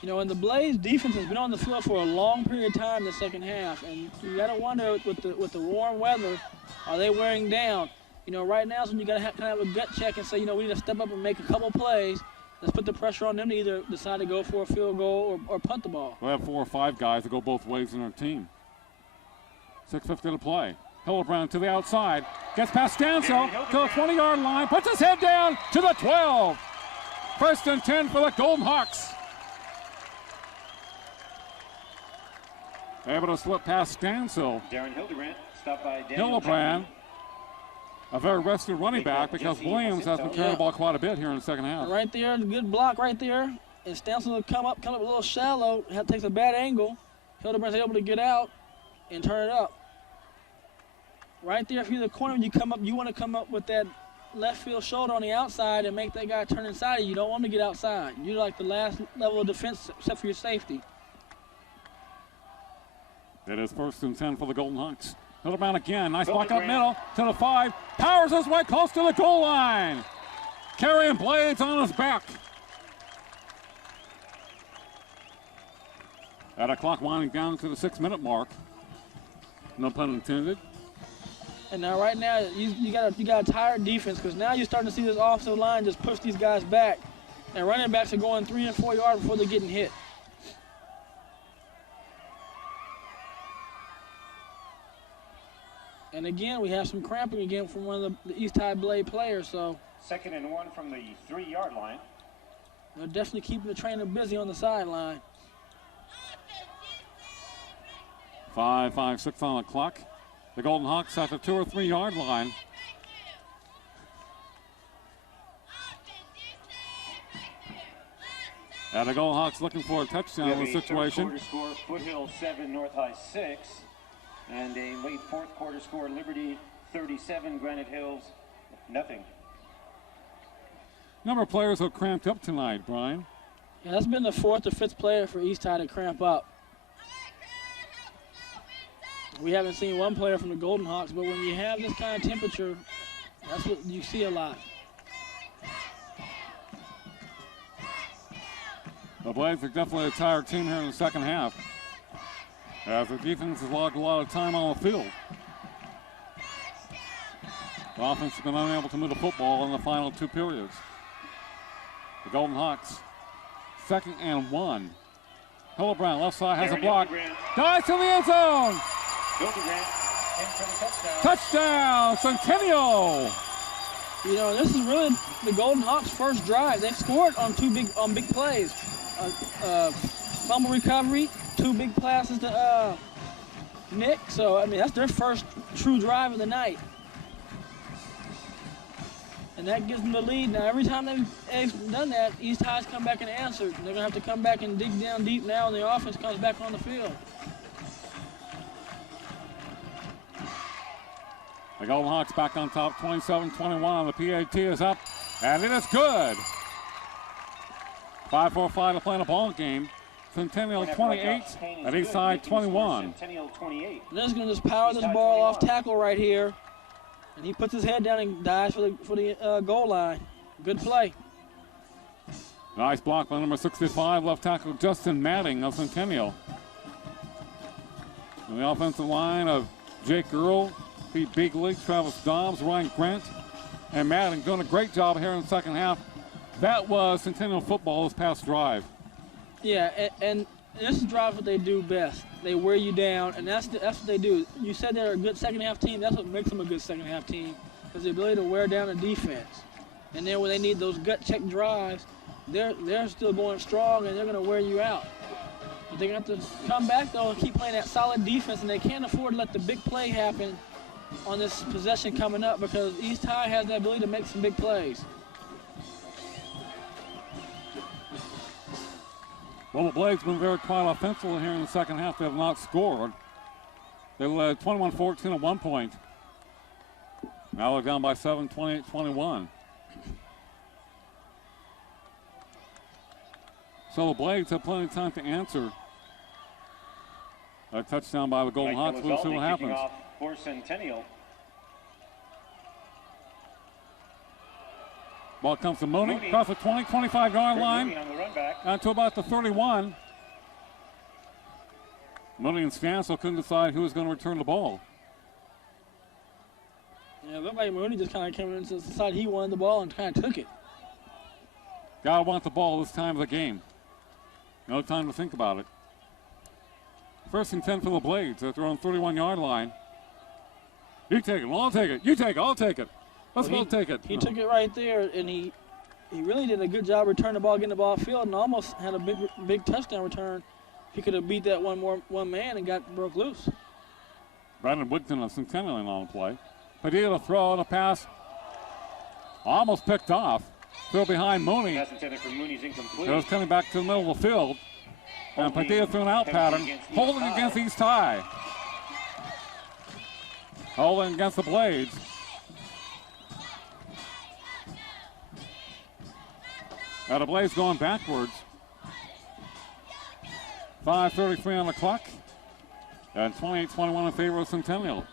You know, and the Blades defense has been on the field for a long period of time in the second half, and you got to wonder with the warm weather, are they wearing down? You know, right now is when you got to kind of have a gut check and say, you know, we need to step up and make a couple plays. Let's put the pressure on them to either decide to go for a field goal or punt the ball. We have 4 or 5 guys that go both ways in our team. 6:50 to play. Hildebrand to the outside, gets past Stansel to the 20-yard line, puts his head down to the 12. 1st and 10 for the Golden Hawks. Able to slip past Stansel. Darren Hildebrand stopped by Hildebrand, a very rested running back because Williams has been carrying the ball quite a bit here in the second half. Right there, good block right there. And Stansel will come up a little shallow, takes a bad angle. Hildebrand's able to get out and turn it up. Right there, if you're the corner, you want to come up with that left field shoulder on the outside and make that guy turn inside of you. You don't want him to get outside. You're like the last level of defense except for your safety. It is 1st and 10 for the Golden Hawks. Hildebrand again, nice block up middle to the 5. Powers his way close to the goal line. Carrying Blades on his back. At a clock winding down to the 6-minute mark. No pun intended. And now right now you got a tired defense because now you're starting to see this offensive line just push these guys back. And running backs are going 3 and 4 yards before they're getting hit. And again, we have some cramping again from one of the East High Blade players. So 2nd and 1 from the 3-yard line. They're definitely keeping the trainer busy on the sideline. 5:56 on the clock. The Golden Hawks at the 2 or 3 yard line. And the Golden Hawks looking for a touchdown in the situation. Third quarter score, Foothill 7, North High 6. And a late 4th quarter score, Liberty 37, Granite Hills nothing. Number of players who cramped up tonight, Brian. Yeah, that's been the 4th or 5th player for East High to cramp up. We haven't seen one player from the Golden Hawks, but when you have this kind of temperature, that's what you see a lot. The Blades are definitely a tired team here in the second half, as the defense has logged a lot of time on the field. The offense has been unable to move the football in the final 2 periods. The Golden Hawks, 2nd and 1. Hildebrand, left side, has a block. Dives to the end zone. Hildebrand in for the Touchdown, touchdown. Centennial. You know, this is really the Golden Hawks' first drive. They've scored on big plays. Fumble recovery, 2 big passes to Nick. So, I mean, that's their first true drive of the night. And that gives them the lead. Now, every time they've done that, East High's come back and answered. They're going to have to come back and dig down deep now, and the offense comes back on the field. The Golden Hawks back on top, 27-21. The PAT is up, and it is good. 5:45 to play in a ball game. Centennial 28 and Eastside 21. Centennial 28. They're just going to just power this ball off tackle right here. And he puts his head down and dives for the goal line. Good play. Nice block by number 65, left tackle Justin Matting of Centennial. And the offensive line of Jake Earl, Pete Beagley, Travis Dobbs, Ryan Grant, and Madden doing a great job here in the second half. That was Centennial football's past drive. Yeah, and this drive what they do best. They wear you down, and that's what they do. You said they're a good second half team. That's what makes them a good second half team, is the ability to wear down the defense. And then when they need those gut check drives, they're still going strong, and they're going to wear you out. But they have to come back though and keep playing that solid defense, and they can't afford to let the big play happen on this possession coming up, because East High has the ability to make some big plays. Well, the Blades been very quiet offensively here in the second half. They have not scored. They led 21-14 at one point. Now they're down by 7, 28-21. So the Blades have plenty of time to answer. A touchdown by the Golden Hawks. We'll see what happens. Off for Centennial. Ball comes to Mooney. Across the 20, 25-yard line. On the run back. Down to about the 31. Mooney and Stansel couldn't decide who was going to return the ball. Yeah, it looked like Mooney just kind of came in to decide he wanted the ball and kind of took it. Gotta want the ball this time of the game. No time to think about it. First and 10 for the Blades at their own 31-yard line. You take it, well, I'll take it. You take it, I'll take it. Let's both take it. He took it right there, and he really did a good job returning the ball, getting the ball field, and almost had a big touchdown return. He could have beat that one man and broke loose. Brandon Woodton of Centennial on the play. Padilla to throw and a pass. Almost picked off. Throw behind Mooney. Pass intended for Mooney's incomplete. It was coming back to the middle of the field. And Padilla threw an out pattern. Holding against East High. Holding against the Blades. Now the Blades going backwards. 5:33 on the clock. And 28-21 in favor of Centennial.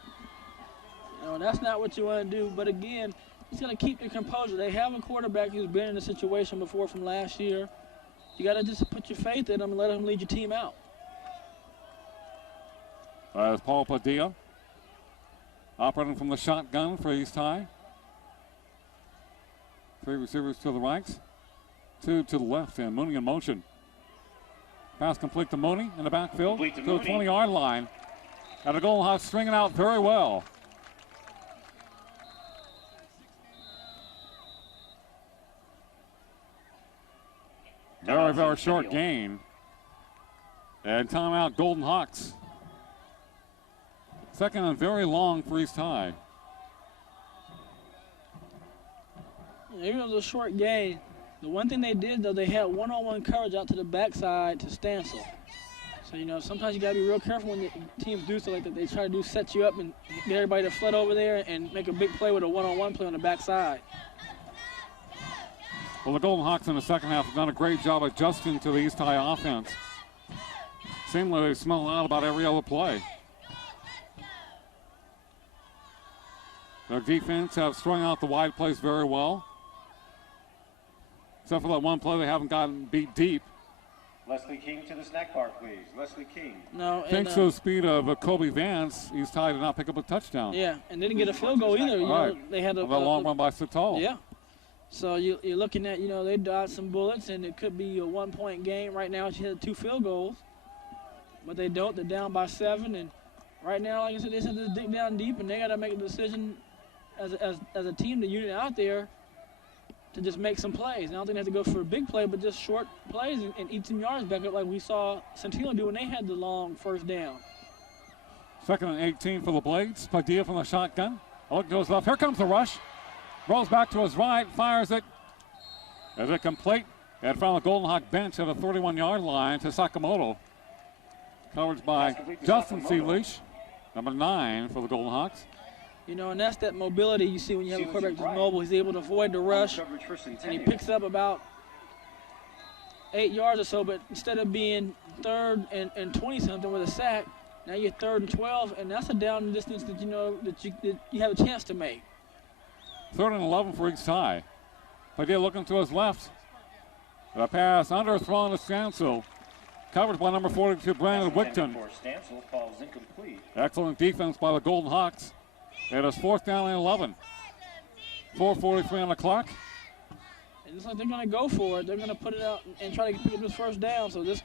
That's not what you want to do. But again, he's going to keep the composure. They have a quarterback who's been in a situation before from last year. You got to just put your faith in him and let him lead your team out. As Paul Padilla operating from the shotgun for East High. 3 receivers to the right, 2 to the left, and Mooney in motion. Pass complete to Mooney in the backfield to the 20-yard line. And the Golden Hawks stringing out very well. Very, very short gain. And timeout, Golden Hawks. Second and very long for East High. Even though it was a short gain, the one thing they did, though, they had one-on-one coverage out to the backside to Stansel. So, sometimes you got to be real careful when the teams do so like that. They try to set you up and get everybody to flood over there and make a big play with a one-on-one play on the backside. Well, the Golden Hawks in the second half have done a great job adjusting to the East High offense. Seemingly they smell out about every other play. Their defense have strung out the wide plays very well. Except for that one play, they haven't gotten beat deep. Leslie King to the snack bar, please. Leslie King. No, thanks to the speed of Kobe Vance, East High did not pick up a touchdown. Yeah, and didn't get a field goal either. Right. They had a long run by Sital. Yeah. So you're looking at, they dodged some bullets, and it could be a one-point game. Right now, she had 2 field goals, but they don't. They're down by 7, and right now, like I said, they said to dig down deep, and they got to make a decision as a team, the unit out there, to just make some plays. I don't think they have to go for a big play, but just short plays and eat some yards back up like we saw Centennial do when they had the long first down. Second and 18 for the Blades. Padilla from the shotgun. Look goes left. Here comes the rush. Rolls back to his right, fires it. Is it complete? In front of the Golden Hawk bench at a 31-yard line to Sakamoto. Coverage by Justin Sealeach, number 9 for the Golden Hawks. And that's that mobility you see when you have a quarterback that's mobile. He's able to avoid the rush, and he picks up about 8 yards or so, but instead of being 3rd and 20-something with a sack, now you're 3rd and 12, and that's a down distance that that you have a chance to make. 3rd and 11 for East High. Padilla looking to his left. The pass underthrown to Stansel. Covered by number 42, Brandon Wickton. Stansel falls incomplete. Excellent defense by the Golden Hawks. It is 4th down and 11. 4:43 on the clock. It looks like they're going to go for it. They're going to put it out and try to pick up this first down. So this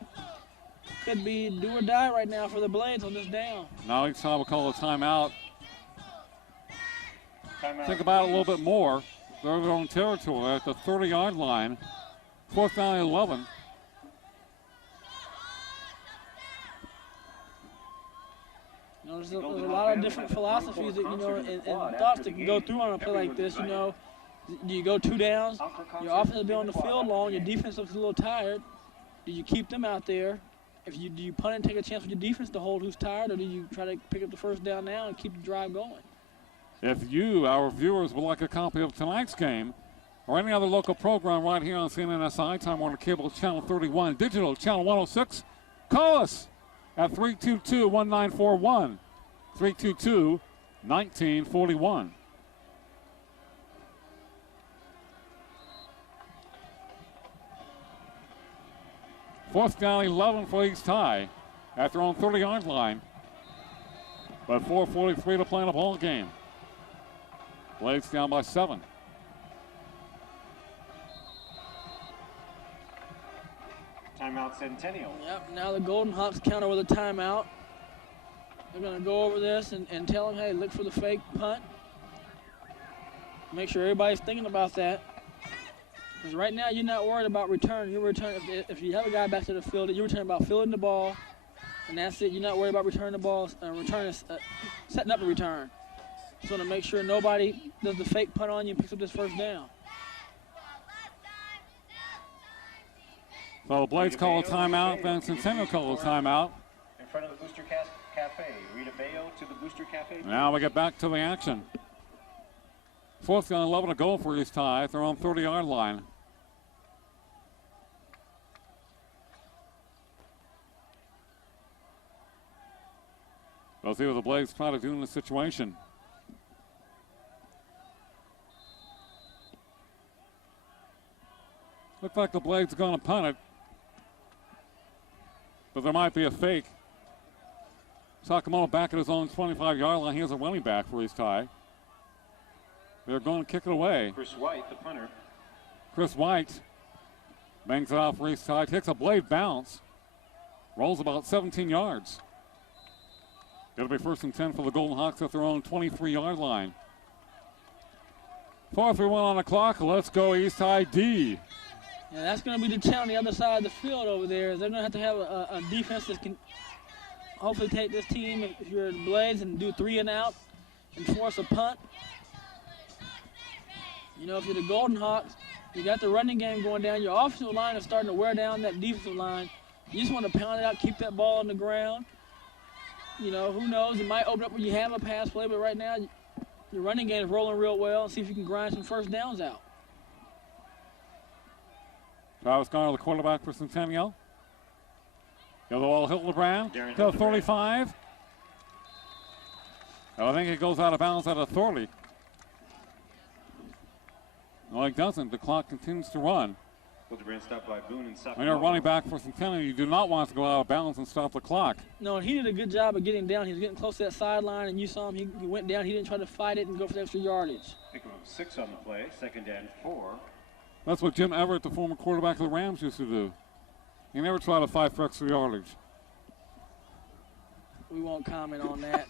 could be do or die right now for the Blades on this down. Now each time we'll call a timeout. Timeout. Think about it a little bit more. They're in their own territory at the 30-yard line. 4th down and 11. You know, there's a lot of different philosophies that, you know, and thoughts that can go through on a play like this. You know, do you go 2 downs? Your offense will be on the field long. Your defense looks a little tired. Do you keep them out there? Do you punt and take a chance with your defense to hold who's tired, or do you try to pick up the first down now and keep the drive going? If you, our viewers, would like a copy of tonight's game or any other local program right here on CNNSI, Time Warner Cable Channel 31, Digital Channel 106, call us at 322-1941, 322-1941. Fourth down, 11 for East High at their own 30-yard line. But 4:43 to play in the ball game. Blades down by 7. Timeout Centennial. Yep, now the Golden Hawks counter with a timeout. They're going to go over this and tell them, hey, look for the fake punt. Make sure everybody's thinking about that. Because right now you're not worried about return. You're returning if you have a guy back to the field, you're returning about fielding the ball, and that's it. You're not worried about returning the ball, setting up a return. So to make sure nobody does the fake punt on you and picks up this first down. So the Blades call a timeout, then Centennial call a timeout. In front of the Booster Cafe. Rita Bayo to the Booster Cafe. Now we get back to the action. 4th down, 11 to go for East High at their own 30-yard line. We'll see what the Blades try to do in this situation. Looks like the Blades are going to punt it. But there might be a fake. Sakamoto back at his own 25-yard line. He has a running back for East High. They're going to kick it away. Chris White, the punter. Chris White bangs it out for East High. Takes a blade bounce. Rolls about 17 yards. It'll be 1st and 10 for the Golden Hawks at their own 23-yard line. 4-3-1 on the clock. Let's go East High D. Yeah, that's going to be the challenge on the other side of the field over there. They're going to have a defense that can hopefully take this team, if you're the Blades, and do 3 and out and force a punt. You know, if you're the Golden Hawks, you got the running game going down. Your offensive line is starting to wear down that defensive line. You just want to pound it out, keep that ball on the ground. You know, who knows? It might open up when you have a pass play, but right now your running game is rolling real well. See if you can grind some first downs out. Travis Garner, the quarterback for Centennial. Go the ball, Hildebrand to the 35. I think it goes out of bounds at a 30. No, it doesn't. The clock continues to run. Hildebrand stopped by Boone and Sakamoto. When you're running back for Centennial, you do not want to go out of bounds and stop the clock. No, and he did a good job of getting down. He was getting close to that sideline, and you saw him. He went down. He didn't try to fight it and go for the extra yardage. Pick up 6 on the play. 2nd and 4. That's what Jim Everett, the former quarterback of the Rams, used to do. He never tried to fight for extra yardage. We won't comment on that.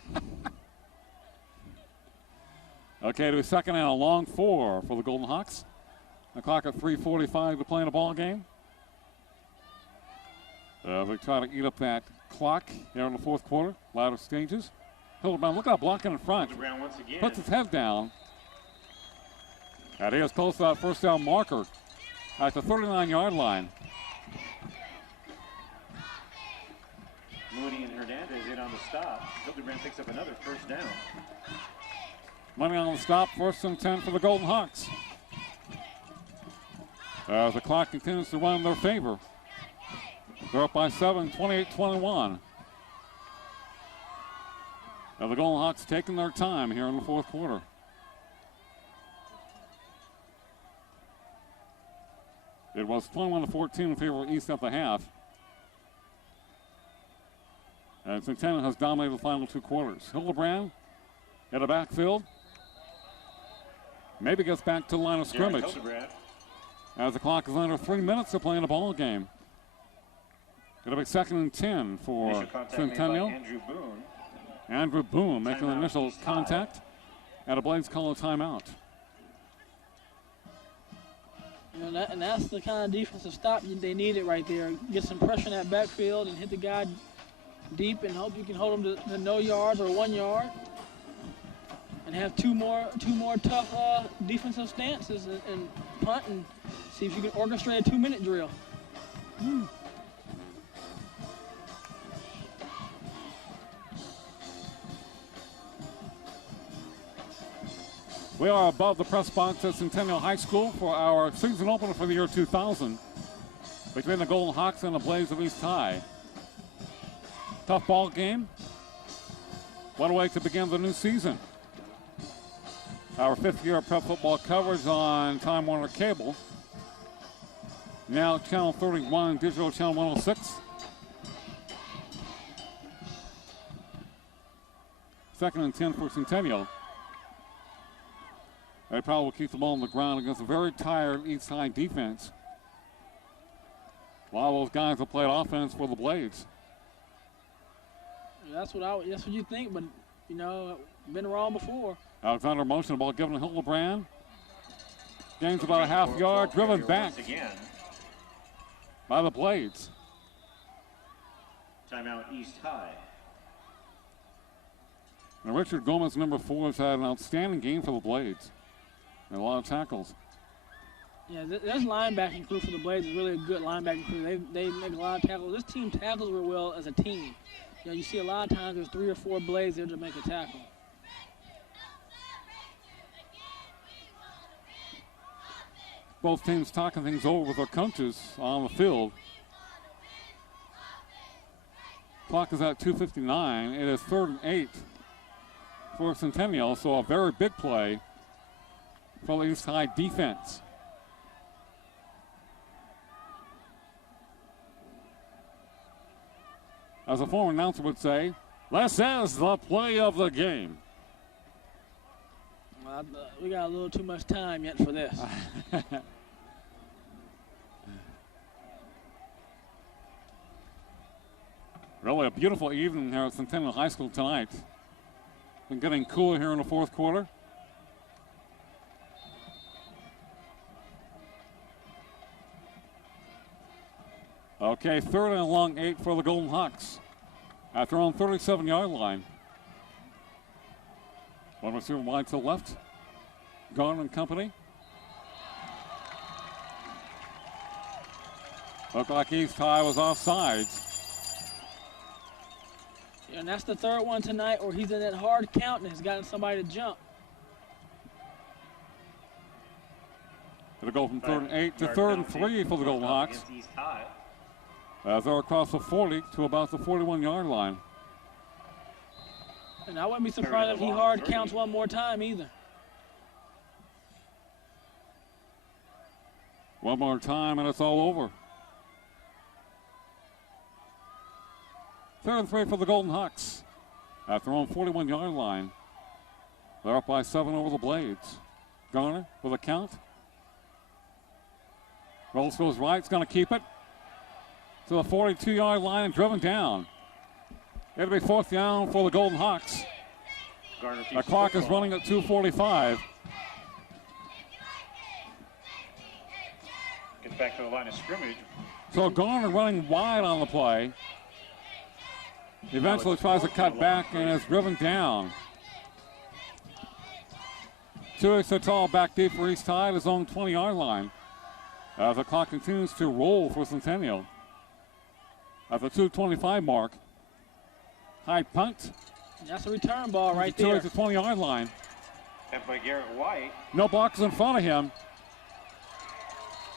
Okay, to a 2nd and a long 4 for the Golden Hawks. The clock at 3:45 to play in the ball game. They try to eat up that clock here in the 4th quarter. Latter stages. Hildebrand, look out, blocking in front. Hildebrand once again. Puts his head down. And he is close to that first down marker at the 39-yard line. Mooney and Hernandez in on the stop. Hildebrand picks up another first down. Money on the stop, 1st and 10 for the Golden Hawks. As the clock continues to run in their favor. They're up by 7, 28-21. Now the Golden Hawks taking their time here in the 4th quarter. It was 21-14 in favor of East at the half. And Centennial has dominated the final 2 quarters. Hildebrand in the backfield. Maybe gets back to the line of scrimmage. As the clock is under 3 minutes to play in the ball game. It'll be 2nd and 10 for Centennial. Andrew Boone making the initial contact. And the Blades call a timeout. You know, and that's the kind of defensive stop they needed right there. Get some pressure in that backfield and hit the guy deep and hope you can hold him to no yards or 1 yard. And have two more tough defensive stances and punt and see if you can orchestrate a 2-minute drill. We are above the press box at Centennial High School for our season opener for the year 2000 between the Golden Hawks and the Blades of East High. Tough ball game. What a way to begin the new season. Our 5th year of prep football coverage on Time Warner Cable. Now Channel 31, Digital Channel 106. 2nd and 10 for Centennial. They probably will keep the ball on the ground against a very tired East High defense. A lot of those guys have played offense for the Blades. That's what you think, but you know, been wrong before. Alexander motion, the ball given to Hildebrand. Gains about a half yard, driven back by the Blades. Timeout East High. And Richard Gomez, number 4, has had an outstanding game for the Blades. And a lot of tackles. Yeah, this linebacking crew for the Blades is really a good linebacking crew. They make a lot of tackles. This team tackles real well as a team. You know, you see a lot of times there's 3 or 4 Blades there to make a tackle. Both teams talking things over with their coaches on the field. Clock is at 2:59. It is 3rd and 8 for Centennial, so a very big play for the East High defense. As a former announcer would say, this is the play of the game. Well, we got a little too much time yet for this. Really a beautiful evening here at Centennial High School tonight. Been getting cooler here in the 4th quarter. Okay, 3rd and a long 8 for the Golden Hawks at their own 37-yard line. One receiver wide to the left. Garner and company. Looked like East High was offsides. Yeah, and that's the 3rd one tonight where he's in that hard count and has gotten somebody to jump. It'll go from 3rd and 8 to 3rd and 3 for the Golden Hawks. As they're across the 40 to about the 41-yard line. And I wouldn't be surprised if he hard counts one more time either. One more time and it's all over. 3rd and 3 for the Golden Hawks at their own 41-yard line. They're up by 7 over the Blades. Garner with a count. Rolls goes right, it's going to keep it to the 42-yard line and driven down. It'll be 4th down for the Golden Hawks. The clock is running at 2:45. Gets back to the line of scrimmage. So Garner running wide on the play. Eventually tries to cut back and is driven down. 2 extra tall back deep for East High, his own 20-yard line. As the clock continues to roll for Centennial. At the 2:25 mark. High punt. That's a return ball right there. Towards the 20-yard line. And by Garrett White. No blockers in front of him.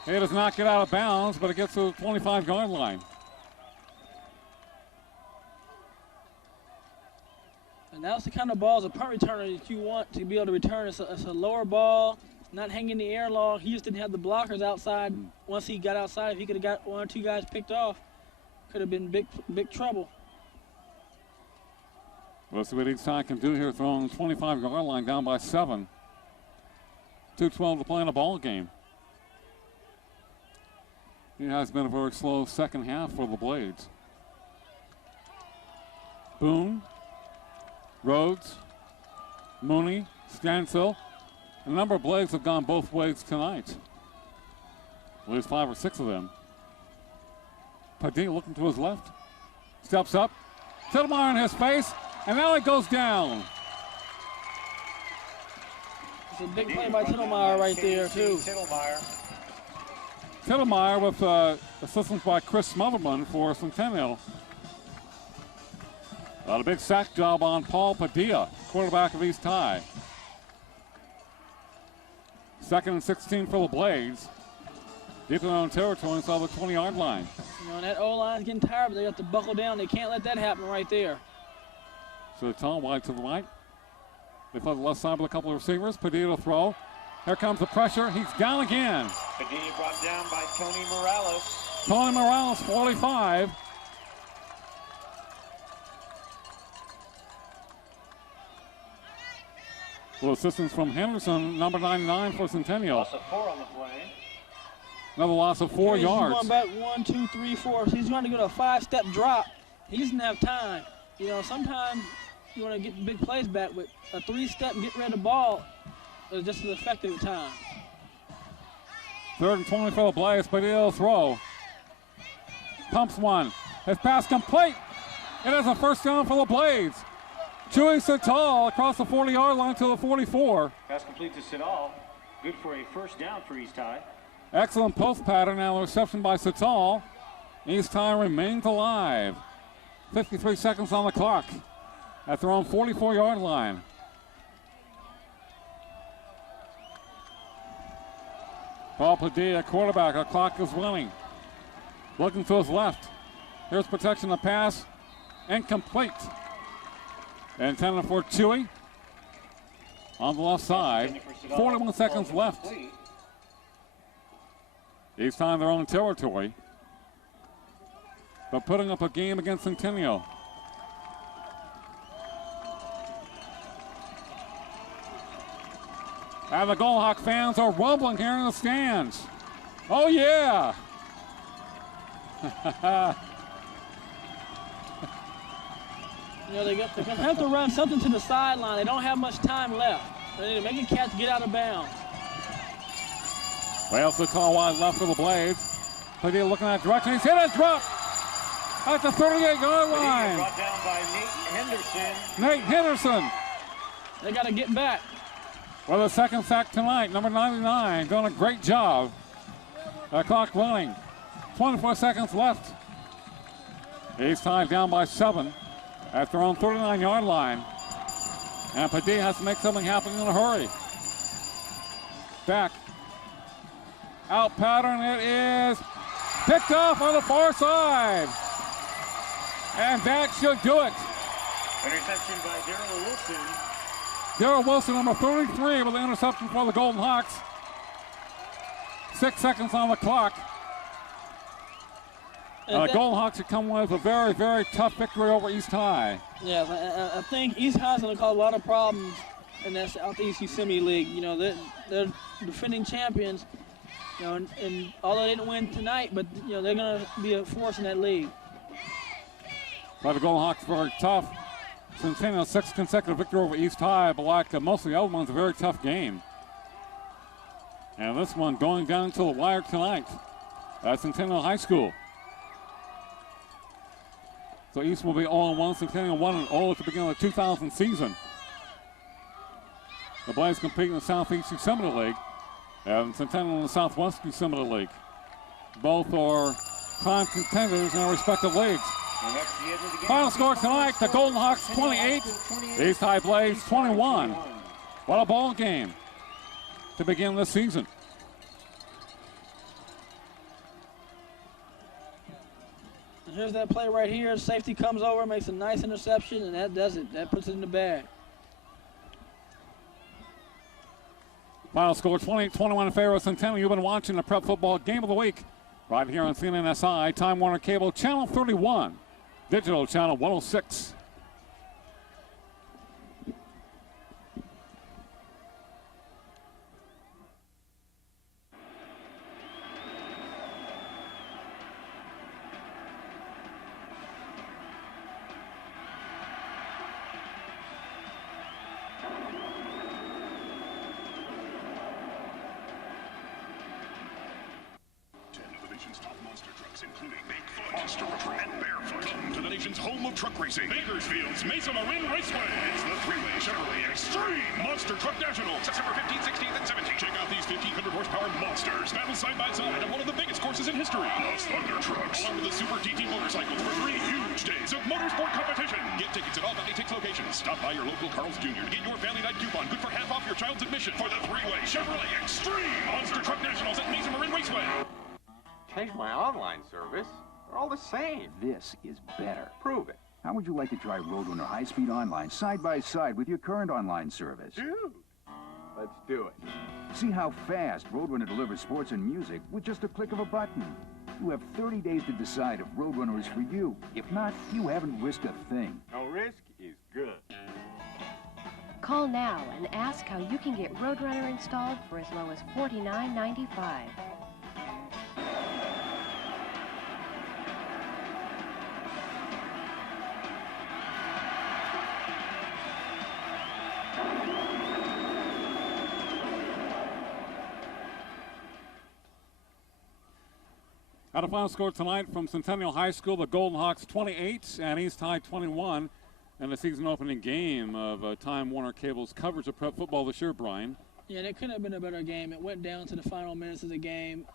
He does not get out of bounds, but it gets to the 25-yard line. And that's the kind of ball as a punt returner that you want to be able to return. It's a lower ball, not hanging in the air long. He just didn't have the blockers outside. Once he got outside, if he could have got 1 or 2 guys picked off, could have been big trouble. We'll see what each side can do here, throwing 25-yard line down by 7. 2:12 to play in a ball game. It has been a very slow second half for the Blades. Boone, Rhodes, Mooney, Stansel. A number of Blades have gone both ways tonight. At least 5 or 6 of them. Padilla looking to his left. Steps up. Tittlemeyer in his face. And now he goes down. It's a big play by Tittlemeyer right there, too. Tittlemeyer with assistance by Chris Smotherman for Centennial. Got a big sack job on Paul Padilla, quarterback of East High. 2nd and 16 for the Blades. Deep in their own territory inside the 20-yard line. You know, that O-line's getting tired, but they have to buckle down. They can't let that happen right there. So Tom wide to the right. They play the left side with a couple of receivers. Padilla to throw. Here comes the pressure. He's down again. Padilla brought down by Tony Morales. Tony Morales, 45. With assistance from Henderson, number 99 for Centennial. Loss of 4 on the play. Another loss of 4 yards. He's going back 1, 2, 3, 4. So he's going to go to a 5-step drop. He doesn't have time. You know, sometimes you want to get big plays back, but a 3-step and get rid of the ball is just as effective at times. 3rd and 20 for the Blades, but he'll throw. Pumps one. His pass complete. It is a first down for the Blades. Chewy Sital across the 40-yard line to the 44. Pass complete to Sital. Good for a first down for East High. Excellent post pattern. Now the reception by Sital. East High remains alive. 53 seconds on the clock at their own 44-yard line. Paul Padilla, quarterback. The clock is running. Looking to his left. Here's protection of pass. Incomplete. Intended for Chewy. On the left side. 41 seconds left. Each time their own territory. But putting up a game against Centennial. And the Goldhawk fans are rumbling here in the stands. Oh, yeah. You know, they're going to have to run something to the sideline. They don't have much time left. They need to make a catch, get out of bounds. Well, the call wide left for the Blades. Padilla looking at direction. He's hit and dropped at the 38-yard line. Brought down by Nate Henderson. Nate Henderson. They got to get back. Well, the second sack tonight, number 99, doing a great job. The clock running. 24 seconds left. East High down by 7 at their own 39-yard line. And Padilla has to make something happen in a hurry. Back. Out pattern, it is picked off on the far side. And that should do it. Interception by Darrell Wilson. Darrell Wilson, number 33, with the interception for the Golden Hawks. 6 seconds on the clock. Golden Hawks have come with a very, very tough victory over East High. Yeah, I think East High's going to cause a lot of problems in that Southeast Yosemite League. You know, they're defending champions. You know, and although they didn't win tonight, but you know they're going to be a force in that league. But the Golden Hawks very tough. Centennial 6th consecutive victory over East High, but like most of the other ones, a very tough game. And this one going down to the wire tonight at Centennial High School. So East will be 0-1. Centennial 1-0 at the beginning of the 2000 season. The Blades compete in the Southeast Yosemite League and Centennial in the Southwest Yosemite League. Both are prime contenders in their respective leagues. Final score tonight, the Golden Hawks 28, East High Blades 21. What a ball game to begin this season. Here's that play right here. Safety comes over, makes a nice interception, and that does it. That puts it in the bag. Final score 28-21 in favor of Centennial. You've been watching the Prep Football Game of the Week right here on CNNSI, Time Warner Cable, Channel 31, Digital Channel 106. including Bigfoot, Monster River, and Barefoot. Come to the nation's home of truck racing, Bakersfield's Mesa Marin Raceway. It's the three-way Chevrolet Extreme Monster Truck National, September 15th, 16th, and 17th. Check out these 1,500 horsepower monsters battle side by side on one of the biggest courses in history. Plus Thunder Trucks, along with the Super TT motorcycles for 3 huge days of motorsport competition. Get tickets at all Valley Tix locations. Stop by your local Carl's Jr. to get your family night coupon, good for half off your child's admission for the three-way Chevrolet Extreme Monster Truck Nationals at Mesa Marin Raceway. Change my online service. They're all the same. This is better. Prove it. How would you like to try Roadrunner High-Speed Online side by side with your current online service? Dude, let's do it. See how fast Roadrunner delivers sports and music with just a click of a button. You have 30 days to decide if Roadrunner is for you. If not, you haven't risked a thing. No risk is good. Call now and ask how you can get Roadrunner installed for as low as $49.95. At a final score tonight from Centennial High School, the Golden Hawks 28 and East High 21. And the season opening game of Time Warner Cable's coverage of prep football this year, Brian. Yeah, and it couldn't have been a better game. It went down to the final minutes of the game.